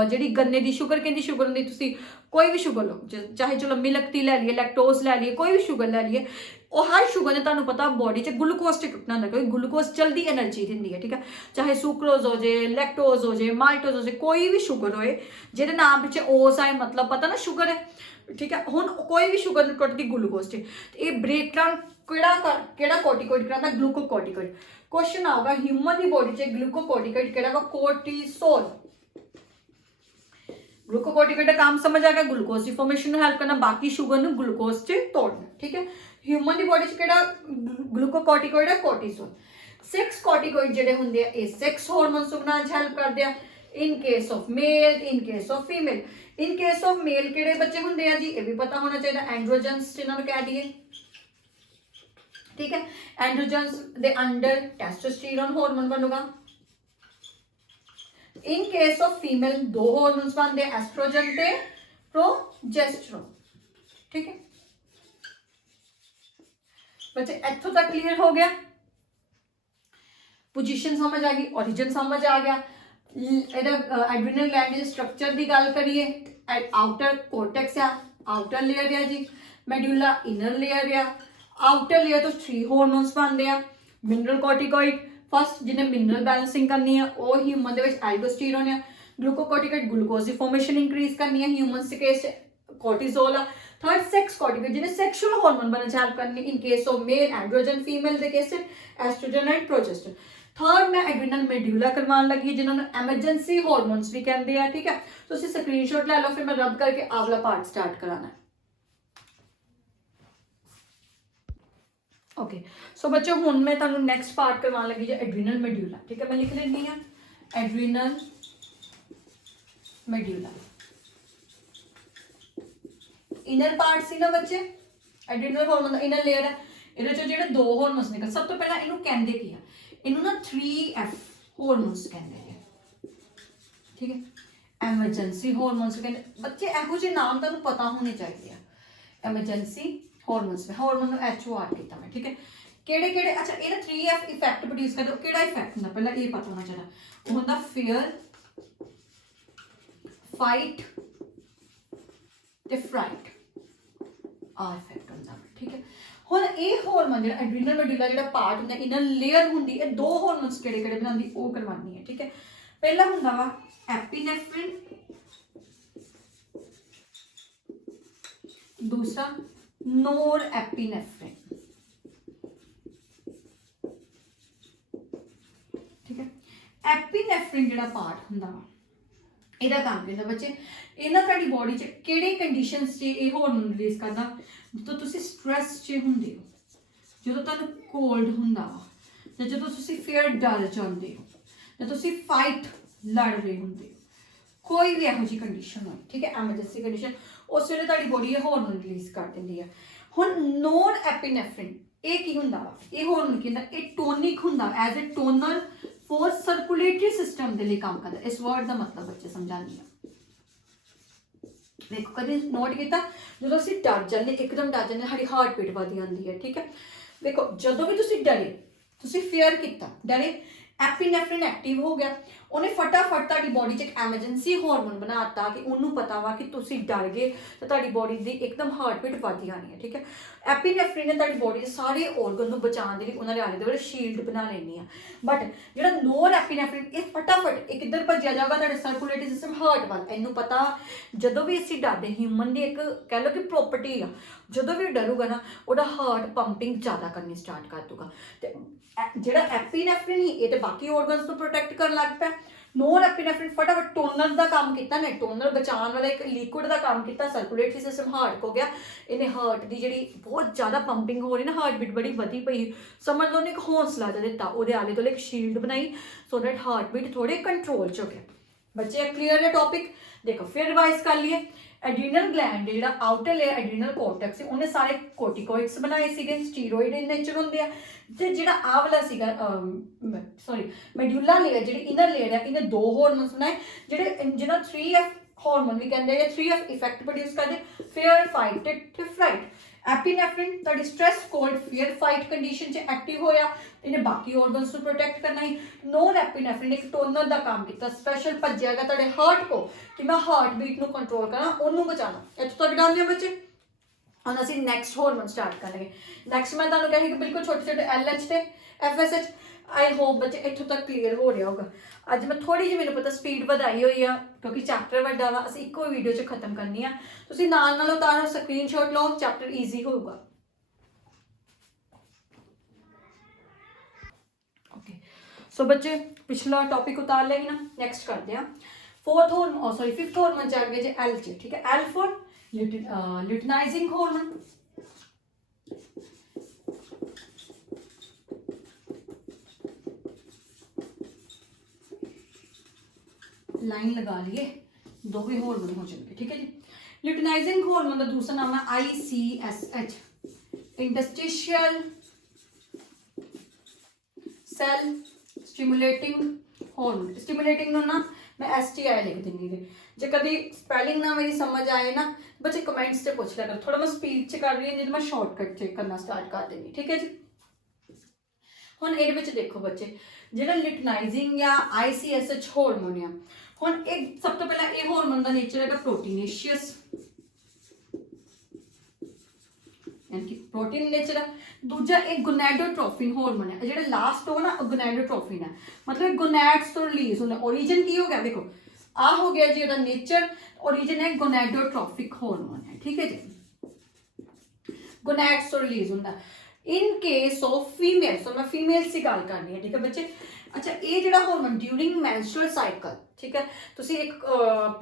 ਜਿਹੜੀ ਗੰਨੇ ਦੀ ਸ਼ੂਗਰ ਕਹਿੰਦੀ ਸ਼ੂਗਰ ਹੁੰਦੀ, ਤੁਸੀਂ ਕੋਈ ਵੀ ਸ਼ੂਗਰ ਲਓ, ਚਾਹੇ ਚਲੋ ਮਿਲਕ ਦੀ ਲੈ ਲਈਏ, ਲੈਕਟੋਜ਼ ਲੈ ਲਈਏ, ਕੋਈ ਵੀ ਸ਼ੂਗਰ ਲੈ ਲਈਏ, ਉਹ ਹਰ ਸ਼ੂਗਰ ਨੇ ਤੁਹਾਨੂੰ ਪਤਾ ਬੋਡੀ 'ਚ ਗਲੂਕੋਜ਼ 'ਤੇ ਟੁੱਟਣਾ ਹੁੰਦਾ, ਕਿਉਂਕਿ ਗਲੂਕੋਜ਼ ਜਲਦੀ એનર્ਜੀ ਦਿੰਦੀ ਹੈ। ਠੀਕ ਹੈ। ਚਾਹੇ ਸੁਕਰੋਜ਼ ਹੋ ਜੇ, ਲੈਕਟੋਜ਼ ਹੋ ਜੇ, ਮਾਲਟੋਜ਼ ਹੋ ਜੇ, ਕੋਈ ਵੀ ਸ਼ੂਗਰ ਹੋਏ ਜਿਹਦੇ ਨਾਮ ਵਿੱਚ ਓਸ ਆਏ, ਮਤਲਬ ਪਤਾ ਨਾ ਸ਼ੂਗਰ ਹੈ। ਠੀਕ ਹੈ। ਹੁਣ ਕੋਈ ਵੀ ਸ਼ੂਗਰ ਨੂੰ ਟੁੱਟਦੀ ਗਲੂਕੋਜ਼ 'ਤੇ, ਇਹ ਬ੍ਰੇਕ ਡਾਊਨ ਕਿਹੜਾ ਕੋਰਟੀਕੋਇਡ ਕਰਾਂਦਾ? ਗਲੂਕੋਕੋਰਟੀਕੋਇਡ। क्वेश्चन आऊगा ह्यूमन की बॉडी च ग्लूकोकॉर्टिकॉइड केड़ा वा? कोर्टिसोल। ग्लूकोकॉर्टिकॉइड का काम समझ आ गया, ग्लूकोज की फॉर्मेशन हेल्प करना, बाकी शुगर नु ग्लूकोज च तोड़ना। ठीक है। ह्यूमन की बॉडी च केड़ा ग्लूकोकॉर्टिकॉइड है? कोर्टिसोल। 6 कॉर्टिकॉइड जेडे हुंदे आ, ये 6 हार्मोन्स को बनाने च हेल्प करदे आ। In case of male, in case of female. In case of male केड़े बच्चे हुंदे आ जी? ये भी पता होना चाहिए। एंड्रोजन्स जिन्हां नूं कह दईए। ठीक है। एंड्रोजन्स दे अंडर टेस्टोस्टेरोन हार्मोन बनूगा। In case of female 2 hormones बनते, एस्ट्रोजन ते प्रोजेस्टेरोन। ठीक है बच्चे, इत्थों तक क्लियर हो गया? पोजीशन समझ आ गई, ओरिजिन समझ आ गया। एड्रीनल ग्लैंड के स्ट्रक्चर की गल करिए, आउटर कोर्टेक्स आ, आउटर लेयर है जी, मेड्यूला इनर लेयर आ। आउटर लेयर तो 3 हार्मोन्स बनते हैं। मिनरल कोर्टिकॉइड फस्ट जिन्हें मिनरल बैलेंसिंग करनी है, वो ह्यूमन दे विच एल्डोस्टेरोन है। ग्लूकोकॉर्टिकॉइड ग्लूकोज की फॉर्मेशन इंक्रीज करनी है, ह्यूमन के केस कोर्टिसोल है। थर्ड 6 कोर्टिकॉइड जिन्हें सेक्सुअल हार्मोन बनने हेल्प करनी, in case of male androgen, female के case oestrogen and progesterone. Third मैं एड्रीनल मेड्यूला करवाने लगी, जिन्होंने एमरजेंसी हार्मोन्स भी कहते हैं। ठीक है। तो उसे स्क्रीनशॉट ले लो, फिर मैं रब करके अगला पार्ट स्टार्ट कराना है। ओके सो बच्चों, हुण मैं तुहानू नैक्सट पार्ट करवाने लगी जो एड्रीनल मेड्यूला। ठीक है। मैं लिख लेनी है एड्रीनल मेड्यूला। इनर पार्ट सी ना बच्चे, एड्रीनल हार्मोन दा इनर लेयर है, इहदे चों जिहड़े 2 हार्मोन्स निकल, सब तो पहला इहनू कहंदे की आ? इहनू ना 3F हार्मोन्स कहंदे हैं। ठीक है। एमरजेंसी हार्मोन्स कहंदे। बच्चे इहो जिहे नाम तुहानू पता होने चाहिए। एमरजेंसी हार्मोन्स में हार्मोन HOR किया मैं। ठीक है। केड़े केड़े, अच्छा ये 3F इफेक्ट प्रोड्यूस करते, केड़ा इफेक्ट होंदा पहला ये पता होना चाहिए। वो होंदा फियर, फाइट ते फ्राइट, आ इफेक्ट होंदा। ठीक है। हुण ये हार्मोन जिहड़ा एड्रीनल मेडुला जिहड़ा पार्ट होंदा, इनर लेयर हुंदी, ये 2 हार्मोन्स केड़े केड़े बनांदी वो करवानी है। ठीक है। पहला हुंदा वा एपिनेफ्रिन, दूसरा नोर एपिनेफ्रिन। ठीक है। एपिनेफ्रिन जिहड़ा पार्ट हुंदा वा, इहदा काम की हुंदा बच्चे, इहना तुहाडी बॉडी च किहड़ी कंडीशनस च ये हार्मोन रिलीज करदा? जदों तुसीं स्ट्रैस च हुंदे हो, जदों तुहानूं कोल्ड हुंदा वा, जां जदों तुसीं फिर डर जांदे हो, जां तुसीं फाइट लड़ रहे हुंदे हो, कोई भी इहो जी कंडीशन हो। ठीक है। एमरजेंसी कंडीशन, उस वेले तुहाडी बॉडी ये हार्मोन रिलीज कर दिंदी है। हुण नॉन एपिनेफ्रिन ये की हुंदा वा? ये हार्मोन की हुंदा, ये टोनिक हुंदा, as a toner for circulatory system दे लई काम करदा। इस वर्ड दा मतलब बच्चे समझानी है। देखो कभी नोट किया, जो असीं डर जाने, एकदम डर जाने, साडी हार्ट बीट वध जांदी है। ठीक है। देखो जदों भी तुसीं डरे, तुसीं फेयर किया, डरे, एपिनेफ्रिन एक्टिव हो गया, उन्हें फटाफट तुहाडी बॉडी च एक एमरजेंसी हार्मोन बनाता कि उन्होंने पता वा कि तुसीं डर गए तो तुहाडी बॉडी की एकदम हार्ट बीट वध जानी है। ठीक है। एपिनेफ्रिन ने तुहाडी बॉडी के सारे ऑर्गन नूं बचाने लई उन्हां दे आले दुआले शील्ड बना लेनी है। बट जिहड़ा नॉन एपिनेफ्रिन, ये फटाफट एक इधर भज्जिया जाएगा तुहाडे सर्कुलेटरी सिस्टम हार्ट वाल। इन्हूं पता जदों भी असीं डरदे, ह्यूमन की एक कह लो कि प्रॉपर्टी आ, जदों भी डरूगा ना उहदा हार्ट पंपिंग ज़्यादा करनी स्टार्ट कर दूगा। तो जिहड़ा एपिनेफ्रिन ही ये तो बाकी ऑर्गन्स को प्रोटेक्ट करन लग पिया, ਨੋਰ ਐਪੀਨੈਫ੍ਰਿਨ ਫਟਾਫਟ ਟੋਨਰ ਦਾ ਕੰਮ ਕੀਤਾ ਨੇ, ਟੋਨਰ ਬਚਾਉਣ ਵਾਲਾ ਇੱਕ ਲਿਕੁਇਡ ਦਾ ਕੰਮ ਕੀਤਾ, ਸਰਕੂਲੇਟਰੀ ਸਿਸਟਮ ਹਾਰਟ ਹੋ ਗਿਆ, ਇਹਨੇ ਹਾਰਟ ਦੀ ਜਿਹੜੀ ਬਹੁਤ ਜ਼ਿਆਦਾ ਪੰਪਿੰਗ ਹੋ ਰਹੀ ਨਾ, ਹਾਰਟ ਬੀਟ ਬੜੀ ਵਧੀ ਪਈ, ਸਮਝ ਲਓ ਨੇ ਇੱਕ ਹੌਸਲਾ ਜਿਹਾ ਦਿੱਤਾ, ਉਹਦੇ ਆਲੇ ਦੁਆਲੇ ਇੱਕ ਸ਼ੀਲਡ ਬਣਾਈ ਸੋ ਦੈਟ ਹਾਰਟ ਬੀਟ ਥੋੜੇ ਕੰਟਰੋਲ 'ਚ ਹੋ ਗਿਆ। ਬੱਚੇ ਕਲੀਅਰ ਹੈ ਟੌਪਿਕ? ਦੇਖੋ ਫਿਰ ਰਿਵਾਈਜ਼ ਕਰ ਲਈਏ। ਐਡਰੀਨਲ ਗਲੈਂਡ ਜਿਹੜਾ ਆਊਟਰ ਲੇਅਰ ਐਡਰੀਨਲ ਕੋਰਟੈਕਸ ਸੀ ਉਹਨੇ ਸਾਰੇ ਕੋਰਟੀਕੋਇਡਸ ਬਣਾਏ ਸੀਗੇ, ਸਟੀਰੋਇਡ ਇਨ ਨੇਚਰ ਹੁੰਦੇ ਆ, ਤੇ ਜਿਹੜਾ ਆਹ ਵਾਲਾ ਸੀਗਾ ਮੈਡਿਊਲਾ ਲੇਅਰ ਜਿਹੜੀ ਇਨਰ ਲੇਅਰ ਹੈ ਇਹਨੇ ਦੋ ਹਾਰਮੋਨਸ ਬਣਾਏ ਜਿਹੜੇ ਜਿਹਨਾਂ 3F ਹਾਰਮੋਨ ਵੀ ਕਹਿੰਦੇ ਆ, 3F ਇਫੈਕਟ ਪ੍ਰੋਡਿਊਸ ਕਰਦੇ, ਫੇਅਰ, ਫਾਈਟ ਤੇ ਫਲਾਈਟ। ਐਪੀਨੈਫ੍ਰਿਨ ਤੁਹਾਡੀ stress, cold, fear, fight condition 'ਚ ਐਕਟਿਵ ਹੋਇਆ, ਇਹਨੇ ਬਾਕੀ ਆਰਗਨਸ ਨੂੰ ਪ੍ਰੋਟੈਕਟ ਕਰਨਾ ਹੀ। ਨੋਰ ਐਪੀਨੈਫ੍ਰਿਨ ਇੱਕ ਟੋਨਰ ਦਾ ਕੰਮ ਕੀਤਾ, ਸਪੈਸ਼ਲ ਭੱਜਿਆਗਾ ਤੁਹਾਡੇ ਹਾਰਟ ਕੋ ਕਿ ਮੈਂ ਹਾਰਟ ਬੀਟ ਨੂੰ ਕੰਟਰੋਲ ਕਰਾਂ, ਉਹਨੂੰ ਬਚਾਉਣਾ। ਇੱਥੋਂ ਤੱਕ ਡਨ ਹੈ ਬੱਚੇ? ਹੁਣ ਅਸੀਂ ਨੈਕਸਟ ਹਾਰਮੋਨ ਸਟਾਰਟ ਕਰਾਂਗੇ। ਨੈਕਸਟ ਮੈਂ ਤੁਹਾਨੂੰ ਕਹਾਂਗੀ ਕਿ ਬਿਲਕੁਲ ਛੋਟੇ ਛੋਟੇ LH ਤੇ FSH। ਆਈ ਹੋਪ ਬੱਚੇ ਇੱਥੋਂ ਤੱਕ ਕਲੀਅਰ ਹੋ ਰਿਹਾ ਹੋਗਾ। ਅੱਜ ਮੈਂ ਥੋੜੀ ਜਿਹੀ ਮੈਨੂੰ ਪਤਾ ਸਪੀਡ ਵਧਾਈ ਹੋਈ ਆ ਕਿਉਂਕਿ ਚੈਪਟਰ ਵੱਡਾ ਵਾ, ਅਸੀਂ ਇੱਕੋ ਵੀਡੀਓ 'ਚ ਖਤਮ ਕਰਨੀ ਆ। ਤੁਸੀਂ ਨਾਲ ਉਤਾਰੋ, ਸਕਰੀਨਸ਼ਾਟ ਲਓ, ਚੈਪਟਰ ਈਜ਼ੀ ਹੋਊਗਾ। ਓਕੇ ਸੋ ਬੱਚੇ ਪਿਛਲਾ ਟੌਪਿਕ ਉਤਾਰ ਲਿਆ ਹੀ ਨਾ, ਨੈਕਸਟ ਕਰਦੇ ਆ। ਫਿਫਥ ਹਾਰਮੋਨ ਚ ਆ ਗਏ ਜੇ L 'ਚ, ਠੀਕ ਹੈ। L for luteinising hormone. Line लगा लिए, दो भी हार्मोन हो जाएंगे, ठीक है जी। लुटेनाइजिंग हार्मोन का दूसरा नाम है ICSH, interstitial cell stimulating hormone. Stimulating ना मैं STI लिख देंगी थे, जो कभी स्पेलिंग ना मेरी समझ आए ना बच्चे कमेंट्स से पूछ लिया कर, थोड़ा मैं स्पीड से कर रही हूँ, नहीं तो मैं शॉर्टकट से करना स्टार्ट कर देंगी, ठीक है जी। ਹੁਣ ਇਹਦੇ ਵਿੱਚ ਦੇਖੋ ਬੱਚੇ, ਜਿਹੜਾ ਲਿਟਨਾਈਜ਼ਿੰਗ ਜਾਂ ICSH ਹਾਰਮੋਨ ਆ, ਹੁਣ ਇਹ ਸਭ ਤੋਂ ਪਹਿਲਾਂ ਇਹ ਹਾਰਮੋਨ ਦਾ ਨੇਚਰ ਹੈਗਾ ਪ੍ਰੋਟੀਨੇਸ਼ੀਅਸ, ਯਾਨੀ ਕਿ ਪ੍ਰੋਟੀਨ ਨੇਚਰ ਆ। ਦੂਜਾ ਇਹ ਗੋਨੈਡੋਟ੍ਰੋਫਿਨ ਹਾਰਮੋਨ ਹੈ, ਜਿਹੜਾ ਲਾਸਟ ਹੋ ਨਾ ਗੋਨੈਡੋਟ੍ਰੋਫਿਨ ਹੈ, ਮਤਲਬ ਗੋਨੈਡਸ ਤੋਂ ਰਿਲੀਜ਼ ਹੁੰਦਾ। ਓਰੀਜਨ ਕੀ ਹੋ ਗਿਆ ਦੇਖੋ, ਆ ਹੋ ਗਿਆ ਜੀ ਉਹਦਾ ਨੇਚਰ, ਓਰੀਜਨ ਹੈ ਗੋਨੈਡੋਟ੍ਰੋਫਿਕ ਹਾਰਮੋਨ ਹੈ, ਠੀਕ ਹੈ ਜੀ। ਗੋਨੈਡਸ ਤੋਂ ਰਿਲੀਜ਼ ਹੁੰਦਾ। इन केस ऑफ फीमेल, सो मैं फीमेल की गल करनी है, ठीक है बच्चे। अच्छा ये जो हार्मोन ड्यूरिंग मैंस्ट्रुअल साइकिल, ठीक है, तुसी एक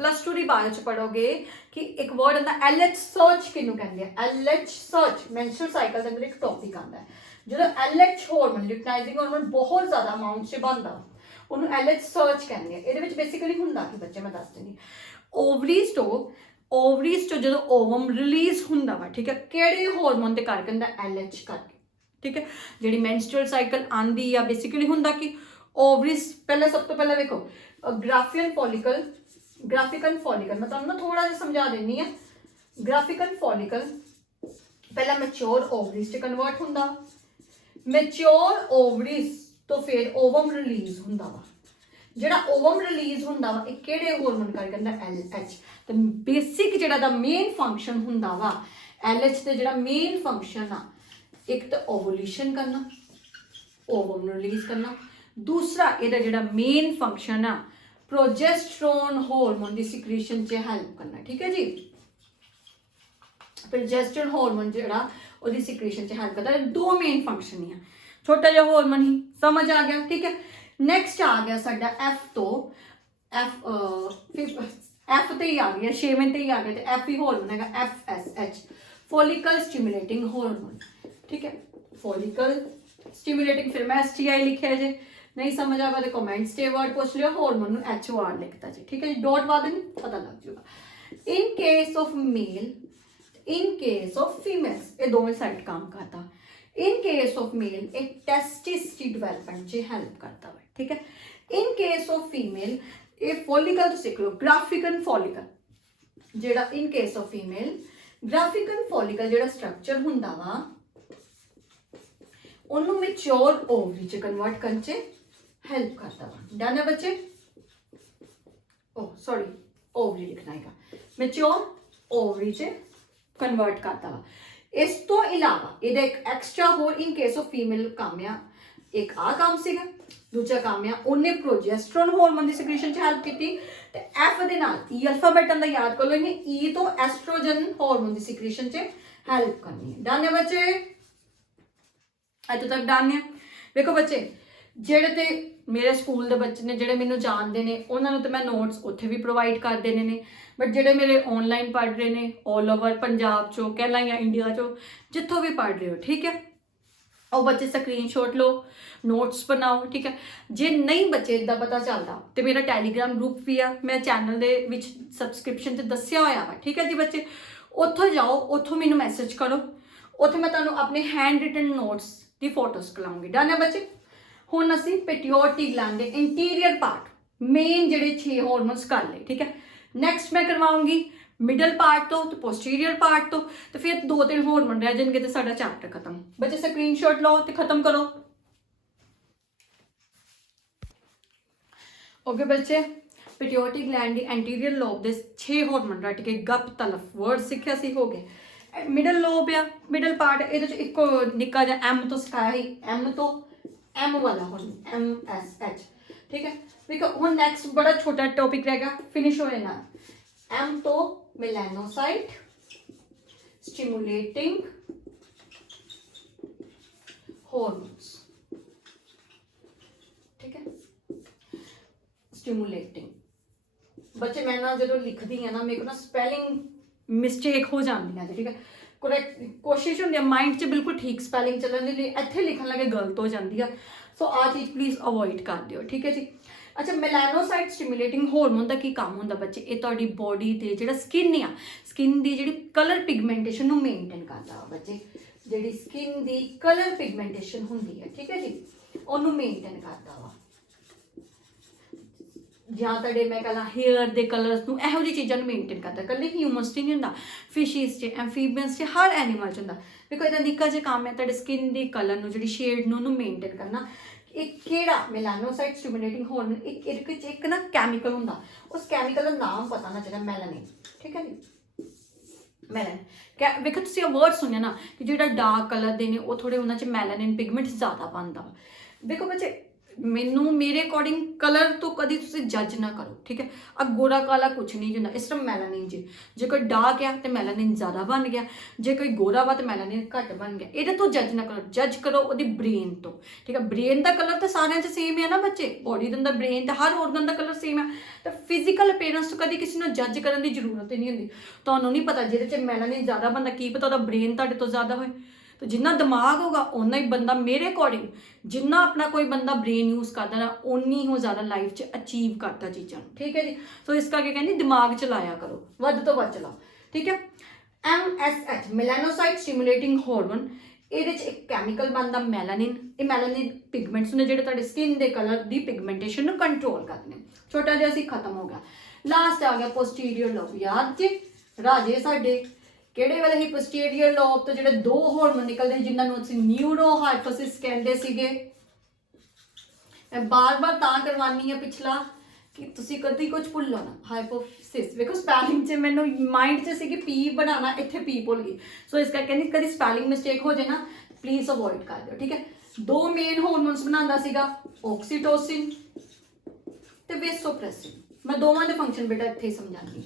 +2 ਦੀ ਬਾਇਓ ਚ ਪੜੋਗੇ ਕਿ ਇੱਕ ਵਰਡ ਹੁੰਦਾ LH ਸਰਚ ਕਿਹਨੂੰ ਕਹਿੰਦੇ ਆ। LH ਸਰਚ ਮੈਂਸਟਰੁਅਲ ਸਾਈਕਲ ਦੇ ਅੰਦਰ ਇੱਕ ਟੌਪਿਕ ਆਉਂਦਾ ਹੈ, ਜਦੋਂ LH ਹਾਰਮੋਨ ਲਿਊਟੇਨਾਈਜ਼ਿੰਗ ਹਾਰਮੋਨ ਬਹੁਤ ਜ਼ਿਆਦਾ ਅਮਾਉਂਟ 'ਚ ਬਣਦਾ ਉਹਨੂੰ LH ਸਰਚ ਕਹਿੰਦੇ ਆ। ਇਹਦੇ ਵਿੱਚ ਬੇਸਿਕਲੀ ਹੁੰਦਾ ਕਿ ਬੱਚੇ ਮੈਂ ਦੱਸ ਦਿੰਦੀ, ਓਵਰੀਜ਼ ਤੋਂ ਜਦੋਂ ਓਵਮ ਰਿਲੀਜ਼ ਹੁੰਦਾ ਵਾ, ਠੀਕ ਹੈ, ਕਿਹੜੇ ਹਾਰਮੋਨ ਤੇ ਕਰਕੇ ਹੁੰਦਾ LH ਕਰਕੇ, ठीक है। जी मैंस्ट्रुअल साइकिल आंदी या बेसिकली हुंदा कि ओवरीज, पहले सब तो पहले देखो ग्राफिकन फॉलिकल मैं तुहानू थोड़ा जिहा समझा देनी है। ग्राफिकन फॉलिकल पहला मैच्योर ओवरीज च कन्वर्ट हुंदा, मैच्योर ओवरीज तो फिर ओवम रिलीज हुंदा वा। ਜਿਹੜਾ ओवम रिलीज ਹੁੰਦਾ ਵਾ ਇਹ ਕਿਹੜੇ ਹਾਰਮੋਨ ਕਰਕੇ ਹੁੰਦਾ LH। ਤੇ ਬੇਸਿਕ ਜਿਹੜਾ ਦਾ ਮੇਨ ਫੰਕਸ਼ਨ ਹੁੰਦਾ ਵਾ LH ਤੇ ਜਿਹੜਾ ਮੇਨ ਫੰਕਸ਼ਨ ਆ, एक तो ओवुलेशन करना, ओवम रिलीज करना, दूसरा ਇਹਦਾ ਜਿਹੜਾ मेन फंक्शन आ प्रोजेस्टेरोन हार्मोन ਦੀ सिक्रीशन ਚ हेल्प करना, ठीक है जी। प्रोजेस्टेरोन हार्मोन ਜਿਹੜਾ ਉਹਦੀ सिक्रीशन ਚ हेल्प करता है। दो मेन फंक्शन ही आ, छोटा ਜਿਹਾ हार्मोन ही समझ आ गया, ठीक है। नेक्स्ट आ गया साडा F तो F ਤੇ ही आ गया, 6वें ਤੇ ही आ गया, तो F ही हार्मोन हैगा FSH, फॉलिकल स्टिमुलेटिंग हार्मोन, ठीक है। फॉलिकल स्टिमुलेटिंग, फिर मैं STI लिखा जे, नहीं समझ आगा तो कमेंट्स से वर्ड पूछ लियो, हार्मोन HOR लिखता जी, ठीक है जी। डॉट बाद में पता लग जाएगा। In case of male, in case of females, ये दोनों साइड काम करता। इन केस ऑफ मेल एक टेस्टिस की डेवलपमेंट से हेल्प करता है, ठीक है। इन केस ऑफ फीमेल ये फॉलिकल तो सीख लो, ग्राफिकन फॉलिकल जेड़ा in case of female Graafian follicle जेड़ा स्ट्रक्चर हुंदा वा ਉਹਨੂੰ ਮੈਚੁਰ ਓਵਰੀ ਚ ਕਨਵਰਟ ਕਰਨ ਚ ਹੈਲਪ ਕਰਦਾ ਵਾ। ਡਨ ਹੈ ਬੱਚੇ? ਸੌਰੀ ਓਵਰੀ ਲਿਖਣਾ ਹੈਗਾ, ਮੈਚੁਰ ਓਵਰੀ ਚ ਕਨਵਰਟ ਕਰਦਾ ਵਾ। ਇਸ ਤੋਂ ਇਲਾਵਾ ਇਹਦਾ ਇੱਕ ਐਕਸਟਰਾ ਹੋਰ ਇਨ ਕੇਸ ਆਫ ਫੀਮੇਲ ਕੰਮ ਆ, ਇੱਕ ਆ ਕੰਮ ਸੀਗਾ, ਦੂਜਾ ਕੰਮ ਆ ਉਹਨੇ ਪ੍ਰੋਜੈਸਟਰੋਨ ਹਾਰਮੋਨ ਦੀ ਸਿਕ੍ਰੀਸ਼ਨ ਚ ਹੈਲਪ ਕੀਤੀ, ਤੇ ਐਫ ਦੇ ਨਾਲ ਈ ਅਲਫਾਬੈਟ ਦਾ ਯਾਦ ਕਰ ਲਓ, ਇਹਨੇ ਈ ਤੋਂ ਐਸਟ੍ਰੋਜਨ ਹਾਰਮੋਨ ਦੀ ਸਿਕ੍ਰੀਸ਼ਨ ਚ ਹੈਲਪ ਕਰਨੀ ਹੈ। ਡਨ ਹੈ ਬੱਚੇ? ਇੱਥੋਂ ਤੱਕ ਡਨ ਹੈ। ਵੇਖੋ ਬੱਚੇ ਜਿਹੜੇ ਤੇ ਮੇਰੇ ਸਕੂਲ ਦੇ ਬੱਚੇ ਨੇ ਜਿਹੜੇ ਮੈਨੂੰ ਜਾਣਦੇ ਨੇ ਉਹਨਾਂ ਨੂੰ ਤੇ ਮੈਂ ਨੋਟਸ ਉੱਥੇ ਵੀ ਪ੍ਰੋਵਾਈਡ ਕਰ ਦੇਣੇ ਨੇ, ਬਟ ਜਿਹੜੇ ਮੇਰੇ ਆਨਲਾਈਨ ਪੜ੍ਹ ਰਹੇ ਨੇ ਆਲ ਓਵਰ ਪੰਜਾਬ ਚੋਂ ਕਹਿ ਲਾਂ ਜਾਂ ਇੰਡੀਆ ਚੋਂ ਜਿੱਥੋਂ ਵੀ ਪੜ੍ਹ ਰਹੇ ਹੋ, ਠੀਕ ਹੈ, ਉਹ ਬੱਚੇ ਸਕਰੀਨਸ਼ਾਟ ਲਓ, ਨੋਟਸ ਬਣਾਓ, ਠੀਕ ਹੈ। ਜੇ ਨਹੀਂ ਬੱਚੇ ਇਦਾਂ ਪਤਾ ਚੱਲਦਾ ਤੇ ਮੇਰਾ ਟੈਲੀਗ੍ਰਾਮ ਗਰੁੱਪ ਵੀ ਆ, ਮੈਂ ਚੈਨਲ ਦੇ ਵਿੱਚ ਸਬਸਕ੍ਰਿਪਸ਼ਨ ਤੇ ਦੱਸਿਆ ਹੋਇਆ ਵਾ, ਠੀਕ ਹੈ ਜੀ ਬੱਚੇ, ਉੱਥੋਂ ਜਾਓ, ਉੱਥੋਂ ਮੈਨੂੰ ਮੈਸੇਜ ਕਰੋ, ਉੱਥੇ ਮੈਂ ਤੁਹਾਨੂੰ ਆਪਣੇ ਹੈਂਡ ਰਿਟਨ ਨੋਟਸ ਦੀ ਫੋਟੋਜ਼ ਕਲਾਉਂਗੀ। ਡਨ ਹੈ ਬੱਚੇ। ਹੁਣ ਅਸੀਂ ਪਿਟਿਊਟਰੀ ਗਲੈਂਡ ਦੇ ਇੰਟੀਰੀਅਰ ਪਾਰਟ ਮੇਨ ਜਿਹੜੇ 6 ਹਾਰਮੋਨਸ ਕਰ ਲਏ, ਠੀਕ ਹੈ। ਨੈਕਸਟ ਮੈਂ ਕਰਵਾਉਂਗੀ ਮਿਡਲ ਪਾਰਟ ਤੋਂ ਤੇ ਪੋਸਟੀਰੀਅਰ ਪਾਰਟ ਤੋਂ, ਤੇ ਫਿਰ 2-3 ਹਾਰਮੋਨ ਰਹਿ ਜਾਣਗੇ ਤੇ ਸਾਡਾ ਚੈਪਟਰ ਖਤਮ। ਬੱਚੇ ਸਕਰੀਨਸ਼ਾਟ ਲਓ ਤੇ ਖਤਮ ਕਰੋ। ਓਕੇ ਬੱਚੇ, ਪਿਟਿਊਟਰੀ ਗਲੈਂਡ ਦੀ ਐਂਟੀਰੀਅਰ ਲੋਬ ਦੇ 6 ਹਾਰਮੋਨ ਰੱਟ ਕੇ ਗੱਪ ਤਲਫ ਵਰਡ ਸਿੱਖਿਆ ਸੀ, ਹੋ ਗਏ। ਮਿਡਲ ਲੋਬ ਆ, ਮਿਡਲ ਪਾਰਟ, ਇਹਦੇ ਚ ਇੱਕੋ ਨਿੱਕਾ ਜਿਹਾ ਐਮ ਤੋਂ ਸਿਖਾਇਆ ਸੀ, ਐਮ ਤੋਂ ਐਮ ਵਾਲਾ ਹਾਰਮੋਨ MSH, ਠੀਕ ਹੈ। ਦੇਖੋ ਹੁਣ ਨੈਕਸਟ ਬੜਾ ਛੋਟਾ ਟੌਪਿਕ ਰਹਿ ਗਿਆ, ਫਿਨਿਸ਼ ਹੋ ਜਾਣਾ। ਐਮ ਤੋਂ ਮੇਲਾਨੋਸਾਈਟ ਸਟਿਮੂਲੇਟਿੰਗ ਹਾਰਮੋਨਸ, ਠੀਕ ਹੈ। ਸਟਿਮੂਲੇਟਿੰਗ ਬੱਚੇ ਮੈਂ ਨਾ ਜਦੋਂ ਲਿਖਦੀ ਆ ਨਾ ਮੇਰੇ ਕੋਲ ਨਾ ਸਪੈਲਿੰਗ ਮਿਸਟੇਕ ਹੋ ਜਾਂਦੀਆਂ ਜੀ, ਠੀਕ ਹੈ। ਕਰੈਕਟ ਕੋਸ਼ਿਸ਼ ਹੁੰਦੀ ਹੈ ਮਾਈਂਡ 'ਚ ਬਿਲਕੁਲ ਠੀਕ ਸਪੈਲਿੰਗ ਚੱਲਣ ਦੀ, ਇੱਥੇ ਲਿਖਣ ਲੱਗੇ ਗਲਤ ਹੋ ਜਾਂਦੀ ਆ, ਸੋ ਆਹ ਚੀਜ਼ ਪਲੀਜ਼ ਅਵੋਇਡ ਕਰ ਦਿਓ, ਠੀਕ ਹੈ ਜੀ। ਅੱਛਾ, ਮੇਲਾਨੋਸਾਈਟ ਸਟਿਮੂਲੇਟਿੰਗ ਹਾਰਮੋਨ ਦਾ ਕੀ ਕੰਮ ਹੁੰਦਾ ਬੱਚੇ? ਇਹ ਤੁਹਾਡੀ ਬੋਡੀ ਤੇ ਜਿਹੜਾ ਸਕਿਨ ਆ, ਸਕਿਨ ਦੀ ਜਿਹੜੀ ਕਲਰ ਪਿਗਮੈਂਟੇਸ਼ਨ ਨੂੰ ਮੇਨਟੇਨ ਕਰਦਾ ਵਾ ਬੱਚੇ, ਜਿਹੜੀ ਸਕਿਨ ਦੀ ਕਲਰ ਪਿਗਮੈਂਟੇਸ਼ਨ ਹੁੰਦੀ ਹੈ, ਠੀਕ ਹੈ ਜੀ, ਉਹਨੂੰ ਮੇਨਟੇਨ ਕਰਦਾ ਵਾ। ਜਾਂ ਤੁਹਾਡੇ ਮੈਂ ਕਹਾਂ ਹੇਅਰ ਦੇ ਕਲਰਸ ਨੂੰ, ਇਹੋ ਜਿਹੀ ਚੀਜ਼ਾਂ ਨੂੰ ਮੇਨਟੇਨ ਕਰਦਾ। ਇਕੱਲੇ ਹਿਊਮਨਸ 'ਚ ਨਹੀਂ ਹੁੰਦਾ, ਫਿਸ਼ਿਸ 'ਚ, ਐਮਫੀਬੀਅਨਸ 'ਚ, ਹਰ ਐਨੀਮਲ 'ਚ ਹੁੰਦਾ। ਦੇਖੋ ਇਹਦਾ ਨਿੱਕਾ ਜਿਹਾ ਕੰਮ ਹੈ ਤੁਹਾਡੇ ਸਕਿਨ ਦੀ ਕਲਰ ਨੂੰ, ਜਿਹੜੀ ਸ਼ੇਡ ਨੂੰ ਉਹਨੂੰ ਮੇਨਟੇਨ ਕਰਨਾ। ਇਹ ਕਿਹੜਾ ਮੇਲਾਨੋਸਾਈਟ ਸਟਿਮੂਲੇਟਿੰਗ ਹਾਰਮੋਨ, ਇਹਦੇ ਵਿੱਚ ਇੱਕ ਨਾ ਕੈਮੀਕਲ ਹੁੰਦਾ, ਉਸ ਕੈਮੀਕਲ ਦਾ ਨਾਮ ਪਤਾ ਨਾ ਚਾਹੀਦਾ, ਮੈਲਾਨਿਨ, ਠੀਕ ਹੈ ਜੀ। ਮੈਲਾਨਿਨ ਵੇਖੋ ਤੁਸੀਂ ਇਹ ਵਰਡ ਸੁਣਿਆ ਨਾ ਕਿ ਜਿਹੜਾ ਡਾਰਕ ਕਲਰ ਦੇ ਨੇ ਉਹ ਥੋੜੇ ਉਹਨਾਂ 'ਚ ਮੈਲਾਨਿਨ ਪਿਗਮੈਂਟ ਜ਼ਿਆਦਾ ਬਣਦਾ ਵਾ। ਦੇਖੋ ਬੱਚੇ ਮੈਨੂੰ ਮੇਰੇ ਅਕੋਰਡਿੰਗ ਕਲਰ ਤੋਂ ਕਦੀ ਤੁਸੀਂ ਜੱਜ ਨਾ ਕਰੋ, ਠੀਕ ਹੈ। ਆ ਗੋਰਾ ਕਾਲਾ ਕੁਛ ਨਹੀਂ ਹੁੰਦਾ, ਇਸ ਤਰ੍ਹਾਂ ਮੈਲਾਨਿਨ ਜੀ, ਜੇ ਕੋਈ ਡਾਰਕ ਆ ਤੇ ਮੈਲਾਨਿਨ ਜ਼ਿਆਦਾ ਬਣ ਗਿਆ, ਜੇ ਕੋਈ ਗੋਰਾ ਵਾ ਤੇ ਮੈਲਾਨਿਨ ਘੱਟ ਬਣ ਗਿਆ। ਇਹਦੇ ਤੋਂ ਜੱਜ ਨਾ ਕਰੋ, ਜੱਜ ਕਰੋ ਉਹਦੀ ਬ੍ਰੇਨ ਤੋਂ, ਠੀਕ ਹੈ। ਬ੍ਰੇਨ ਦਾ ਕਲਰ ਤਾਂ ਸਾਰਿਆਂ 'ਚ ਸੇਮ ਹੈ ਨਾ ਬੱਚੇ, ਬੋਡੀ ਦੇ ਅੰਦਰ ਬ੍ਰੇਨ ਤੇ ਹਰ ਔਰਗਨ ਦਾ ਕਲਰ ਸੇਮ ਹੈ, ਤਾਂ ਫਿਜ਼ੀਕਲ ਅਪੀਅਰੈਂਸ ਤੋਂ ਕਦੀ ਕਿਸੇ ਨੂੰ ਜੱਜ ਕਰਨ ਦੀ ਜ਼ਰੂਰਤ ਹੀ ਨਹੀਂ ਹੁੰਦੀ। ਤੁਹਾਨੂੰ ਨਹੀਂ ਪਤਾ ਜਿਹਦੇ 'ਚ ਮੈਲਾਨਿਨ ਜ਼ਿਆਦਾ ਬਣਦਾ, ਕੀ ਪਤਾ ਉਹਦਾ ਬ੍ਰੇਨ ਤੁਹਾਡੇ ਤੋਂ ਜ਼ਿਆਦਾ ਹੋਏ। तो जिन्ना दिमाग होगा उन्ना ही बंदा, मेरे अकॉर्डिंग जिन्ना अपना कोई बंदा ब्रेन यूज़ करता ना उन्नी ही ज़्यादा लाइफ च अचीव करता चीज़ों, ठीक है जी। तो इस करके कहनी दिमाग चलाया करो, वध तो वध चलाओ, ठीक है। MSH मेलानोसाइट स्टिमुलेटिंग हार्मोन, ਇਹਦੇ ਚ ਇੱਕ ਕੈਮੀਕਲ ਬਣਦਾ ਮੈਲਾਨਿਨ। ਇਹ ਮੈਲਾਨਿਨ ਪਿਗਮੈਂਟਸ ਨੇ ਜਿਹੜੇ ਤੁਹਾਡੇ ਸਕਿਨ ਦੇ ਕਲਰ ਦੀ ਪਿਗਮੈਂਟੇਸ਼ਨ ਨੂੰ ਕੰਟਰੋਲ ਕਰਦੇ ਨੇ। ਛੋਟਾ ਜਿਹਾ ਸੀ ਖਤਮ ਹੋ ਗਿਆ। ਲਾਸਟ ਆ ਗਿਆ ਪੋਸਟੀਰੀਅਰ ਲੋਬ। ਯਾਦ ਜੀ ਰਾਜੇ ਸਾਡੇ ਕਿਹੜੇ ਵਾਲੇ ਹੀ ਪੋਸਟੀਰੀਅਰ ਲੋਬ ਤੋਂ ਜਿਹੜੇ ਦੋ ਹਾਰਮੋਨ ਨਿਕਲਦੇ ਜਿਨ੍ਹਾਂ ਨੂੰ ਅਸੀਂ ਨਿਊਰੋਹਾਈਪੋਸਿਸ ਕਹਿੰਦੇ ਸੀਗੇ। ਮੈਂ ਬਾਰ-ਬਾਰ ਤਾਂ ਕਰਵਾਨੀ ਆ ਪਿਛਲਾ कि तुसी कभी कुछ भुल्लो ना। हाइपोफिसिस देखो स्पैलिंग च मैनू माइंड च सी कि पी बनाना, इत्थे पी भुल गई। सो इस करके नहीं कभी स्पैलिंग मिस्टेक हो जाए ना प्लीज़ अवॉइड कर दो, ठीक है। दो मेन हार्मोन्स बनांदा सीगा ऑक्सीटोसिन ते वेसोप्रेसिन। मैं दोवां दे फंक्शन बेटा इत्थे ही समझांगी।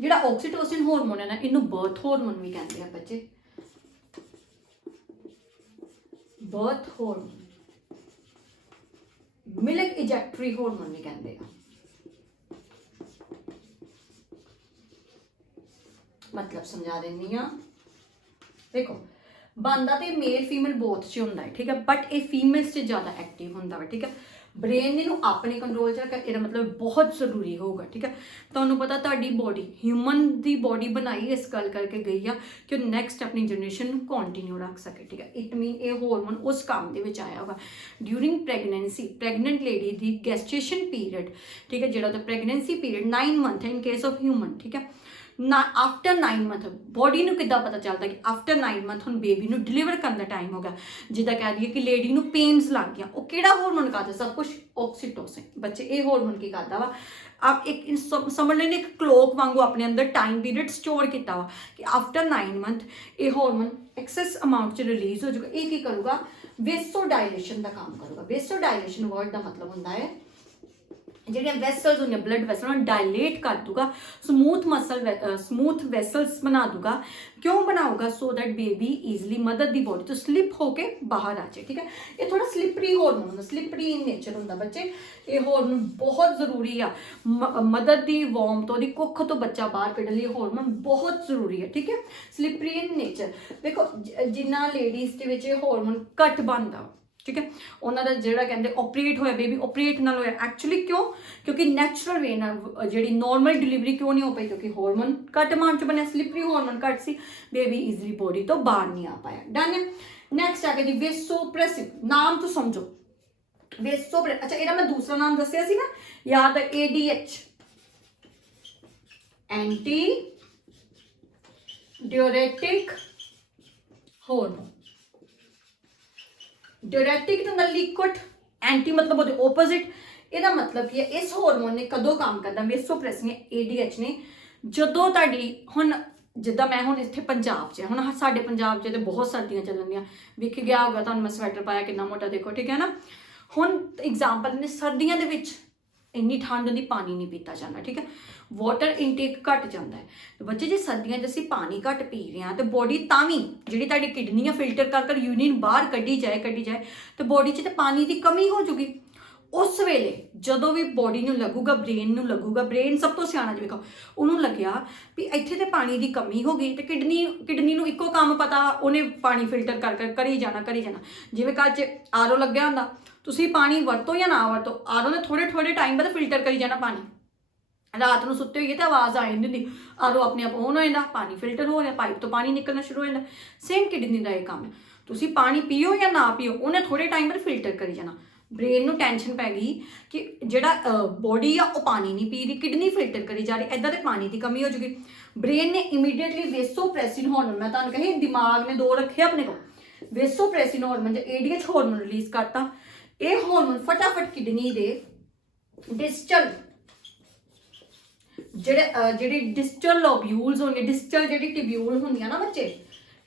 जिहड़ा ऑक्सीटोसिन हार्मोन है ना इनू बर्थ हार्मोन भी कहते हैं बच्चे, बर्थ हार्मोन। मिल्क इजैक्टरी हार्मोन भी कहते हैं। मतलब समझा देनी हाँ। देखो बनता तो मेल फीमेल बोथ च होंदा है, ठीक है, बट ये फीमेल्स च ज़्यादा एक्टिव होंदा है, ठीक है। ब्रेन इनू अपने कंट्रोल च रखा, ये मतलब बहुत जरूरी होगा, ठीक है। तुहानू पता तुहाडी बॉडी ह्यूमन दी बॉडी बनाई इस गल करके गई आ कि नैक्सट अपनी जनरेशन कंटिन्यू रख सके, ठीक है। इट मीन ये हार्मोन उस काम दे विच आया होगा ड्यूरिंग प्रैगनेंसी। प्रैगनेंट लेडी दी गैस्टेशन पीरियड, ठीक है, जिहड़ा प्रैगनेंसी पीरियड 9 मंथ है इन केस ऑफ ह्यूमन, ठीक है ना। आफ्टर 9 मंथ बॉडी नूं किद्दां पता चलदा कि आफ्टर 9 मंथ हुण बेबी नूं डिलीवर करन दा टाइम हो गया, जिद्दां कह दईए कि लेडी नूं पेन्स लग गया। वो किहड़ा हार्मोन करदा सब कुछ? ऑक्सीटोसिन। बच्चे ये हार्मोन की करदा वा, आप एक समझ लें एक क्लॉक वांगू अपने अंदर टाइम पीरियड स्टोर किया हुआ कि आफ्टर 9 मंथ ये हार्मोन एक्सेस अमाउंट च रिलीज हो जाएगा। ये की करूँगा? वेसोडाइलेशन का काम करूँगा। वेसोडाइलेशन वर्ड का मतलब होंदा है ਜਿਹੜੀਆਂ ਵੈਸਲਸ ਹੁੰਦੀਆਂ ਬਲੱਡ ਵੈਸਲ ਨੂੰ ਡਾਇਲੇਟ ਕਰ ਦੂਗਾ, ਸਮੂਥ ਵੈਸਲਸ ਬਣਾ ਦੂਗਾ। ਕਿਉਂ ਬਣਾਊਗਾ? So that baby easily mother the body ਤੋਂ ਸਲਿਪ ਹੋ ਕੇ ਬਾਹਰ ਆ ਜਾਏ। ਠੀਕ ਹੈ, ਇਹ ਥੋੜਾ ਸਲਿਪਰੀ ਹਾਰਮੋਨ ਹੁੰਦਾ, ਸਲਿਪਰੀ ਇਨ ਨੇਚਰ ਹੁੰਦਾ ਬੱਚੇ। ਇਹ ਹਾਰਮੋਨ ਬਹੁਤ ਜ਼ਰੂਰੀ ਆ ਮਦਰ ਦੀ ਵੋਮ ਤੋਂ, ਉਹਦੀ ਕੁੱਖ ਤੋਂ ਬੱਚਾ ਬਾਹਰ ਕੱਢਣ ਲਈ ਹਾਰਮੋਨ ਬਹੁਤ ਜ਼ਰੂਰੀ ਹੈ। ਠੀਕ ਹੈ, ਸਲਿਪਰੀ ਇਨ ਨੇਚਰ। ਦੇਖੋ ਜਿੰਨਾ ਲੇਡੀਜ਼ ਦੇ ਵਿੱਚ ਇਹ ਹਾਰਮੋਨ ਘੱਟ ਬਣਦਾ, ਠੀਕ ਹੈ, ਉਹਨਾਂ ਦਾ ਜਿਹੜਾ ਕਹਿੰਦੇ ਆਪਰੇਟ ਹੋਇਆ ਬੇਬੀ ਆਪਰੇਟ ਨਾਲ ਹੋਇਆ। ਐਕਚੁਅਲੀ ਕਿਉਂ? ਕਿਉਂਕਿ ਨੈਚੁਰਲ ਵੇ ਨਾਲ ਜਿਹੜੀ ਨੋਰਮਲ ਡਿਲੀਵਰੀ ਕਿਉਂ ਨਹੀਂ ਹੋ ਪਈ? ਕਿਉਂਕਿ ਹਾਰਮੋਨ ਘੱਟ ਮਾਨ ਚ ਬਣਿਆ, ਸਲਿਪਰੀ ਹਾਰਮੋਨ ਘੱਟ ਸੀ, ਬੇਬੀ ਈਜ਼ਲੀ ਬੋਡੀ ਤੋਂ ਬਾਹਰ ਨਹੀਂ ਆ ਪਾਇਆ। ਡਨ ਹੈ। ਨੈਕਸਟ ਆ ਗਿਆ ਜੀ ਵੇਸੋਪ੍ਰੈਸਿਵ। ਨਾਮ ਤੋਂ ਸਮਝੋ ਵੇਸੋਪ੍ਰੈਸਿਵ। ਅੱਛਾ ਇਹਦਾ ਮੈਂ ਦੂਸਰਾ ਨਾਮ ਦੱਸਿਆ ਸੀ ਨਾ, ਯਾਦ ਹੈ, ADH, ਐਂਟੀ ਡਿਊਰੇਟਿਕ ਹਾਰਮੋਨ। ਡਿਊਰੇਟਿਕ ਤਾਂ ਲਿਕੁਇਡ, ਐਂਟੀ ਮਤਲਬ ਉਹਦੇ ਆਪੋਜ਼ਿਟ। ਇਹਦਾ ਮਤਲਬ ਕੀ ਹੈ? ਇਸ ਹਾਰਮੋਨ ਨੇ ਕਦੋਂ ਕੰਮ ਕਰਦਾ? ਵੇਸੋਪ੍ਰੈਸਿਵ ਨੇ, ADH ਨੇ, ਜਦੋਂ ਤੁਹਾਡੀ ਹੁਣ ਜਿੱਦਾਂ ਮੈਂ ਹੁਣ ਇੱਥੇ ਪੰਜਾਬ 'ਚ, ਹੁਣ ਸਾਡੇ ਪੰਜਾਬ 'ਚ ਤੇ ਬਹੁਤ ਸਰਦੀਆਂ ਚੱਲਣੀਆਂ, ਵਿਖ ਗਿਆ ਹੋਗਾ ਤੁਹਾਨੂੰ ਮੈਂ ਸਵੈਟਰ ਪਾਇਆ ਕਿੰਨਾ ਮੋਟਾ, ਦੇਖੋ, ਠੀਕ ਹੈ ਨਾ। ਹੁਣ ਐਗਜ਼ਾਮਪਲ ਨੇ, ਸਰਦੀਆਂ ਦੇ ਵਿੱਚ ਇੰਨੀ ਠੰਡ ਹੁੰਦੀ, ਪਾਣੀ ਨਹੀਂ ਪੀਤਾ ਜਾਂਦਾ, ਠੀਕ ਹੈ, ਵਾਟਰ ਇਨਟੇਕ ਘਟ ਜਾਂਦਾ ਹੈ। ਤੇ ਬੱਚੇ ਜੇ ਸਰਦੀਆਂ 'ਚ ਅਸੀਂ ਪਾਣੀ ਘੱਟ ਪੀ ਰਹੇ ਹਾਂ ਤੇ ਬੋਡੀ ਤਾਂ ਵੀ ਜਿਹੜੀ ਤੁਹਾਡੀ ਕਿਡਨੀ ਆ ਫਿਲਟਰ ਕਰ ਯੂਰੀਨ ਬਾਹਰ ਕੱਢੀ ਜਾਏ ਤੇ ਬੋਡੀ 'ਚ ਤੇ ਪਾਣੀ ਦੀ ਕਮੀ ਹੋ ਜੂਗੀ। ਉਸ ਵੇਲੇ ਜਦੋਂ ਵੀ ਬੋਡੀ ਨੂੰ ਲੱਗੂਗਾ, ਬ੍ਰੇਨ ਨੂੰ ਲੱਗੂਗਾ, ਬ੍ਰੇਨ ਸਭ ਤੋਂ ਸਿਆਣਾ ਜੀ, ਵੇਖੋ ਉਹਨੂੰ ਲੱਗਿਆ ਵੀ ਇੱਥੇ ਤੇ ਪਾਣੀ ਦੀ ਕਮੀ ਹੋ ਗਈ ਤੇ ਕਿਡਨੀ ਨੂੰ ਇੱਕੋ ਕੰਮ ਪਤਾ, ਉਹਨੇ ਪਾਣੀ ਫਿਲਟਰ ਕਰੀ ਜਾਣਾ। ਜਿਵੇਂ ਘਰ 'ਚ RO ਲੱਗਿਆ ਹੁੰਦਾ, ਤੁਸੀਂ ਪਾਣੀ ਵਰਤੋ ਜਾਂ ਨਾ ਵਰਤੋ, RO ਨੇ ਥੋੜੇ ਟਾਈਮ ਬਾਅਦ ਫਿਲਟਰ ਕਰੀ ਜਾਣਾ ਪਾਣੀ। ਰਾਤ ਨੂੰ ਸੁੱਤੇ ਹੋਈਏ ਤਾਂ ਆਵਾਜ਼ ਆ ਜਾਂਦੀ ਹੁੰਦੀ, RO ਆਪਣੇ ਆਪ ਔਨ ਹੋ ਜਾਂਦਾ, ਪਾਣੀ ਫਿਲਟਰ ਹੋ ਰਿਹਾ, ਪਾਈਪ ਤੋਂ ਪਾਣੀ ਨਿਕਲਣਾ ਸ਼ੁਰੂ ਹੋ ਜਾਂਦਾ। ਸੇਮ ਕਿਡਨੀ ਦਾ ਇਹ ਕੰਮ ਹੈ, ਤੁਸੀਂ ਪਾਣੀ ਪੀਓ ਜਾਂ ਨਾ ਪੀਓ, ਉਹਨੇ ਥੋੜੇ ਟਾਈਮ ਬਾਅਦ ਫਿਲਟਰ ਕਰੀ ਜਾਣਾ। ਬ੍ਰੇਨ ਨੂੰ ਟੈਨਸ਼ਨ ਪੈ ਗਈ ਕਿ ਜਿਹੜਾ ਬੋਡੀ ਆ ਉਹ ਪਾਣੀ ਨਹੀਂ ਪੀ ਰਹੀ, ਕਿਡਨੀ ਫਿਲਟਰ ਕਰੀ ਜਾ ਰਹੀ, ਇੱਦਾਂ ਤੇ ਪਾਣੀ ਦੀ ਕਮੀ ਹੋ ਜੂਗੀ। ਬ੍ਰੇਨ ਨੇ ਇਮੀਡੀਏਟਲੀ ਵੇਸੋਪ੍ਰੈਸਿਨ ਹਾਰਮੋਨ, ਮੈਂ ਤੁਹਾਨੂੰ ਕਹੀ ਦਿਮਾਗ ਨੇ ਦੋ ਰੱਖੇ ਆਪਣੇ ਕੋਲ, ਵੇਸੋਪ੍ਰੈਸਿਨ ਹਾਰਮੋਨ ਜਾਂ ADH ਹਾਰਮੋਨ ਰਿਲੀਜ਼ ਕਰਤਾ। ਇਹ ਹਾਰਮੋਨ ਫਟਾਫਟ ਕਿਡਨੀ ਦੇ ਡਿਸਟਲ ਜਿਹੜੀ ਡਿਸਟਲ ਲੋਬਿਊਲਸ ਹੋਣਗੇ, ਡਿਸਟਲ ਜਿਹੜੀ ਟਿਬਿਊਲ ਹੁੰਦੀਆਂ ਨਾ ਬੱਚੇ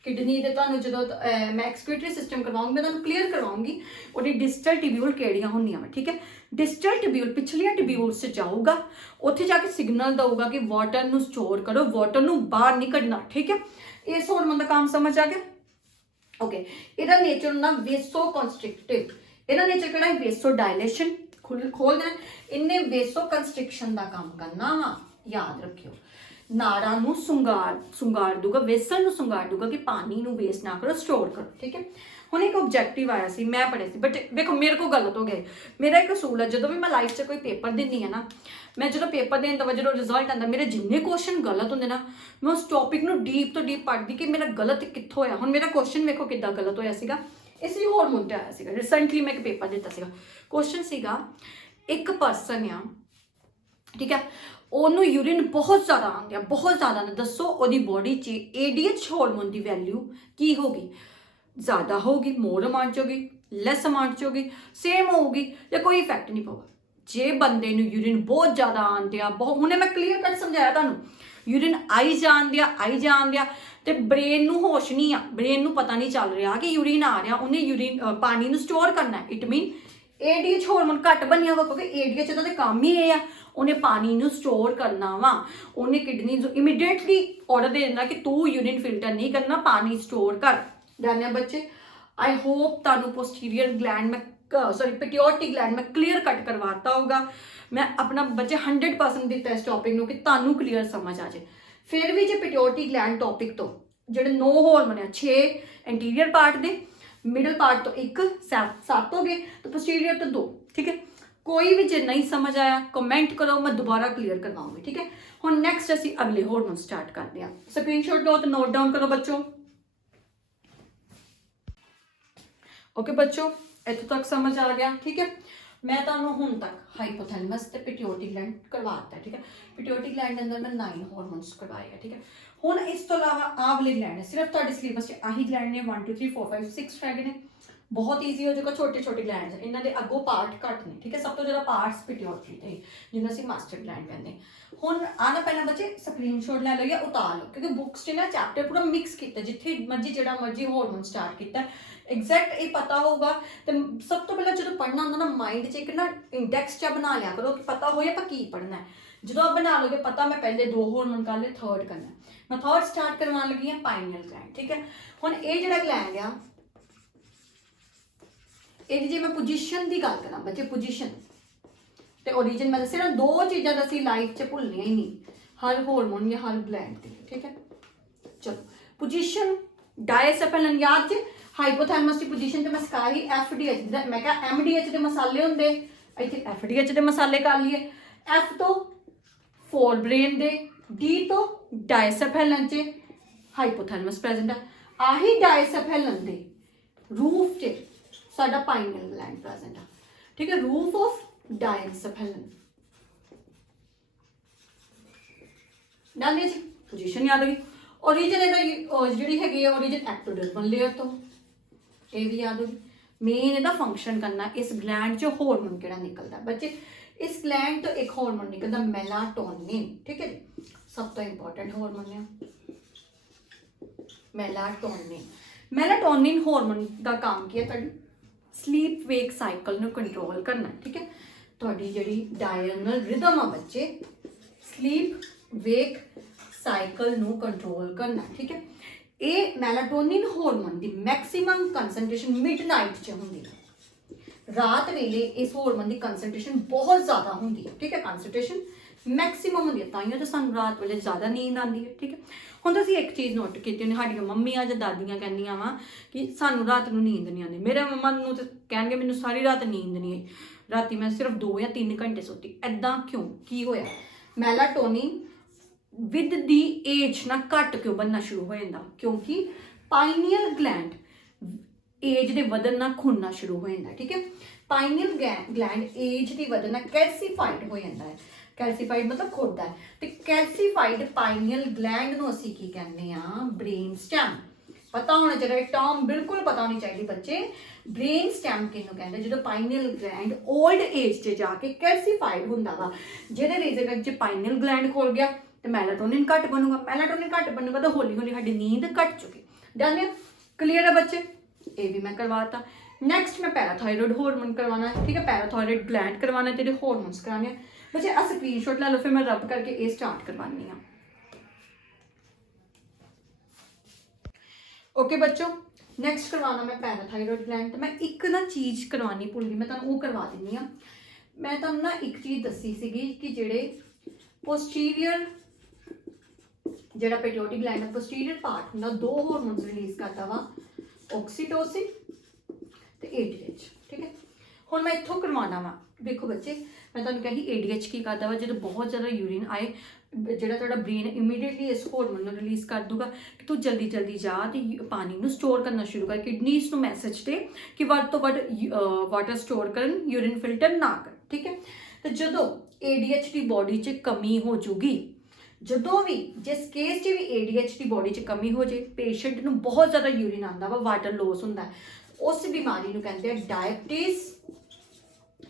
ਕਿਡਨੀ ਦੇ, ਤੁਹਾਨੂੰ ਜਦੋਂ ਮੈਂ ਐਕਸਕ੍ਰੀਟਰੀ ਸਿਸਟਮ ਕਰਵਾਉਂਗੀ, ਮੈਂ ਤੁਹਾਨੂੰ ਕਲੀਅਰ ਕਰਵਾਉਂਗੀ ਉਹਦੀ ਡਿਸਟਲ ਟਿਬਿਊਲ ਕਿਹੜੀਆਂ ਹੁੰਦੀਆਂ ਵਾ। ਠੀਕ ਹੈ, ਡਿਸਟਲ ਟਿਬਿਊਲ ਪਿਛਲੀਆਂ ਟਿਬਿਊਲਸ 'ਚ ਜਾਊਗਾ, ਉੱਥੇ ਜਾ ਕੇ ਸਿਗਨਲ ਦਊਗਾ ਕਿ ਵਾਟਰ ਨੂੰ ਸਟੋਰ ਕਰੋ, ਵਾਟਰ ਨੂੰ ਬਾਹਰ ਨਹੀਂ ਕੱਢਣਾ। ਠੀਕ ਹੈ, ਇਸ ਹਾਰਮੋਨ ਦਾ ਕੰਮ ਸਮਝ ਆ ਗਿਆ। ਓਕੇ, ਇਹਦਾ ਨੇਚਰ ਹੁੰਦਾ ਵੇਸੋ ਕੰਸਟ੍ਰਿਕਟਿਵ। ਇਹਦਾ ਨੇਚਰ ਕਿਹੜਾ ਹੈ? ਵੇਸੋ ਡਾਇਲੇਸ਼ਨ, ਖੋਲ ਦੇਣਾ। ਇਹਨੇ ਵੇਸੋ ਕੰਸਟ੍ਰਿਕਸ਼ਨ ਦਾ ਕੰਮ ਕਰਨਾ ਵਾ, ਯਾਦ ਰੱਖਿਓ। ਨਾੜਾਂ ਨੂੰ ਸੁੰਗਾੜ ਦੂਗਾ, ਵੇਸਲ ਨੂੰ ਸੁੰਗਾੜ ਦੂਗਾ ਕਿ ਪਾਣੀ ਨੂੰ ਵੇਸਟ ਨਾ ਕਰੋ, ਸਟੋਰ ਕਰੋ। ਠੀਕ ਹੈ, ਹੁਣ ਇੱਕ ਆਬਜੈਕਟਿਵ ਆਇਆ ਸੀ, ਮੈਂ ਪੜ੍ਹਿਆ ਸੀ, ਬਟ ਵੇਖੋ ਮੇਰੇ ਕੋਲ ਗਲਤ ਹੋ ਗਿਆ। ਮੇਰਾ ਇੱਕ ਅਸੂਲ ਹੈ, ਜਦੋਂ ਵੀ ਮੈਂ ਲਾਈਫ 'ਚ ਕੋਈ ਪੇਪਰ ਦਿੰਦੀ ਹਾਂ ਨਾ, ਮੈਂ ਜਦੋਂ ਪੇਪਰ ਦੇਣ ਤੋਂ ਬਾਅਦ ਜਦੋਂ ਰਿਜ਼ਲਟ ਆਉਂਦਾ, ਮੇਰੇ ਜਿੰਨੇ ਕੁਐਸਚਨ ਗਲਤ ਹੁੰਦੇ ਨਾ, ਮੈਂ ਉਸ ਟੌਪਿਕ ਨੂੰ ਡੀਪ ਤੋਂ ਡੀਪ ਪੜ੍ਹਦੀ ਕਿ ਮੇਰਾ ਗਲਤ ਕਿੱਥੋਂ ਹੋਇਆ। ਹੁਣ ਮੇਰਾ ਕੁਐਸਚਨ ਵੇਖੋ ਕਿੱਦਾਂ ਗਲਤ ਹੋਇਆ ਸੀਗਾ, ਇਸ ਲਈ ਹਾਰਮੋਨ ਤੇ ਆਇਆ ਸੀਗਾ। ਰਿਸੈਂਟਲੀ ਮੈਂ ਇੱਕ ਪੇਪਰ ਦਿੱਤਾ ਸੀਗਾ, ਕੁਐਸਚਨ ਸੀਗਾ ਇੱਕ ਪਰਸਨ ਆ, ਠੀਕ ਹੈ, ਉਹਨੂੰ ਯੂਰਿਨ ਬਹੁਤ ਜ਼ਿਆਦਾ ਆਉਂਦੀ ਆ, ਬਹੁਤ ਜ਼ਿਆਦਾ ਨਾ, ਦੱਸੋ ਉਹਦੀ ਬੋਡੀ 'ਚ ADH ਹਾਰਮੋਨ ਦੀ ਵੈਲਿਊ ਕੀ ਹੋਗੀ? ਜ਼ਿਆਦਾ ਹੋਊਗੀ, ਮੋਰ ਅਮਾਊਂਟ 'ਚ ਹੋਗੀ, ਲੈਸ ਅਮਾਊਂਟ 'ਚ ਹੋਗੀ, ਸੇਮ ਹੋਊਗੀ, ਜਾਂ ਕੋਈ ਇਫੈਕਟ ਨਹੀਂ ਪਊਗਾ। ਜੇ ਬੰਦੇ ਨੂੰ ਯੂਰਿਨ ਬਹੁਤ ਜ਼ਿਆਦਾ ਆਉਂਦੇ ਆ, ਹੁਣੇ ਮੈਂ ਕਲੀਅਰ ਕੱਟ ਸਮਝਾਇਆ ਤੁਹਾਨੂੰ, ਯੂਰਿਨ ਆਈ ਜਾਂਦੇ ਆ ਤੇ ਬ੍ਰੇਨ ਨੂੰ ਹੋਸ਼ ਨਹੀਂ ਆ, ਬ੍ਰੇਨ ਨੂੰ ਪਤਾ ਨਹੀਂ ਚੱਲ ਰਿਹਾ ਕਿ ਯੂਰਿਨ ਆ ਰਿਹਾ, ਉਹਨੇ ਪਾਣੀ ਨੂੰ ਸਟੋਰ ਕਰਨਾ। ਇਟ ਮੀਨ ADH ਹਾਰਮੋਨ ਘੱਟ ਬਣਿਆ ਵਾ, ਕਿਉਂਕਿ ADH ਦਾ ਤੇ ਕੰਮ ਹੀ ਇਹ ਆ, ਉਹਨੇ ਪਾਣੀ ਨੂੰ ਸਟੋਰ ਕਰਨਾ ਵਾ। ਉਹਨੇ ਕਿਡਨੀ ਨੂੰ ਇਮੀਡੀਏਟਲੀ ਆਰਡਰ ਦੇ ਦਿੰਦਾ ਕਿ ਤੂੰ ਯੂਰਿਨ ਫਿਲਟਰ ਨਹੀਂ ਕਰਨਾ, ਪਾਣੀ ਸਟੋਰ ਕਰ। ਜਾਣਿਆ ਬੱਚੇ, ਆਈ ਹੋਪ ਤੁਹਾਨੂੰ ਪੋਸਟੀਰੀਅਰ ਗਲੈਂਡ ਪਿਟਿਊਟਰੀ ਗਲੈਂਡ ਮੈਂ ਕਲੀਅਰ ਕੱਟ ਕਰਵਾਤਾ ਹੋਊਗਾ। ਮੈਂ ਆਪਣਾ ਬੱਚੇ 100% ਦਿੱਤਾ ਇਸ ਟੌਪਿਕ ਨੂੰ ਕਿ ਤੁਹਾਨੂੰ ਕਲੀਅਰ ਸਮਝ ਆ ਜਾਏ। ਫਿਰ ਵੀ ਜੇ ਪਿਟਿਊਟਰੀ ਗਲੈਂਡ ਟੌਪਿਕ ਤੋਂ ਜਿਹੜੇ 9 ਹਾਰਮੋਨ ਆ, 6 ਇੰਟੀਰੀਅਰ ਪਾਰਟ ਦੇ, ਮਿਡਲ ਪਾਰਟ ਤੋਂ 1, 7 ਹੋ ਗਏ, ਤੇ ਪੋਸਟੀਰੀਅਰ ਤੋਂ 2। ਠੀਕ ਹੈ, ਕੋਈ ਵੀ ਜੇ ਨਹੀਂ ਸਮਝ ਆਇਆ ਕਮੈਂਟ ਕਰੋ, ਮੈਂ ਦੁਬਾਰਾ ਕਲੀਅਰ ਕਰਵਾਉਂਗੀ। ਠੀਕ ਹੈ, ਹੁਣ ਨੈਕਸਟ ਅਸੀਂ ਅਗਲੇ ਹਾਰਮੋਨ ਸਟਾਰਟ ਕਰਦੇ ਹਾਂ। ਸਕਰੀਨਸ਼ਾਟ ਲਓ ਤੇ ਨੋਟ ਡਾਊਨ ਕਰੋ ਬੱਚੋ। ਓਕੇ ਬੱਚੋ, ਇੱਥੋਂ ਤੱਕ ਸਮਝ ਆ ਗਿਆ। ਠੀਕ ਹੈ, ਮੈਂ ਤੁਹਾਨੂੰ ਹੁਣ ਤੱਕ ਹਾਈਪੋਥੈਲਮਸ ਤੇ ਪਿਟਿਊਟਰੀ ਗਲੈਂਡ ਕਰਵਾਤਾ। ਠੀਕ ਹੈ, ਪਿਟਿਊਟਰੀ ਗਲੈਂਡ ਦੇ ਅੰਦਰ ਮੈਂ 9 ਹਾਰਮੋਨਸ ਕਰਵਾਏ। ਠੀਕ ਹੈ, ਹੁਣ ਇਸ ਤੋਂ ਇਲਾਵਾ ਆਹ ਵਾਲੇ ਗਲੈਂਡ ਹੈ, ਸਿਰਫ ਤੁਹਾਡੇ ਸਿਲੇਬਸ 'ਚ ਆਹੀ ਗਲੈਂਡ ਨੇ 1 2 3 4 5 6 ਹੈਗੇ ਨੇ। बहुत ईजी हो जाएगा। छोटे छोटे ग्लैंड इन्हों के अगों पार्ट घट ने, ठीक है। सब तो ज़्यादा पार्ट्स पिट्यूटरी के जिन्होंने असं मास्टर ग्लैंड कहते हैं। हुण आना पहला बच्चे स्क्रीनशॉट लै लो या उतार लो, क्योंकि बुक्स ना चैप्टर पूरा मिक्स किया, जिथे मर्जी जो मर्जी हार्मोन स्टार्ट किया एग्जैक्ट ये पता होगा। तो सब तो पहले जो पढ़ना होंगे ना माइंड च एक ना इंडैक्स चा बना लिया करो कि पता हो आप की पढ़ना है। जो आप बना लोगे पता मैं पहले 2 हार्मोन कर ले, थर्ड करना है। मैं थर्ड स्टार्ट करवा लगी हाँ पाइनियल ग्लैंड, ठीक है। हुण ये जो ग्लैंड आ ये जे मैं पोजीशन की गल करा बच्चे, पोजीशन तो ओरिजिन मैं दसी ना 2 चीज़ां दसी लाइफ च भुलनियां ही नहीं, हर हार्मोन या हर ग्लैंड की, ठीक है। चलो पोजीशन डायसेफेलन याद च हाइपोथैलेमस की पोजीशन तो मैं सिखा ही FDH, मैं क्या MDH के मसाले होंगे, इतने FDH के मसाले कर लिए। F तो फोर ब्रेन दे, D तो डायसेफेलन च हाइपोथैलेमस प्रेजेंट है, आही डायसेफेलन दे रूफ च साडा पाइनियल ग्लैंड प्रेजेंट है, ठीक है। रूफ ऑफ डायसेफेलन डन है जी, पोजीशन याद होगी। ओरिजिन जी है ओरिजिन एक्टोडर्मल लेयर तो ये भी याद होगी। मेन इसका फंक्शन करना इस ग्लैंड चो हार्मोन केड़ा निकलता बच्चे, इस ग्लैंड तो एक हार्मोन निकलता मेलाटोनिन, ठीक है जी। सब तो इंपॉर्टेंट हार्मोन है मेलाटोनिन। मेलाटोनिन हार्मोन का काम की है स्लीप वेक साइकिल ਨੂੰ कंट्रोल करना, ठीक है। ਤੁਹਾਡੀ ਜਿਹੜੀ डायरनल रिदम आ बच्चे स्लीप वेक साइकिल ਨੂੰ कंट्रोल करना, ठीक है। ये मेलाटोनिन हार्मोन की मैक्सिमम कंसनट्रेशन मिडनाइट च होंदी है, रात वेले इस हार्मोन की कंसनट्रेशन बहुत ज़्यादा होंदी है, ठीक है। कंसनट्रेशन मैक्सिमम होंदी है, ताइयों तो सानू रात वेले ज़्यादा नींद आती है, ठीक है। हुण तुसीं एक चीज़ नोट की होनी, साडियां मम्मियां जां दादियां कहंदियां वा कि सानू रात नूं नींद नहीं आती। मेरे मम्मा नूं ते कहणगे मैनूं सारी रात नींद नहीं आई, राती मैं सिर्फ 2 या 3 घंटे सोती। ऐदां क्यों, की होया? मेलाटोनिन विद दी एज ना घट क्यों बनना शुरू हो जाता, क्योंकि पाइनियल ग्लैंड एज के वधन ना खुलना शुरू हो जाता है, ठीक है। पाइनियल ग्लैंड एज की वजह ना कैल्सीफाइड हो जाता है, कैल्सीफाइड मतलब खुलता है। तो कैल्सीफाइड पाइनियल ग्लैंड नूं असीं की कहने आ ब्रेन स्टैम। पता होना चाहिए, टर्म बिल्कुल पता होनी चाहिए बच्चे। ब्रेन स्टैम किनू कहते हैं जो पाइनियल ग्लैंड ओल्ड एज से जाके कैल्सीफाइड होंदा वा, जिहदे रीजन जो पाइनियल ग्लैंड खोल गया तो मेलाटोनिन घट बनूगा, मेलाटोनिन घट बनूगा तो हौली हौली साडी नींद घट चुकी। डन है, क्लीयर है बच्चे, ये भी मैं करवाता। नैक्सट मैं पैराथायरॉयड हार्मोन करवाना है, ठीक है। पैराथायरॉयड ग्लैंड करवाना है, तेरे हार्मोन्स कराने हैं बच्चे। आ स्क्रीनशॉट ला लो, फिर मैं रब करके ये स्टार्ट करवानी हाँ। ओके बच्चों, नैक्सट करवाना मैं पैराथायरॉयड ग्लैंड। तो मैं एक ना चीज़ करवानी भुल गई, मैं तुहानूं वो करवा दिंदी हाँ। मैं तुहानूं ना एक चीज़ दसी सीगी कि जेड़े पोस्टीरियर जेड़ा पेट्यूटरी ग्लैंड पोस्टीरियर पार्ट होंदा 2 हार्मोन्स रिलीज करता वा, ऑक्सीटोसिन ते ADH, ठीक है। हुण मैं इत्थों करवाना वा। देखो बच्चे, मैं तुहानूं कही ADH की करता वा, जो बहुत ज़्यादा यूरिन आए ਜਿਹੜਾ ਤੁਹਾਡਾ ब्रेन इमीडिएटली इस हार्मोन ਨੂੰ रिलीज़ कर दूगा कि तू जल्दी जल्दी जा तो पानी ਨੂੰ स्टोर करना शुरू कर। किडनीज ਨੂੰ मैसेज दे कि ਵੱਧ ਤੋਂ ਵੱਧ वाटर स्टोर ਕਰਨ, यूरिन फिल्टर ना कर, ठीक है। तो ਜਦੋਂ ADH की बॉडी 'ਚ कमी हो जूगी, ਜਦੋਂ भी जिस केस 'ਚ भी ADH की बॉडी 'ਚ कमी हो जाए, पेशेंट ਨੂੰ बहुत ज़्यादा यूरिन आंदा वा, वाटर लॉस ਹੁੰਦਾ, उस बीमारी ਨੂੰ ਕਹਿੰਦੇ ਆ डायबिटीज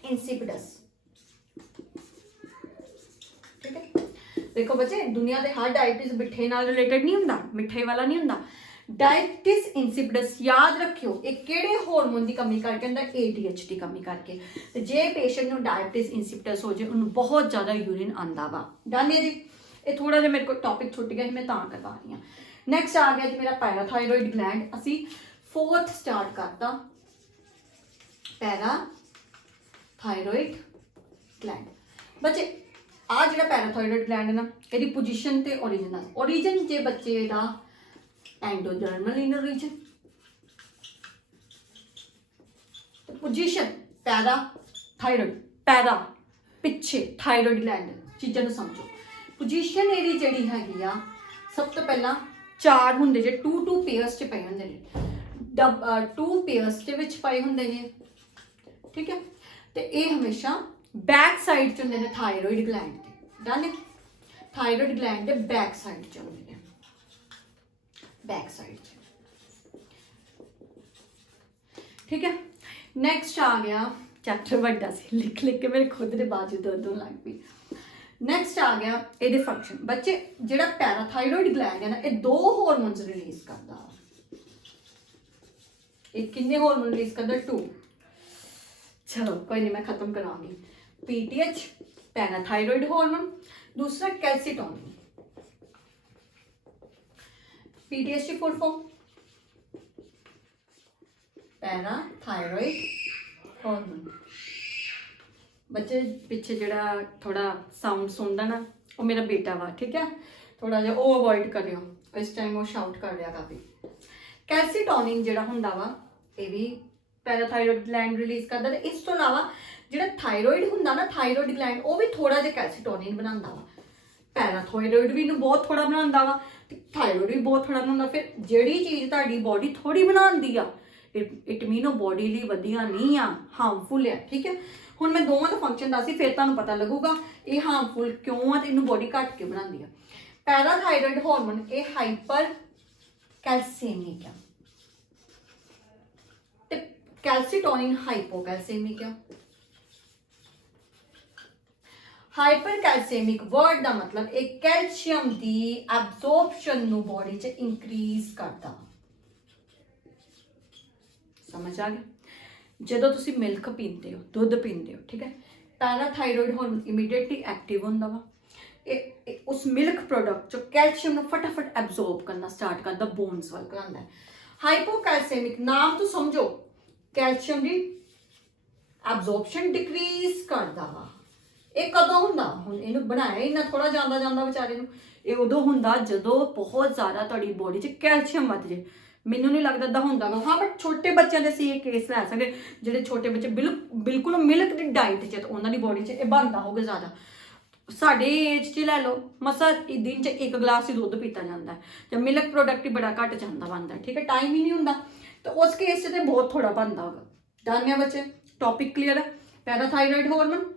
इंसिपिडस, ठीक है। देखो बच्चे, दुनिया के हर डायबिटीज मिठे नाल रिलेटेड नहीं हुंदा, मिठे वाला नहीं हुंदा। डायबिटीज इंसिपिडस याद रखियो, एक केड़े हार्मोन की कमी करके हुंदा, ADH की कमी करके। तो जे पेशेंट नूं डायबिटीज इंसिपिडस हो जाए, उन्होंने बहुत ज़्यादा यूरिन आंदा वा। डन है जी, ये थोड़ा जिहा मेरे को टॉपिक छुट गया, मैं तां करवा रही हूँ। नैक्सट आ गया जी मेरा पैराथायरॉयड ग्लैंड। असी 4th स्टार्ट करता पैराथायरॉयड ग्लैंड। बच्चे आ जो पैराथायरॉयड ग्लैंड है ना, यदि पोजीशन तो ओरिजिन ओरिजिन जे बच्चे का एंडोडर्मल इनर रीजन, तो पोजीशन पैराथायरॉयड, पैरा पिछे थायरॉयड ग्लैंड, चीज़ों को समझो। पोजीशन ये जी हैगी आ, सब तो पहला 4 होंगे जे 2 पेयर्स च पे होंगे ने, 2 पेयर्स के पे होंगे ने, ठीक है। तो ये हमेशा बैक साइड च होंगे ने थायरॉयड ग्लैंड। डन है, थायरॉयड ग्लैंड के बैक साइड च होंगे, बैक साइड च, ठीक है। नैक्सट आ गया चैप्टर वड्डा सी, लिख लिख के मेरे खुद के बाजू दर्द होने लग पई। नैक्सट आ गया ये फंक्शन। बच्चे जिहड़ा पैराथायरॉयड ग्लैंड है ना, ये 2 हार्मोन्स रिलीज करता। ये कितने हार्मोन रिलीज करता? 2। चलो कोई नहीं, मैं खत्म कराऊंगी। पीटीएच पैराथायरॉयड हार्मोन, दूसरा कैल्सिटोनिन। पीटीएच की फुल फॉर्म पैराथायरॉयड हार्मोन। बच्चे पिछे जड़ा थोड़ा साउंड सुनता ना, वो मेरा बेटा वा, ठीक है, थोड़ा जिहा वो अवॉइड करियो, इस टाइम वो शाउट कर रहा काफ़ी। कैल्सिटोनिन जिहड़ा हुंदा वा, ये भी पैराथायरॉयड ग्लैंड रिलीज करदा। ते इस तो अलावा जिहड़ा थायरॉयड हुंदा ना, थायरॉयड ग्लैंड, वो भी थोड़ा जिहा कैल्सिटोनिन बनांदा वा। पैराथायरॉयड भी इनू बहुत थोड़ा बनांदा वा, ते थायरॉयड भी बहुत थोड़ा बनांदा। फिर जिहड़ी चीज़ तुहाडी बॉडी थोड़ी बनांदी आ, इट मीन वो बॉडी लई वधिया नहीं आ, हार्मफुल है, ठीक है। हुण मैं दोवां दा फंक्शन दस्सी, फिर तुहानूं पता लगूगा ये हार्मफुल क्यों आ ते इनू बॉडी घट के बनांदी आ। पैराथायरॉयड हार्मोन ये हाइपर कैल्सीमिक है, ते कैल्सिटोनिन हाइपोकैल्सीमिक है। हाइपर कैल्सीमिक वर्ड का मतलब एक कैल्शियम की एब्जॉर्प्शन नू बॉडी च इंक्रीज करता। समझ आ गया? जो तुसी मिल्क पीते हो, दुध पीते हो, ठीक है, पैराथायरॉयड हार्मोन इमीडिएटली एक्टिव होंदा वा। उस मिल्क प्रोडक्ट जो कैल्शियम फटाफट एब्जॉर्ब करना स्टार्ट करता, बोन्स वाल करांदा है। हाइपोकैल्सीमिक नाम तो समझो, कैल्शियम की एब्जॉर्प्शन डिक्रीज करता वा। ये कदों हुंदा? हुण इहनूं बनाया इन्ना थोड़ा जांदा जांदा बेचारे नूं। ये उदों हुंदा जदों बहुत ज़्यादा तुहाडी बॉडी च कैल्शियम वध जाए। मैनूं नहीं लगदा दा हुंदा वा। हाँ, बट छोटे बच्चों के असीं ये केस लै सकदे, जिहड़े छोटे बच्चे बिल्कुल मिल्क की डाइट च, उन्हां दी बॉडी च ये बनदा होगा ज़्यादा। साडे एज च लै लो, मसा दिन च 1 गिलास ही दुध पीता जाता है, जब मिल्क प्रोडक्ट ही बड़ा घट जाता बनता, ठीक है, टाइम ही नहीं होंदा, तो उस केस च बहुत थोड़ा बनता होगा। डन है बच्चे, टॉपिक क्लीयर है। पैराथायरॉयड हार्मोन,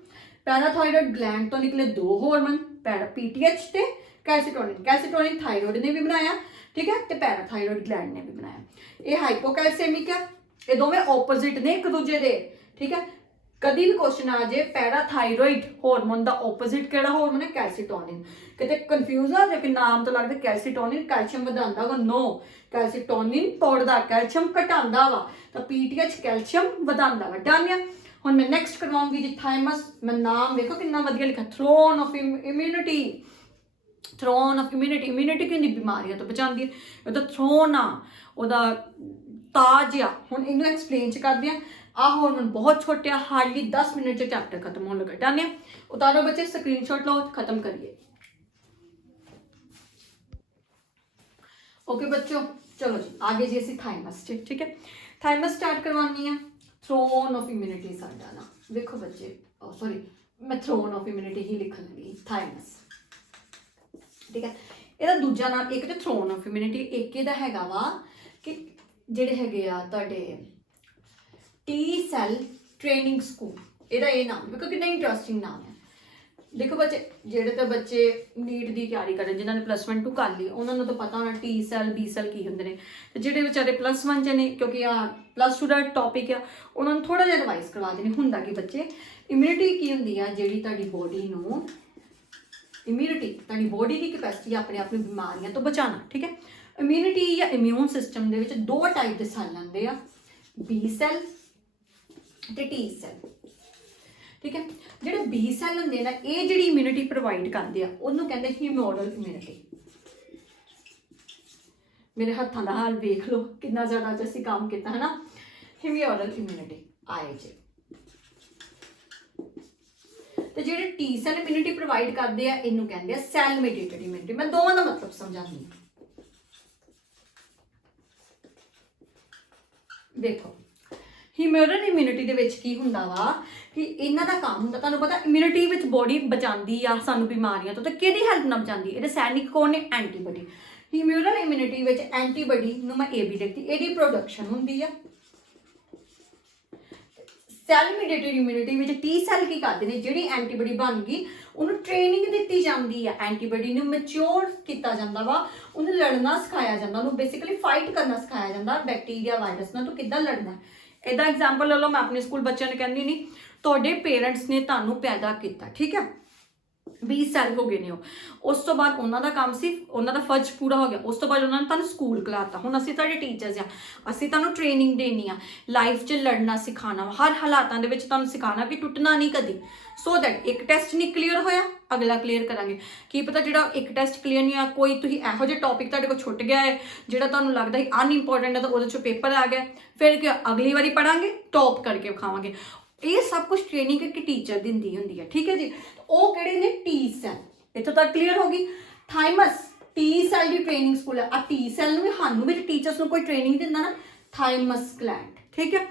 पैराथायरॉयड ग्लैंड तो निकले 2 हार्मोन, पीटीएच ते कैल्सिटोनिन। कैल्सिटोनिन थायरॉयड ने भी बनाया, ठीक है, तो पैराथायरॉयड ग्लैंड ने भी बनाया। ये हाइपोकैल्सेमिक है, ये दोवें ऑपोजिट ने एक दूजे दे, ठीक है। कभी भी क्वेश्चन आ जाए पैराथायरॉयड हार्मोन का ऑपोजिट केड़ा हार्मोन है? कैल्सिटोनिन। कितने कन्फ्यूज आ जाए कि नाम तो लगता कैल्सिटोनिन कैल्शियम बढ़ाता वा, नो, कैल्सिटोनिन तोड़दा कैल्शियम घटांदा वा, तो पीटीएच कैल्शियम बढ़ांदा वा। डन है। हुण मैं नैक्सट करवाऊंगी जी थाइमस। मैं नाम देखो कितना वधिया लिखा, throne of immunity. Throne of immunity, immunity किन्नी बीमारियां तो बचाती है, वो तो थ्रोन आ, ओदा ताज आ। हुण इनू एक्सप्लेन च करदे आ। आ हार्मोन बहुत छोटे, हार्डली 10 मिनट से चैप्टर खत्म होने लगा। डन है। उतारो बच्चे, स्क्रीनशॉट लो, खत्म करिए। ओके बच्चों, चलो जी आगे जी असी थाइमस, ठीक है, थाइमस स्टार्ट करवानी है। थ्रोन ऑफ इम्यूनिटी साडा ना, देखो बच्चे, सॉरी मैं थ्रोन ऑफ इम्यूनिटी ही लिखन लगी, थाइमस, ठीक है। ਇਹਦਾ दूजा नाम एक तो थ्रोन ऑफ इम्यूनिटी, एक ਇਹਦਾ ਹੈਗਾ ਵਾ कि ਜਿਹੜੇ ਹੈਗੇ ਆ ਤੁਹਾਡੇ टी सैल ट्रेनिंग स्कूल, ਇਹਦਾ ਇਹ नाम, देखो कितना इंटरेस्टिंग नाम है। देखो बच्चे, ਜਿਹੜੇ ਤਾਂ ਬੱਚੇ ਨੀਟ ਦੀ ਤਿਆਰੀ ਕਰ ਰਹੇ, ਜਿਨ੍ਹਾਂ ਨੇ +1 2 ਕਰ ਲਈ, ਉਹਨਾਂ ਨੂੰ ਤਾਂ ਪਤਾ ਹੋਣਾ टी सैल बी सैल ਕੀ ਹੁੰਦੇ ਨੇ, ਤੇ ਜਿਹੜੇ ਵਿਚਾਰੇ +1 ਚ ਨੇ, ਕਿਉਂਕਿ ਆ +2 ਦਾ ਟੌਪਿਕ ਆ, ਉਹਨਾਂ ਨੂੰ ਥੋੜਾ ਜਿਹਾ ਰਿਵਾਈਜ਼ ਕਰਵਾ ਦੇਣੀ। ਹੁੰਦਾ ਕਿ ਬੱਚੇ ਇਮਿਊਨਿਟੀ ਕੀ ਹੁੰਦੀ ਆ? ਜਿਹੜੀ ਤੁਹਾਡੀ ਬੋਡੀ ਨੂੰ, इम्यूनिटी ਤੁਹਾਡੀ ਬੋਡੀ ਦੀ ਕੈਪੈਸਿਟੀ ਆਪਣੇ ਆਪ ਨੂੰ ਬਿਮਾਰੀਆਂ ਤੋਂ ਬਚਾਉਣਾ, ਠੀਕ ਹੈ। ਇਮਿਊਨਿਟੀ ਜਾਂ ਇਮਿਊਨ ਸਿਸਟਮ ਦੇ ਵਿੱਚ 2 ਟਾਈਪ ਦੇ ਸੈੱਲ ਆਉਂਦੇ ਆ, ਬੀ ਸੈੱਲ ਤੇ ਟੀ ਸੈੱਲ, ਠੀਕ ਹੈ। ਜਿਹੜੇ ਬੀ ਸੈੱਲ ਹੁੰਦੇ ਨਾ, ਇਹ ਜਿਹੜੀ ਇਮਿਊਨਿਟੀ ਪ੍ਰੋਵਾਈਡ ਕਰਦੇ ਆ, ਉਹਨੂੰ ਕਹਿੰਦੇ ਹਿਊਮੋਰਲ ਇਮਿਊਨਿਟੀ। ਮੇਰੇ ਹੱਥਾਂ ਦਾ ਹਾਲ ਵੇਖ ਲਓ ਕਿੰਨਾ ਜ਼ਿਆਦਾ ਅੱਜ ਅਸੀਂ ਕੰਮ ਕੀਤਾ ਹੈ ਨਾ। ਹਿਊਮੋਰਲ ਇਮਿਊਨਿਟੀ ਆਏ ਜੇ, तो जो टी सैल इम्यूनिटी प्रोवाइड करते हैं, इनू कहते हैं सैल मीडिएटेड इम्यूनिटी। मैं दोवां दा मतलब समझानी। देखो ਹਿਊਮਰਲ ਇਮਿਊਨਿਟੀ ਦੇ ਵਿੱਚ ਕੀ ਹੁੰਦਾ ਵਾ ਕਿ ਇਹਨਾਂ ਦਾ ਕੰਮ ਹੁੰਦਾ, ਤੁਹਾਨੂੰ ਪਤਾ ਇਮਿਊਨਿਟੀ ਵਿੱਚ ਬੋਡੀ ਬਚਾਉਂਦੀ ਆ ਸਾਨੂੰ ਬਿਮਾਰੀਆਂ ਤੋਂ, ਤਾਂ ਕਿਹਦੀ ਹੈਲਪ ਨਾਲ ਬਚਾਉਂਦੀ? ਇਹਦੇ ਸੈਨਿਕ ਕੌਣ ਨੇ? ਐਂਟੀਬਾਡੀ। ਹਿਊਮਰਲ ਇਮਿਊਨਿਟੀ ਵਿੱਚ ਐਂਟੀਬਾਡੀ ਨੂੰ ਮੈਂ ਇਹ ਵੀ ਲਿਖਤੀ, ਇਹਦੀ ਪ੍ਰੋਡਕਸ਼ਨ ਹੁੰਦੀ ਆ। सैल मीडिएटेड इम्यूनिटी में टी सैल की करते हैं, जी एंटीबॉडी बन गई उन्होंने ट्रेनिंग दी जाती है, एंटीबॉडी ने मैच्योर किया जाता वा, उन्हें लड़ना सिखाया जाता, उन्हें बेसिकली फाइट करना सिखाया जाता बैक्टीरिया वायरस ना, तो किद्दां लड़ना। ਇਹਦਾ ਐਗਜ਼ਾਮਪਲ ਲੈ ਲਓ, ਮੈਂ ਆਪਣੇ ਸਕੂਲ ਬੱਚਿਆਂ ਨੂੰ ਕਹਿੰਦੀ ਨਹੀਂ, ਤੁਹਾਡੇ ਪੇਰੈਂਟਸ ਨੇ ਤੁਹਾਨੂੰ ਪੈਦਾ ਕੀਤਾ, ਠੀਕ ਹੈ, 20 ਸਾਲ ਹੋ ਗਏ ਨੇ ਉਸ ਤੋਂ ਬਾਅਦ ਉਹਨਾਂ ਦਾ ਕੰਮ ਸੀ, ਉਹਨਾਂ ਦਾ ਫਰਜ਼ ਪੂਰਾ ਹੋ ਗਿਆ, ਉਸ ਤੋਂ ਬਾਅਦ ਉਹਨਾਂ ਨੇ ਤੁਹਾਨੂੰ ਸਕੂਲ ਖਿਲਾਤਾ। ਹੁਣ ਅਸੀਂ ਤੁਹਾਡੇ ਟੀਚਰਸ ਆ, ਅਸੀਂ ਤੁਹਾਨੂੰ ਟ੍ਰੇਨਿੰਗ ਦੇਣੀ ਆ, ਲਾਈਫ 'ਚ ਲੜਨਾ ਸਿਖਾਉਣਾ, ਹਰ ਹਾਲਾਤਾਂ ਦੇ ਵਿੱਚ ਤੁਹਾਨੂੰ ਸਿਖਾਉਣਾ ਕਿ ਟੁੱਟਣਾ ਨਹੀਂ ਕਦੀ, ਸੋ ਦੈਟ ਇੱਕ ਟੈਸਟ ਨਹੀਂ ਕਲੀਅਰ ਹੋਇਆ ਅਗਲਾ ਕਲੀਅਰ ਕਰਾਂਗੇ। ਕੀ ਪਤਾ ਜਿਹੜਾ ਇੱਕ ਟੈਸਟ ਕਲੀਅਰ ਨਹੀਂ ਆ, ਕੋਈ ਤੁਸੀਂ ਇਹੋ ਜਿਹਾ ਟੌਪਿਕ ਤੁਹਾਡੇ ਕੋਲ ਛੁੱਟ ਗਿਆ ਹੈ ਜਿਹੜਾ ਤੁਹਾਨੂੰ ਲੱਗਦਾ ਹੈ ਅਨਇੰਪੋਰਟੈਂਟ ਹੈ, ਤਾਂ ਉਹਦੇ 'ਚੋਂ ਪੇਪਰ ਆ ਗਿਆ, ਫਿਰ ਕੀ ਅਗਲੀ ਵਾਰੀ ਪੜਾਂਗੇ, ਟੌਪ ਕਰਕੇ ਵਿਖਾਵਾਂਗੇ। ਇਹ ਸਭ ਕੁਝ ਟ੍ਰੇਨਿੰਗ ਇੱਕ ਟੀਚਰ ਦਿੰਦੀ ਹੁੰਦੀ ਹੈ, ਠੀਕ ਹੈ ਜੀ। ਉਹ ਕਿਹੜੇ ਨੇ? T cell. ਇੱਥੋਂ ਤੱਕ ਕਲੀਅਰ ਹੋ ਗਈ। ਥਾਈਮਸ ਟੀ ਸੈਲ ਦੀ ਟ੍ਰੇਨਿੰਗ ਸਕੂਲ ਹੈ। ਆ ਟੀ ਸੈਲ ਨੂੰ ਵੀ ਸਾਨੂੰ ਵੀ ਟੀਚਰਸ ਨੂੰ ਕੋਈ ਟ੍ਰੇਨਿੰਗ ਦਿੰਦਾ ਨਾ, ਥਾਈਮਸ ਗਲੈਂਡ, ਠੀਕ ਹੈ।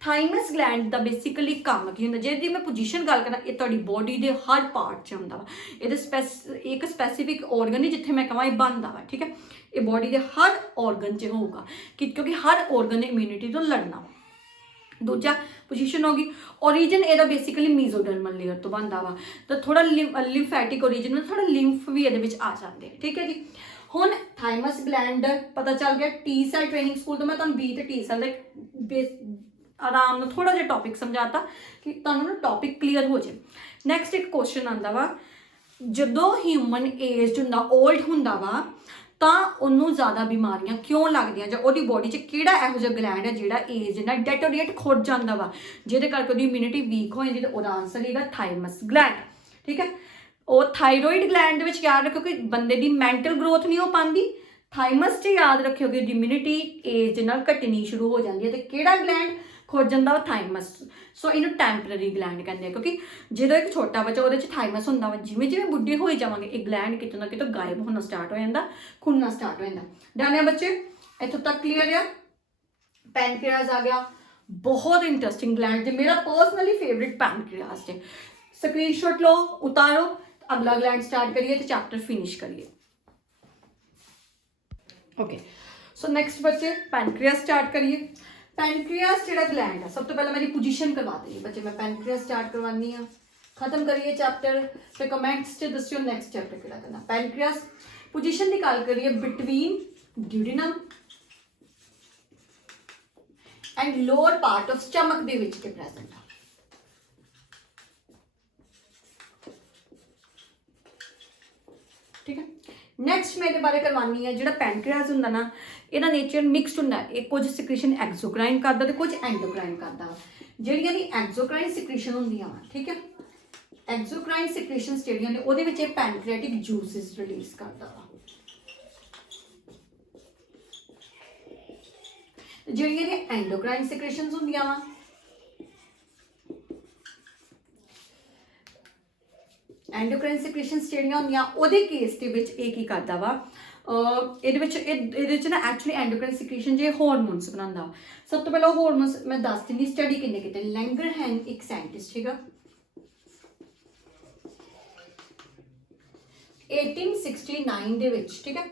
ਥਾਈਮਸ ਗਲੈਂਡ ਦਾ ਬੇਸਿਕਲੀ ਕੰਮ ਕੀ ਹੁੰਦਾ? ਜਿਹਦੀ ਮੈਂ ਪੋਜੀਸ਼ਨ ਗੱਲ ਕਰਾਂ, ਇਹ ਤੁਹਾਡੀ ਬੋਡੀ ਦੇ ਹਰ ਪਾਰਟ 'ਚ ਹੁੰਦਾ ਵਾ। ਇਹਦੇ ਇੱਕ ਸਪੈਸੀਫਿਕ ਔਰਗਨ ਨਹੀਂ ਜਿੱਥੇ ਮੈਂ ਕਹਾਂ ਇਹ ਬਣਦਾ ਵਾ, ਠੀਕ ਹੈ। ਇਹ ਬੋਡੀ ਦੇ ਹਰ ਔਰਗਨ 'ਚ ਹੋਊਗਾ ਕਿਉਂਕਿ ਹਰ ਔਰਗਨ ਨੇ ਇਮਿਊਨਿਟੀ ਤੋਂ ਲੜਨਾ। ਦੂਜਾ ਪੋਜੀਸ਼ਨ ਹੋ ਗਈ। ਓਰੀਜਨ ਇਹਦਾ ਬੇਸਿਕਲੀ ਮੀਜ਼ੋਡਰਮਲ ਲੇਅਰ ਤੋਂ ਬਣਦਾ ਵਾ, ਤਾਂ ਥੋੜਾ ਲਿੰਫੈਟਿਕ ਓਰੀਜਨ ਨਾਲ ਥੋੜਾ ਲਿੰਫ ਵੀ ਇਹਦੇ ਵਿੱਚ ਆ ਜਾਂਦੇ ਆ, ਠੀਕ ਹੈ ਜੀ। ਹੁਣ ਥਾਈਮਸ ਗਲੈਂਡ ਪਤਾ ਚੱਲ ਗਿਆ। ਟੀ ਸੈਲ ਟ੍ਰੇਨਿੰਗ ਸਕੂਲ ਤੋਂ ਮੈਂ ਤੁਹਾਨੂੰ ਬੀ ਤੇ ਟੀ ਸੈਲ ਦਾ ਆਰਾਮ ਨਾਲ ਥੋੜਾ ਜਿਹਾ ਟੌਪਿਕ ਸਮਝਾਤਾ ਕਿ ਤੁਹਾਨੂੰ ਨਾ ਟੌਪਿਕ ਕਲੀਅਰ ਹੋ ਜਾਏ। ਨੈਕਸਟ ਇੱਕ ਕੁਐਸਚਨ ਆਉਂਦਾ ਵਾ, ਜਦੋਂ ਹਿਊਮਨ ਏਜ ਹੁੰਦਾ, ਓਲਡ ਹੁੰਦਾ ਵਾ, ਤਾਂ ਉਹਨੂੰ ਜ਼ਿਆਦਾ ਬਿਮਾਰੀਆਂ ਕਿਉਂ ਲੱਗਦੀਆਂ, ਜਾਂ ਉਹਦੀ ਬੋਡੀ 'ਚ ਕਿਹੜਾ ਇਹੋ ਜਿਹਾ ਗਲੈਂਡ ਹੈ ਜਿਹੜਾ ਏਜ ਨਾਲ ਡੈਟੋਰੀਏਟ ਖੁੱਟ ਜਾਂਦਾ ਵਾ, ਜਿਹਦੇ ਕਰਕੇ ਉਹਦੀ ਇਮਿਊਨਿਟੀ ਵੀਕ ਹੋ ਜਾਂਦੀ, ਤਾਂ ਉਹਦਾ ਆਨਸਰ ਹੈਗਾ ਥਾਈਮਸ ਗਲੈਂਡ, ਠੀਕ ਹੈ। ਉਹ ਥਾਈਰੋਇਡ ਗਲੈਂਡ ਦੇ ਵਿੱਚ ਯਾਦ ਰੱਖਿਓ ਕਿ ਬੰਦੇ ਦੀ ਮੈਂਟਲ ਗਰੋਥ ਨਹੀਂ ਹੋ ਪਾਉਂਦੀ, ਥਾਈਮਸ 'ਚ ਯਾਦ ਰੱਖਿਓ ਕਿ ਉਹਦੀ ਇਮਿਊਨਿਟੀ ਏਜ ਨਾਲ ਘਟਣੀ ਸ਼ੁਰੂ ਹੋ ਜਾਂਦੀ ਹੈ। ਤੇ ਕਿਹੜਾ ਗਲੈਂਡ ਖੁੱਟ ਜਾਂਦਾ ਵਾ? ਥਾਈਮਸ। ਸੋ ਇਹਨੂੰ ਟੈਂਪਰਰੀ ਗਲੈਂਡ ਕਹਿੰਦੇ ਆ, ਕਿਉਂਕਿ ਜਦੋਂ ਇੱਕ ਛੋਟਾ ਬੱਚਾ ਉਹਦੇ 'ਚ ਥਾਈਮਸ ਹੁੰਦਾ ਵਾ, ਜਿਵੇਂ ਜਿਵੇਂ ਬੁੱਢੇ ਹੋਈ ਜਾਵਾਂਗੇ ਇਹ ਗਲੈਂਡ ਕਿਤੇ ਨਾ ਕਿਤੇ ਗਾਇਬ ਹੋਣਾ ਸਟਾਰਟ ਹੋ ਜਾਂਦਾ, ਖੁੱਲਣਾ ਸਟਾਰਟ ਹੋ ਜਾਂਦਾ। ਡਨ ਆ ਬੱਚੇ? ਇੱਥੋਂ ਤੱਕ ਕਲੀਅਰ ਆ? ਪੈਨਕ੍ਰੀਆਸ ਆ ਗਿਆ, ਬਹੁਤ ਇੰਟਰਸਟਿੰਗ ਗਲੈਂਡ ਤੇ ਮੇਰਾ ਪਰਸਨਲੀ ਫੇਵਰਿਟ ਪੈਨਕ੍ਰੀਆਸ ਹੈ। ਸਕਰੀਨਸ਼ਾਟ ਲਓ, ਉਤਾਰੋ, ਅਗਲਾ ਗਲੈਂਡ ਸਟਾਰਟ ਕਰੀਏ ਤੇ ਚੈਪਟਰ ਫਿਨਿਸ਼ ਕਰੀਏ। ਓਕੇ, ਸੋ ਨੈਕਸਟ ਬੱਚੇ ਪੈਨਕ੍ਰੀਆਸ ਸਟਾਰਟ ਕਰੀਏ। ਪੈਨਕ੍ਰੀਆਸ ਜਿਹੜਾ ਗਲੈਂਡ ਹੈ, ਸਭ ਤੋਂ ਪਹਿਲਾਂ ਮੇਰੀ ਪੋਜੀਸ਼ਨ ਕਰਵਾ ਦਈਏ ਬੱਚੇ, ਮੈਂ ਪੈਨਕ੍ਰੀਆਸ ਸਟਾਰਟ ਕਰਵਾਨੀ ਆ। ਖਤਮ ਕਰੀਏ ਚੈਪਟਰ, ਫਿਰ ਕਮੈਂਟਸ 'ਚ ਦੱਸਿਓ ਨੈਕਸਟ ਚੈਪਟਰ ਕਿਹੜਾ ਕਰਨਾ। ਪੈਨਕ੍ਰੀਆਸ ਪੋਜੀਸ਼ਨ ਦੀ ਗੱਲ ਕਰੀਏ, between duodenum and lower part of stomach ਦੇ ਵਿੱਚ ਤੇ ਪ੍ਰੈਜ਼ੈਂਟ ਆ। ਠੀਕ ਹੈ। ਨੈਕਸਟ ਮੈਂ ਇਹਦੇ ਬਾਰੇ ਕਰਵਾਨੀ ਹੈ, ਜਿਹੜਾ ਪੈਨਕ੍ਰੀਆਸ ਹੁੰਦਾ ਨਾ, ਇਹਦਾ ਨੇਚਰ ਮਿਕਸਡ ਹੁੰਦਾ, ਇਹ ਕੁਝ ਸਿਕ੍ਰੀਸ਼ਨ ਐਕਸੋਕ੍ਰਾਈਨ ਕਰਦਾ ਤੇ ਕੁਝ ਐਂਡੋਕ੍ਰਾਈਨ ਕਰਦਾ ਵਾ। ਜਿਹੜੀਆਂ ਦੀ ਐਕਸੋਕ੍ਰਾਈਨ ਸਿਕ੍ਰੀਸ਼ਨ ਹੁੰਦੀਆਂ ਵਾ, ਠੀਕ ਹੈ, ਐਕਸੋਕ੍ਰਾਈਨ ਸਿਕ੍ਰੀਸ਼ਨਸ ਜਿਹੜੀਆਂ ਨੇ ਉਹਦੇ ਵਿੱਚ ਇਹ ਪੈਨਕ੍ਰੀਆਟਿਕ ਜੂਸਿਸ ਰਿਲੀਜ਼ ਕਰਦਾ ਵਾ। ਜਿਹੜੀਆਂ ਦੀ ਐਂਡੋਕ੍ਰਾਈਨ ਸਿਕ੍ਰੀਸ਼ਨਸ ਹੁੰਦੀਆਂ ਵਾ, ਐਂਡੋਕ੍ਰਾਈਨ ਸਿਕ੍ਰੀਸ਼ਨਸ ਜਿਹੜੀਆਂ ਹੁੰਦੀਆਂ ਉਹਦੇ ਕੇਸ ਦੇ ਵਿੱਚ ਇਹ ਕੀ ਕਰਦਾ ਵਾ, ਇਹਦੇ ਵਿੱਚ ਨਾ ਐਕਚੁਅਲੀ ਐਂਡੋਕ੍ਰਾਈਨ ਸਿਕ੍ਰੀਸ਼ਨ ਜੇ ਹਾਰਮੋਨਸ ਬਣਾਉਂਦਾ। ਸਭ ਤੋਂ ਪਹਿਲਾਂ ਹਾਰਮੋਨਸ ਮੈਂ ਦੱਸ ਦਿੰਦੀ, ਸਟੱਡੀ ਕਿੰਨੇ ਕੀਤੇ। ਲੈਂਗਰਹੈਨ ਇੱਕ ਸਾਇੰਟਿਸਟ ਹੈਗਾ, 1869 ਦੇ ਵਿੱਚ, ਠੀਕ ਹੈ,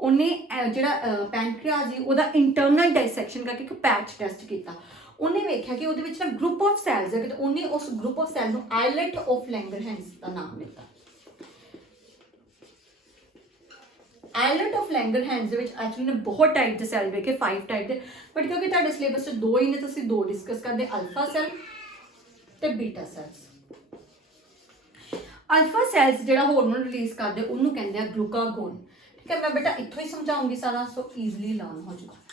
ਉਹਨੇ ਜਿਹੜਾ ਪੈਨਕ੍ਰੀਆਸ ਸੀ ਉਹਦਾ ਇੰਟਰਨਲ ਡਾਇਸੈਕਸ਼ਨ ਕਰਕੇ ਇੱਕ ਪੈਚ ਟੈਸਟ ਕੀਤਾ। ਉਹਨੇ ਵੇਖਿਆ ਕਿ ਉਹਦੇ ਵਿੱਚ ਨਾ ਗਰੁੱਪ ਆਫ ਸੈਲਸ ਹੈ, ਤੇ ਉਹਨੇ ਉਸ ਗਰੁੱਪ ਆਫ ਸੈਲ ਨੂੰ ਆਇਲਟ ਆਫ ਲੈਂਗਰਹੈਂਸ ਦਾ ਨਾਮ ਦਿੱਤਾ। ਆਇਲਟ ਆਫ ਲੈਂਗਰਹੈਂਸ ਦੇ ਵਿੱਚ ਐਕਚੁਅਲੀ ਨੇ ਬਹੁਤ ਟਾਈਪ ਦੇ ਸੈਲ ਵੇਖੇ, 5 ਟਾਈਪ ਦੇ, ਬਟ ਕਿਉਂਕਿ ਤੁਹਾਡੇ ਸਿਲੇਬਸ 'ਚ 2 ਹੀ ਨੇ ਤਾਂ ਅਸੀਂ 2 ਡਿਸਕਸ ਕਰਦੇ, ਅਲਫਾ ਸੈਲ ਤੇ ਬੀਟਾ ਸੈਲਸ। ਅਲਫਾ ਸੈਲਸ ਜਿਹੜਾ ਹਾਰਮੋਨ ਰਿਲੀਜ਼ ਕਰਦੇ ਉਹਨੂੰ ਕਹਿੰਦੇ ਆ ਗਲੂਕਾਗੋਨ, ਠੀਕ ਹੈ। ਮੈਂ ਬੇਟਾ ਇੱਥੋਂ ਹੀ ਸਮਝਾਉਂਗੀ ਸਾਰਾ, ਸੋ ਈਜ਼ਲੀ ਲਰਨ ਹੋ ਜਾਊਗਾ।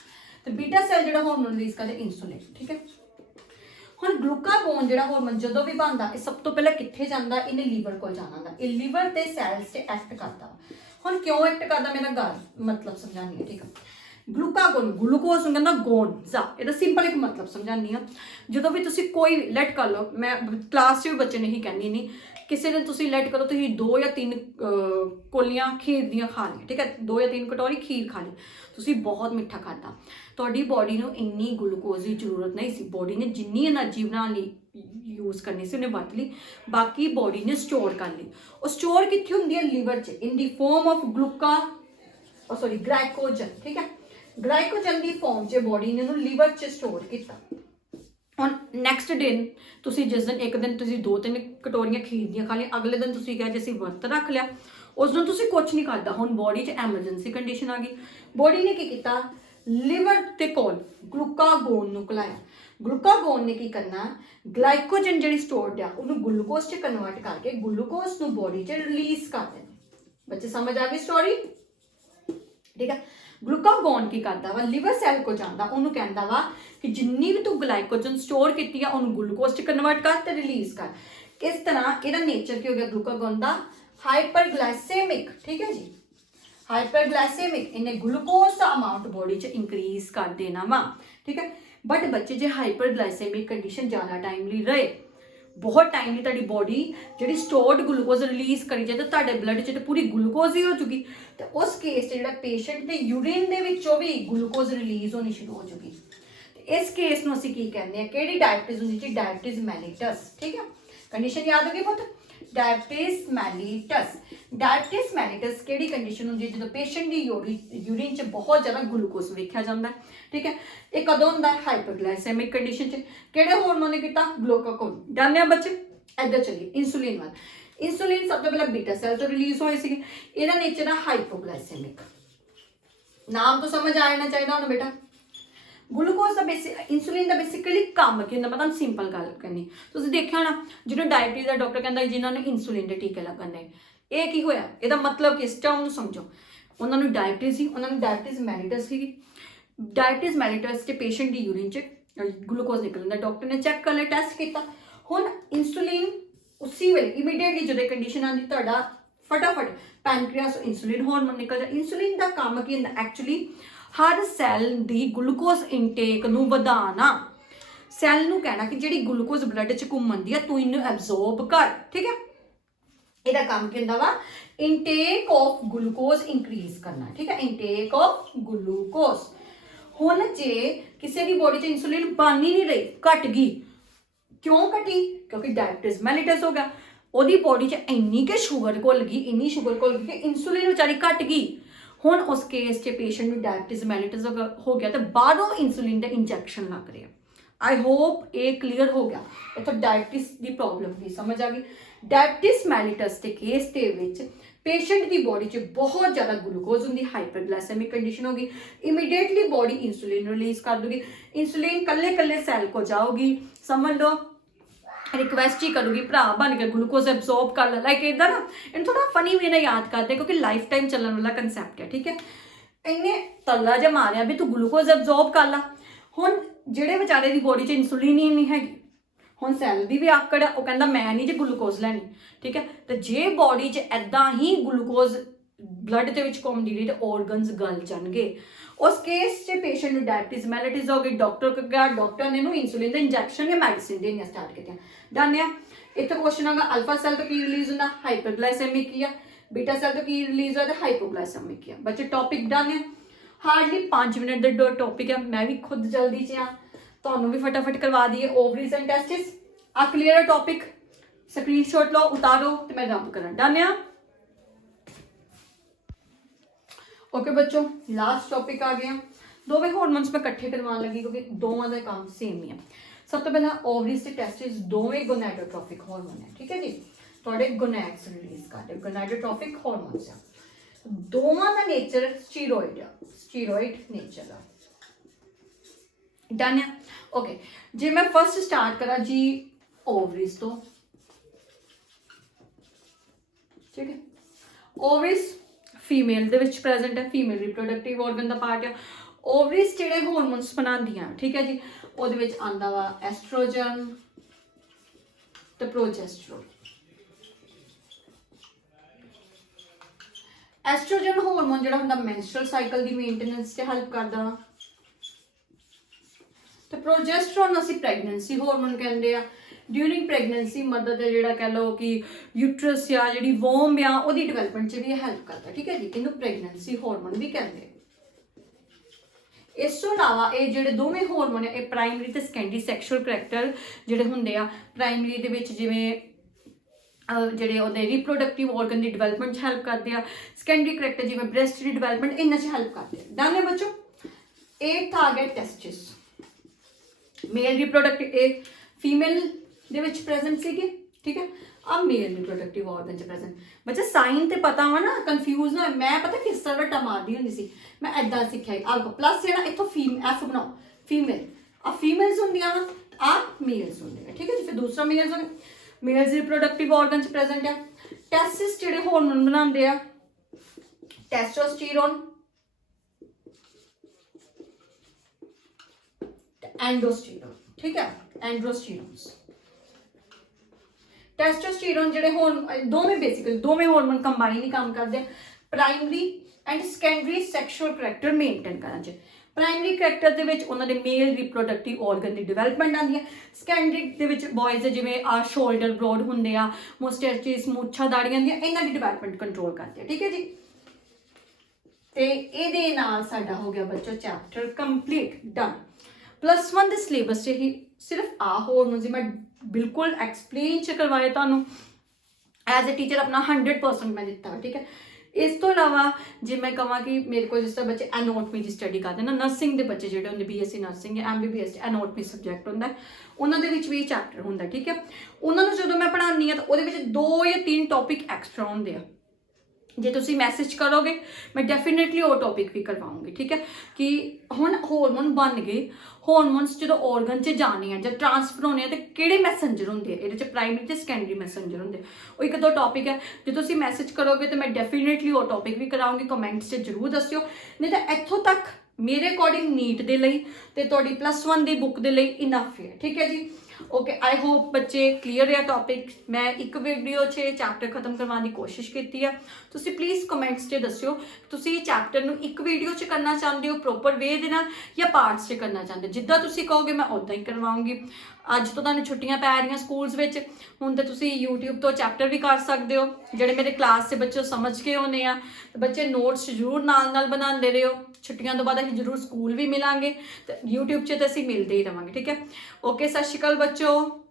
ਤੇ ਬੀਟਾ ਸੈਲ ਜਿਹੜਾ ਹਾਰਮੋਨ ਰਿਲੀਜ਼ ਕਰਦੇ ਇਨਸੂਲਿਨ, ਠੀਕ ਹੈ। ਹੁਣ ਗਲੂਕਾਗੋਨ ਜਿਹੜਾ ਹਾਰਮੋਨ ਜਦੋਂ ਵੀ ਬਣਦਾ, ਇਹ ਸਭ ਤੋਂ ਪਹਿਲਾਂ ਕਿੱਥੇ ਜਾਂਦਾ? ਇਹਨੇ ਲੀਵਰ ਕੋਲ ਜਾਣਾ ਹੁੰਦਾ, ਇਹ ਲੀਵਰ ਤੇ ਸੈਲਸ ਤੇ ਐਕਟ ਕਰਦਾ। ਹੁਣ ਕਿਉਂ ਐਕਟ ਕਰਦਾ ਮੇਰਾ ਗੱਲ ਮਤਲਬ ਸਮਝਾਉਣੀ ਹੈ, ਠੀਕ ਹੈ। ਗਲੂਕਾਗੋਨ, ਗਲੂਕੋਜ਼ ਨੂੰ ਕਹਿੰਦਾ ਗੋਨ ਜਾ, ਇਹਦਾ ਸਿੰਪਲ ਇੱਕ ਮਤਲਬ ਸਮਝਾਉਂਦੀ ਹਾਂ। ਜਦੋਂ ਵੀ ਤੁਸੀਂ ਕੋਈ ਲੈਟ ਕਰ ਲਓ, ਮੈਂ ਕਲਾਸ 'ਚ ਵੀ ਬੱਚੇ ਨਹੀਂ ਕਹਿੰਦੀ ਨਹੀਂ, ਕਿਸੇ ਦਿਨ ਤੁਸੀਂ ਲੈਟ ਕਰੋ, ਤੁਸੀਂ 2 ਜਾਂ 3 ਕੋਲੀਆਂ ਖੀਰ ਦੀਆਂ ਖਾ ਲਈਆਂ, ਠੀਕ ਹੈ, 2 ਜਾਂ 3 ਕਟੋਰੀ ਖੀਰ ਖਾ ਲਈ, ਤੁਸੀਂ ਬਹੁਤ ਮਿੱਠਾ ਖਾਧਾ, ਤੁਹਾਡੀ ਬੋਡੀ ਨੂੰ ਇੰਨੀ ਗਲੂਕੋਜ਼ ਦੀ ਜ਼ਰੂਰਤ ਨਹੀਂ ਸੀ। ਬੋਡੀ ਨੇ ਜਿੰਨੀ એનર્ਜੀ ਬਣਾਉਣ ਲਈ ਯੂਜ਼ ਕਰਨੀ ਸੀ ਉਹਨੇ ਵਰਤ ਲਈ, ਬਾਕੀ ਬੋਡੀ ਨੇ ਸਟੋਰ ਕਰ ਲਈ। ਉਹ ਸਟੋਰ ਕਿੱਥੇ ਹੁੰਦੀ ਹੈ? ਲੀਵਰ 'ਚ, ਇਨ ਦੀ ਫਾਰਮ ਆਫ ਗਲਾਈਕੋਜਨ, ਠੀਕ ਹੈ। ਗਲਾਈਕੋਜਨ ਦੀ ਫਾਰਮ 'ਚ ਬੋਡੀ ਨੇ ਉਹਨੂੰ ਲੀਵਰ 'ਚ ਸਟੋਰ ਕੀਤਾ। ਹੁਣ ਨੈਕਸਟ ਦਿਨ ਤੁਸੀਂ ਜਿਸ ਦਿਨ ਇੱਕ ਦਿਨ ਤੁਸੀਂ 2-3 ਕਟੋਰੀਆਂ ਖੀਰ ਦੀਆਂ ਖਾ ਲਈਆਂ, ਅਗਲੇ ਦਿਨ ਤੁਸੀਂ ਕਿਹਾ ਜੇ ਅਸੀਂ ਵਰਤ ਰੱਖ ਲਿਆ, ਉਸ ਦਿਨ ਤੁਸੀਂ ਕੁਝ ਨਹੀਂ ਕਰਦਾ। ਹੁਣ ਬੋਡੀ 'ਚ ਐਮਰਜੈਂਸੀ ਕੰਡੀਸ਼ਨ ਆ ਗਈ, ਬੋਡੀ ਨੇ ਕੀ ਕੀਤਾ? ਲਿਵਰ ਦੇ ਕੋਲ ਗਲੂਕਾਗੋਨ ਨੂੰ ਘਲਾਇਆ। ਗਲੂਕਾਗੋਨ ਨੇ ਕੀ ਕਰਨਾ, ਗਲਾਈਕੋਜਨ ਜਿਹੜੀ ਸਟੋਰਡ ਆ ਉਹਨੂੰ ਗਲੂਕੋਜ਼ 'ਚ ਕਨਵਰਟ ਕਰਕੇ ਗਲੂਕੋਜ਼ ਨੂੰ ਬੋਡੀ 'ਚ ਰਿਲੀਜ਼ ਕਰ ਦੇਣਾ। ਬੱਚੇ ਸਮਝ ਆ ਗਈ ਸਟੋਰੀ? ਠੀਕ ਹੈ। ਗਲੂਕਾਗੋਨ ਕੀ ਕਰਦਾ ਵਾ, ਲਿਵਰ ਸੈੱਲ ਕੋ ਜਾਂਦਾ, ਉਹਨੂੰ ਕਹਿੰਦਾ ਵਾ ਕਿ ਜਿੰਨੀ ਵੀ ਤੂੰ ਗਲਾਈਕੋਜਨ ਸਟੋਰ ਕੀਤੀ ਆ ਉਹਨੂੰ ਗਲੂਕੋਜ਼ 'ਚ ਕਨਵਰਟ ਕਰ ਤੇ ਰਿਲੀਜ਼ ਕਰ। ਇਸ ਤਰ੍ਹਾਂ ਇਹਦਾ ਨੇਚਰ ਕੀ ਹੋ ਗਿਆ ਗਲੂਕਾਗੋਨ ਦਾ, ਹਾਈਪਰਗਲਾਈਸੈਮਿਕ। ਠੀਕ ਹੈ ਜੀ, ਹਾਈਪਰਗਲਾਈਸੈਮਿਕ, ਇਹਨੇ ਗਲੂਕੋਜ਼ ਦਾ ਅਮਾਉਂਟ ਬੋਡੀ 'ਚ ਇੰਕਰੀਜ਼ ਕਰ ਦੇਣਾ ਵਾ। ਠੀਕ ਹੈ। ਬਟ ਬੱਚੇ ਜੇ ਹਾਈਪਰਗਲਾਈਸੈਮਿਕ ਕੰਡੀਸ਼ਨ ਜ਼ਿਆਦਾ ਟਾਈਮ ਲਈ ਰਹੇ, ਬਹੁਤ ਟਾਈਮ ਲਈ ਤੁਹਾਡੀ ਬੋਡੀ ਜਿਹੜੀ ਸਟੋਰਡ ਗਲੂਕੋਜ਼ ਰਿਲੀਜ਼ ਕਰੀ ਜਾਏ ਤਾਂ ਤੁਹਾਡੇ ਬਲੱਡ 'ਚ ਤਾਂ ਪੂਰੀ ਗਲੂਕੋਜ਼ ਹੀ ਹੋ ਜੂਗੀ, ਤੇ ਉਸ ਕੇਸ 'ਚ ਜਿਹੜਾ ਪੇਸ਼ੈਂਟ ਦੇ ਯੂਰਿਨ ਦੇ ਵਿੱਚੋਂ ਵੀ ਗਲੂਕੋਜ਼ ਰਿਲੀਜ਼ ਹੋਣੀ ਸ਼ੁਰੂ ਹੋ ਜੂਗੀ। ਤੇ ਇਸ ਕੇਸ ਨੂੰ ਅਸੀਂ ਕੀ ਕਹਿੰਦੇ ਆ, ਕਿਹੜੀ ਡਾਇਬਟੀਜ਼ ਹੁੰਦੀ ਜੀ, ਡਾਇਬਟੀਜ਼ ਮੈਲੀਟਸ। ਠੀਕ ਹੈ, ਕੰਡੀਸ਼ਨ ਯਾਦ ਹੋ ਗਈ ਪੁੱਤ, ਡਾਇਬਟੀਜ਼ ਮੈਲੀਟਸ। ਡਾਇਬਟੀਜ਼ ਮੈਲੀਟਸ ਕਿਹੜੀ ਕੰਡੀਸ਼ਨ ਹੁੰਦੀ ਹੈ, ਜਦੋਂ ਪੇਸ਼ੈਂਟ ਦੀ ਯੂਰਿਨ 'ਚ ਬਹੁਤ ਜ਼ਿਆਦਾ ਗਲੂਕੋਜ਼ ਵੇਖਿਆ ਜਾਂਦਾ। ਠੀਕ ਹੈ, ਇਹ ਕਦੋਂ ਹੁੰਦਾ, ਹਾਈਪਰਗਲਾਈਸੈਮਿਕ ਕੰਡੀਸ਼ਨ 'ਚ। ਕਿਹੜੇ ਹਾਰਮੋਨ ਨੇ ਕੀਤਾ, ਗਲੂਕਾਗੋਨ। ਜਾਣਿਆ ਬੱਚੇ? ਇੱਧਰ ਚਲੀਏ ਇੰਸੂਲਿਨ ਵੱਲ। ਇੰਸੂਲਿਨ ਸਭ ਤੋਂ ਪਹਿਲਾਂ ਬੀਟਾ ਸੈਲ ਤੋਂ ਰਿਲੀਜ਼ ਹੋਏ ਸੀਗੇ। ਇਹਦਾ ਨੇਚਰ ਹੈ ਹਾਈਪੋਗਲਾਈਸੈਮਿਕ। ਨਾਮ ਤੋਂ ਸਮਝ ਆ ਜਾਣਾ ਚਾਹੀਦਾ ਹੁਣ ਬੇਟਾ। ਗਲੂਕੋਜ਼ ਦਾ ਇੰਸੂਲਿਨ ਦਾ ਬੇਸਿਕਲੀ ਕੰਮ ਕੀ ਹੁੰਦਾ, ਮੈਂ ਤੁਹਾਨੂੰ ਸਿੰਪਲ ਗੱਲ ਕਰਨੀ। ਤੁਸੀਂ ਦੇਖਿਆ ਹੋਣਾ ਜਿਹਨੂੰ ਡਾਇਬਟੀਜ਼ ਦਾ ਡਾਕਟਰ ਕਹਿੰਦਾ ਜਿਨ੍ਹਾਂ ਨੂੰ ਇੰਸੂਲਿਨ ਦੇ ਟੀਕੇ ਲੱਗਣ ਨੇ, ਇਹ ਕੀ ਹੋਇਆ, ਇਹਦਾ ਮਤਲਬ ਕਿ ਇਸ ਟਰਮ ਨੂੰ ਸਮਝੋ। ਉਹਨਾਂ ਨੂੰ ਡਾਇਬਟੀਜ਼ ਸੀ, ਉਹਨਾਂ ਨੂੰ ਡਾਇਬਟੀਜ਼ ਮੈਲੀਟਸ ਸੀਗੀ। ਡਾਇਬਟੀਜ਼ ਮੈਲੀਟਸ 'ਚ ਪੇਸ਼ੈਂਟ ਦੀ ਯੂਰਿਨ 'ਚ ਗਲੂਕੋਜ਼ ਨਿਕਲ ਜਾਂਦਾ। ਡਾਕਟਰ ਨੇ ਚੈੱਕ ਕਰ ਲਿਆ, ਟੈਸਟ ਕੀਤਾ। ਹੁਣ ਇੰਸੂਲਿਨ ਉਸੇ ਵੇਲੇ ਇਮੀਡੀਏਟਲੀ ਜਦੋਂ ਕੰਡੀਸ਼ਨ ਆਉਂਦੀ ਤੁਹਾਡਾ ਫਟਾਫਟ ਪੈਨਕ੍ਰੀਆਸ ਇੰਸੂਲਿਨ ਹਾਰਮੋਨ ਨਿਕਲ ਜਾਂਦਾ। ਇੰਸੂਲਿਨ ਦਾ ਕੰਮ ਕੀ ਹੁੰਦਾ, ਐਕਚੁਅਲੀ ਹਰ ਸੈੱਲ ਦੀ ਗਲੂਕੋਜ਼ ਇਨਟੇਕ ਨੂੰ ਵਧਾਉਣਾ। ਸੈੱਲ ਨੂੰ ਕਹਿਣਾ ਕਿ ਜਿਹੜੀ ਗਲੂਕੋਜ਼ ਬਲੱਡ 'ਚ ਘੁੰਮਦੀ ਆ ਤੂੰ ਇਹਨੂੰ ਐਬਜ਼ੋਰਬ ਕਰ। ਠੀਕ ਹੈ, ਇਹਦਾ ਕੰਮ ਕੀ ਹੁੰਦਾ ਵਾ, ਇਨਟੇਕ ਆਫ ਗਲੂਕੋਜ਼ ਇਨਕਰੀਜ਼ ਕਰਨਾ। ਠੀਕ ਹੈ, ਇਨਟੇਕ ਆਫ ਗਲੂਕੋਜ਼। ਹੁਣ ਜੇ ਕਿਸੇ ਦੀ ਬੋਡੀ 'ਚ ਇੰਸੂਲਿਨ ਬਣ ਹੀ ਨਹੀਂ ਰਹੀ, ਘਟ ਗਈ, ਕਿਉਂ ਘਟੀ, ਕਿਉਂਕਿ ਡਾਇਬਟੀਜ਼ ਮੈਲੀਟਸ ਹੋ ਗਿਆ। ਉਹਦੀ ਬੋਡੀ 'ਚ ਇੰਨੀ ਕਿ ਸ਼ੂਗਰ ਘੁਲ ਗਈ, ਇੰਨੀ ਸ਼ੂਗਰ ਘੁਲ ਗਈ ਕਿ ਇੰਸੂਲਿਨ ਵਿਚਾਰੀ ਘਟ ਗਈ। ਹੁਣ ਉਸ ਕੇਸ 'ਚ ਪੇਸ਼ੈਂਟ ਨੂੰ ਡਾਇਬਟੀਜ਼ ਮੈਲੀਟਸ ਹੋ ਗਿਆ ਤੇ ਬਾਅਦੋਂ ਇੰਸੂਲਿਨ ਦੇ ਇੰਜੈਕਸ਼ਨ ਲੱਗ ਰਿਹਾ। ਆਈ ਹੋਪ ਇਹ ਕਲੀਅਰ ਹੋ ਗਿਆ। ਇੱਥੋਂ ਡਾਇਬਟੀਜ਼ ਦੀ ਪ੍ਰੋਬਲਮ ਵੀ ਸਮਝ ਆ ਗਈ। ਡਾਇਬਟੀਜ਼ ਮੈਲੀਟਸ ਦੇ ਕੇਸ ਦੇ ਵਿੱਚ ਪੇਸ਼ੈਂਟ ਦੀ ਬੋਡੀ 'ਚ ਬਹੁਤ ਜ਼ਿਆਦਾ ਗਲੂਕੋਜ਼ ਹੁੰਦੀ, ਹਾਈਪਰਗਲਾਈਸੈਮਿਕ ਕੰਡੀਸ਼ਨ ਹੋਗੀ। ਇਮੀਡੀਏਟਲੀ ਬੋਡੀ ਇੰਸੂਲਿਨ ਰਿਲੀਜ਼ ਕਰ ਦੂਗੀ। ਇੰਸੂਲਿਨ ਕੱਲੇ ਸੈੱਲ ਕੋ ਜਾਊਗੀ, ਸਮਝ ਲਓ ਰਿਕਵੈਸਟ ਹੀ ਕਰੂਗੀ ਭਰਾ ਬਣ ਕੇ ਗਲੂਕੋਜ਼ ਐਬਜ਼ੋਰਬ ਕਰ ਲੈ। ਲਾਈਕ ਇੱਦਾਂ ਨਾ, ਇਹਨੂੰ ਥੋੜਾ ਫਨੀ ਵੇ ਨਾਲ ਯਾਦ ਕਰਦੇ ਕਿਉਂਕਿ ਲਾਈਫ ਟਾਈਮ ਚੱਲਣ ਵਾਲਾ ਕੰਸੈਪਟ ਹੈ। ਠੀਕ ਹੈ, ਇਹਨੇ ਤੱਲਾ ਜਿਹਾ ਮਾਰਿਆ ਵੀ ਤੂੰ ਗਲੂਕੋਜ਼ ਐਬਜ਼ੋਰਬ ਕਰ ਲਾ। ਹੁਣ ਜਿਹੜੇ ਵਿਚਾਰੇ ਦੀ ਬੋਡੀ 'ਚ ਇੰਸੂਲਿਨ ਹੀ ਨਹੀਂ ਹੈਗੀ, ਹੁਣ ਸੈੱਲ ਦੀ ਵੀ ਆਕੜ ਹੈ, ਉਹ ਕਹਿੰਦਾ ਮੈਂ ਨਹੀਂ ਜੇ ਗਲੂਕੋਜ਼ ਲੈਣੀ। ਠੀਕ ਹੈ, ਤੇ ਜੇ ਬੋਡੀ 'ਚ ਐਦਾਂ ਹੀ ਗਲੂਕੋਜ਼ ਬਲੱਡ ਦੇ ਵਿੱਚ ਘੁੰਮਦੀ ਰਹੀ ਤੇ ਔਰਗਨਸ ਗਲ ਜਾਣਗੇ। ਉਸ ਕੇਸ 'ਚ ਪੇਸ਼ੈਂਟ ਨੂੰ ਡਾਇਬਟੀਜ਼ ਮੈਲੀਟਸ ਹੋ ਗਈ। ਡਾਕਟਰ ਕੋਲ ਗਿਆ, ਡਾਕਟਰ ਨੇ ਇਹਨੂੰ ਇੰਸੂਲਿਨ ਦਾ ਇੰਜੈਕਸ਼ਨ ਜਾਂ ਮੈਡੀਸਿਨ ਦੇਣੀਆਂ ਸਟਾਰਟ ਕੀਤੀਆਂ। ਜਾਣਿਆ ਇੱਥੇ ਕੁਐਸਚਨ ਆਗਾ, ਅਲਫਾ ਸੈੱਲ ਤੋਂ ਕੀ ਰਿਲੀਜ਼ ਹੁੰਦਾ, ਹਾਈਪਰਗਲਾਈਸੈਮਿਕ ਕੀ ਆ, ਬੀਟਾ ਸੈੱਲ ਤੋਂ ਕੀ ਰਿਲੀਜ਼ ਹੋਇਆ, ਹਾਈਪੋਗਲਾਈਸੈਮਿਕ ਕੀ ਆ। ਬੱਚੇ ਟੌਪਿਕ ਡਨ ਹੈ। ਹਾਰਡਲੀ 5 ਮਿੰਟ ਦਾ ਟੌਪਿਕ ਹੈ। ਮੈਂ ਵੀ ਖੁਦ ਜਲਦੀ 'ਚ ਆ, ਤੁਹਾਨੂੰ ਵੀ ਫਟਾਫਟ ਕਰਵਾ ਦਈਏ। ਓਵਰੀਜ਼ ਐਂਡ ਟੈਸਟਿਸ ਆ ਕਲੀਅਰ ਹੈ ਟੌਪਿਕ। ਸਕਰੀਨਸ਼ਾਟ ਲਓ, ਉਤਾਰੋ ਤੇ ਮੈਂ ਡੰਪ ਕਰਾਂ। ਡਨ ਆ। ओके बच्चों, लास्ट टॉपिक आ गया। दोवें हार्मोन्स मैं इकट्ठे करवाने लगी क्योंकि दोवां का काम सेम ही है। सब तो पहला ओवरीज ते टेस्टिस दोवें गोनैडोट्रोफिक हार्मोन है। ठीक है जी, थोड़े गोनैड्स रिलीज करते गोनैडोट्रोफिक हार्मोन्स है। दोवां का नेचर स्टीरॉइड है, स्टीरॉइड नेचर है। डन है। ओके, जे मैं फर्स्ट स्टार्ट करा जी ओवरीज तो, ठीक है, ओवरीज फीमेल ਦੇ ਵਿੱਚ ਪ੍ਰੈਜ਼ੈਂਟ ਹੈ, ਫੀਮੇਲ ਰਿਪਰੋਡਕਟਿਵ ਆਰਗਨ ਦਾ ਪਾਰਟ ਹੈ। ਓਵਰੀਜ਼ ਜਿਹੜੇ ਹਾਰਮੋਨਸ ਬਣਾਉਂਦੀਆਂ, ਠੀਕ ਹੈ ਜੀ, ਉਹਦੇ ਵਿੱਚ ਆਂਦਾ ਵਾ ਐਸਟ੍ਰੋਜਨ ਤੇ ਪ੍ਰੋਜੈਸਟਰੋਨ। ਐਸਟ੍ਰੋਜਨ ਹਾਰਮੋਨ ਜਿਹੜਾ ਹੁੰਦਾ ਮੈਂਸਟਰਲ ਸਾਈਕਲ ਦੀ ਮੇਨਟੇਨੈਂਸ ਤੇ ਹੈਲਪ ਕਰਦਾ ਵਾ, ਤੇ ਪ੍ਰੋਜੈਸਟਰੋਨ ਅਸੀਂ ਪ੍ਰੈਗਨੈਂਸੀ ਹਾਰਮੋਨ ਕਹਿੰਦੇ ਆ। ਡਿਊਰਿੰਗ ਪ੍ਰੈਗਨੈਂਸੀ ਮਦਰ ਦਾ ਜਿਹੜਾ ਕਹਿ ਲਓ ਕਿ ਯੂਟਰਸ ਆ ਜਿਹੜੀ ਵੋਮ ਆ ਉਹਦੀ ਡਿਵੈਲਪਮੈਂਟ 'ਚ ਵੀ ਹੈਲਪ ਕਰਦਾ। ਠੀਕ ਹੈ ਜੀ, ਇਹਨੂੰ ਪ੍ਰੈਗਨੈਂਸੀ ਹਾਰਮੋਨ ਵੀ ਕਹਿੰਦੇ। ਇਸ ਤੋਂ ਇਲਾਵਾ ਇਹ ਜਿਹੜੇ ਦੋਵੇਂ ਹਾਰਮੋਨ ਆ ਇਹ ਪ੍ਰਾਇਮਰੀ ਤੇ ਸੈਕੰਡਰੀ ਸੈਕਸ਼ੂਅਲ ਕਰੈਕਟਰ ਜਿਹੜੇ ਹੁੰਦੇ ਆ, ਪ੍ਰਾਇਮਰੀ ਦੇ ਵਿੱਚ ਜਿਵੇਂ ਜਿਹੜੇ ਉਹਦੇ ਰਿਪਰੋਡਕਟਿਵ ਆਰਗਨ ਦੀ ਡਿਵੈਲਪਮੈਂਟ 'ਚ ਹੈਲਪ ਕਰਦੇ ਆ, ਸੈਕੰਡਰੀ ਕਰੈਕਟਰ ਜਿਵੇਂ ਬ੍ਰੈਸਟ ਦੀ ਡਿਵੈਲਪਮੈਂਟ ਇਹਨਾਂ 'ਚ ਹੈਲਪ ਕਰਦੇ ਆ। ਡਨ ਹੈ ਬੱਚੋ। 8th ਆ ਗਿਆ ਟੈਸਟਿਸ। ਮੇਲ ਰਿਪਰੋਡਕਟਿਵ ਇਹ ਫੀਮੇਲ ਦੇ ਵਿੱਚ ਪ੍ਰੈਜ਼ੈਂਟ ਸੀਗੇ। ਠੀਕ ਹੈ, ਆ ਮੇਲ ਰਿਪਰੋਡਕਟਿਵ ਆਰਗਨ ਚ ਪ੍ਰੈਜ਼ੈਂਟ। ਬੱਚਾ ਸਾਈਨ ਤੇ ਪਤਾ ਵਾ ਨਾ, ਕਨਫਿਊਜ਼ ਨਾ। ਮੈਂ ਪਤਾ ਕਿਸ ਤਰ੍ਹਾਂ ਰੱਟਾ ਮਾਰਦੀ ਹੁੰਦੀ ਸੀ, ਮੈਂ ਐਦਾਂ ਸਿੱਖਿਆ ਆ ਪਲੱਸ ਜਿਹੜਾ ਇੱਥੋਂ ਐਫ ਬਣਾਓ, ਫੀਮੇਲ, ਆ ਫੀਮੇਲਸ ਹੁੰਦੀਆਂ ਵਾ, ਆ ਮੇਲਸ ਹੁੰਦੇ ਆ, ਠੀਕ ਹੈ ਜੀ। ਫਿਰ ਦੂਸਰਾ ਮੇਲਸ ਹੁੰਦੇ, ਮੇਲਸ ਰਿਪਰੋਡਕਟਿਵ ਆਰਗਨ ਚ ਪ੍ਰੈਜ਼ੈਂਟ ਆ। ਟੈਸਟਿਸ ਜਿਹੜੇ ਹਾਰਮੋਨ ਬਣਾਉਂਦੇ ਆ, ਟੈਸਟੋਸਟੀਰੋਨ, एंडोस्टेरोन, ठीक है, एंड्रोस्टेरोन्स। टेस्टोस्टेरोन ਜਿਹੜੇ ਦੋਵੇਂ ਬੇਸਿਕਲੀ ਦੋਵੇਂ ਹਾਰਮੋਨ ਕੰਬਾਈਨ ਹੀ ਕੰਮ ਕਰਦੇ ਆ primary and secondary sexual character maintain ਕਰਨ ਚ। ਪ੍ਰਾਇਮਰੀ ਕਰੈਕਟਰ ਦੇ ਵਿੱਚ ਉਹਨਾਂ ਦੇ ਮੇਲ ਰਿਪਰੋਡਕਟਿਵ ਆਰਗਨ ਦੀ ਡਿਵੈਲਪਮੈਂਟ ਆਉਂਦੀ ਹੈ। ਸੈਕੰਡਰੀ ਦੇ ਵਿੱਚ ਬॉयਜ਼ ਦੇ ਜਿਵੇਂ ਆ ਸ਼ੋਲਡਰ ਬ੍ਰੌਡ ਹੁੰਦੇ ਆ, ਮੋਸਟੈਚਿਸ, ਮੁੱਛਾਂ, ਦਾੜੀਆਂ ਦੀਆਂ, ਇਹਨਾਂ ਦੀ ਡਿਵੈਲਪਮੈਂਟ ਕੰਟਰੋਲ ਕਰਦੇ ਆ, ਠੀਕ ਹੈ ਜੀ। ਤੇ ਇਹਦੇ ਨਾਲ ਸਾਡਾ ਹੋ ਗਿਆ ਬੱਚੋ ਚੈਪਟਰ ਕੰਪਲੀਟ, ਡਨ। +1 ਦੇ ਸਿਲੇਬਸ 'ਚ ਹੀ ਸਿਰਫ ਆ ਹਾਰਮੋਨਸ ਮੈਂ ਬਿਲਕੁਲ ਐਕਸਪਲੇਨ ਚ ਕਰਵਾਏ ਤੁਹਾਨੂੰ, ਐਜ਼ ਅ ਟੀਚਰ ਆਪਣਾ 100% ਮੈਂ ਦਿੱਤਾ, ਠੀਕ ਹੈ। ਇਸ ਤੋਂ ਇਲਾਵਾ ਜੇ ਮੈਂ ਕਹਾਂ ਕਿ ਮੇਰੇ ਕੋਲ ਜਿਸ ਤਰ੍ਹਾਂ ਬੱਚੇ ਐਨੋਟਮੀ ਦੀ ਸਟੱਡੀ ਕਰਦੇ ਨਾ, ਨਰਸਿੰਗ ਦੇ ਬੱਚੇ ਜਿਹੜੇ ਹੁੰਦੇ BSc ਨਰਸਿੰਗ ਜਾਂ MBBS ਐਨੋਟਮੀ ਸਬਜੈਕਟ ਹੁੰਦਾ, ਉਹਨਾਂ ਦੇ ਵਿੱਚ ਵੀ ਇਹ ਚੈਪਟਰ ਹੁੰਦਾ, ਠੀਕ ਹੈ। ਉਹਨਾਂ ਨੂੰ ਜਦੋਂ ਮੈਂ ਪੜ੍ਹਾਉਂਦੀ ਹਾਂ ਤਾਂ ਉਹਦੇ ਵਿੱਚ 2 ਜਾਂ 3 ਟੌਪਿਕ ਐਕਸਟਰਾ ਹੁੰਦੇ ਆ। ਜੇ ਤੁਸੀਂ ਮੈਸੇਜ ਕਰੋਗੇ ਮੈਂ ਡੈਫੀਨੇਟਲੀ ਉਹ ਟੌਪਿਕ ਵੀ ਕਰਵਾਉਂਗੀ, ਠੀਕ ਹੈ। ਕਿ ਹੁਣ ਹਾਰਮੋਨ ਬਣ ਗਏ, ਹਾਰਮੋਨਸ ਜਦੋਂ ਆਰਗਨ 'ਚ ਜਾਣੇ ਆ ਜਾਂ ਟ੍ਰਾਂਸਫਰ ਹੋਣੇ ਆ ਤੇ ਕਿਹੜੇ ਮੈਸੇਂਜਰ ਹੁੰਦੇ ਆ, ਇਹਦੇ 'ਚ ਪ੍ਰਾਇਮਰੀ ਤੇ ਸੈਕੰਡਰੀ ਮੈਸੇਂਜਰ ਹੁੰਦੇ ਆ। ਉਹ 1-2 ਟੌਪਿਕ ਹੈ, ਜੇ ਤੁਸੀਂ ਮੈਸੇਜ ਕਰੋਗੇ ਤਾਂ ਮੈਂ ਡੈਫੀਨੇਟਲੀ ਉਹ ਟੌਪਿਕ ਵੀ ਕਰਾਉਂਗੀ। ਕਮੈਂਟਸ 'ਚ ਜ਼ਰੂਰ ਦੱਸਿਓ। ਨਹੀਂ ਤਾਂ ਇੱਥੋਂ ਤੱਕ ਮੇਰੇ ਅਕੋਰਡਿੰਗ ਨੀਟ ਦੇ ਲਈ ਤੇ ਤੁਹਾਡੀ +1 ਦੀ ਬੁੱਕ ਦੇ ਲਈ ਇਨਫ ਹੈ, ਠੀਕ ਹੈ ਜੀ। ਓਕੇ, ਆਈ ਹੋਪ ਬੱਚੇ ਕਲੀਅਰ ਹੈ ਟੌਪਿਕ। ਮੈਂ ਇੱਕ ਵੀਡੀਓ 'ਚ ਚੈਪਟਰ ਖਤਮ ਕਰਵਾਉਣ ਦੀ ਕੋਸ਼ਿਸ਼ ਕੀਤੀ ਆ। ਤੁਸੀਂ ਪਲੀਜ਼ ਕਮੈਂਟਸ 'ਚ ਦੱਸਿਓ ਤੁਸੀਂ ਚੈਪਟਰ ਨੂੰ ਇੱਕ ਵੀਡੀਓ 'ਚ ਕਰਨਾ ਚਾਹੁੰਦੇ ਹੋ ਪ੍ਰੋਪਰ ਵੇ ਦੇ ਨਾਲ, ਜਾਂ ਪਾਰਟਸ 'ਚ ਕਰਨਾ ਚਾਹੁੰਦੇ ਹੋ। ਜਿੱਦਾਂ ਤੁਸੀਂ ਕਹੋਗੇ ਮੈਂ ਉੱਦਾਂ ਹੀ ਕਰਵਾਉਂਗੀ। ਅੱਜ ਤੋਂ ਤੁਹਾਨੂੰ ਛੁੱਟੀਆਂ ਪੈ ਰਹੀਆਂ ਸਕੂਲਸ ਵਿੱਚ, ਹੁਣ ਤਾਂ ਤੁਸੀਂ YouTube ਤੋਂ ਚੈਪਟਰ ਵੀ ਕਰ ਸਕਦੇ ਹੋ। ਜਿਹੜੇ ਮੇਰੇ ਕਲਾਸ ਦੇ ਬੱਚੇ ਸਮਝ ਕੇ ਆਉਂਦੇ ਆ, ਬੱਚੇ ਨੋਟਸ ਜ਼ਰੂਰ ਨਾਲ ਬਣਾਉਂਦੇ ਰਹੋ। ਛੁੱਟੀਆਂ ਤੋਂ ਬਾਅਦ ਅਸੀਂ ਜ਼ਰੂਰ ਸਕੂਲ ਵੀ ਮਿਲਾਂਗੇ ਤੇ YouTube 'ਚ ਤਾਂ ਅਸੀਂ ਮਿਲਦੇ ਹੀ ਰਵਾਂਗੇ, ਠੀਕ ਹੈ। ਓਕੇ, ਸਤਿ ਸ਼੍ਰੀ ਅਕਾਲ ਬੱਚੋ।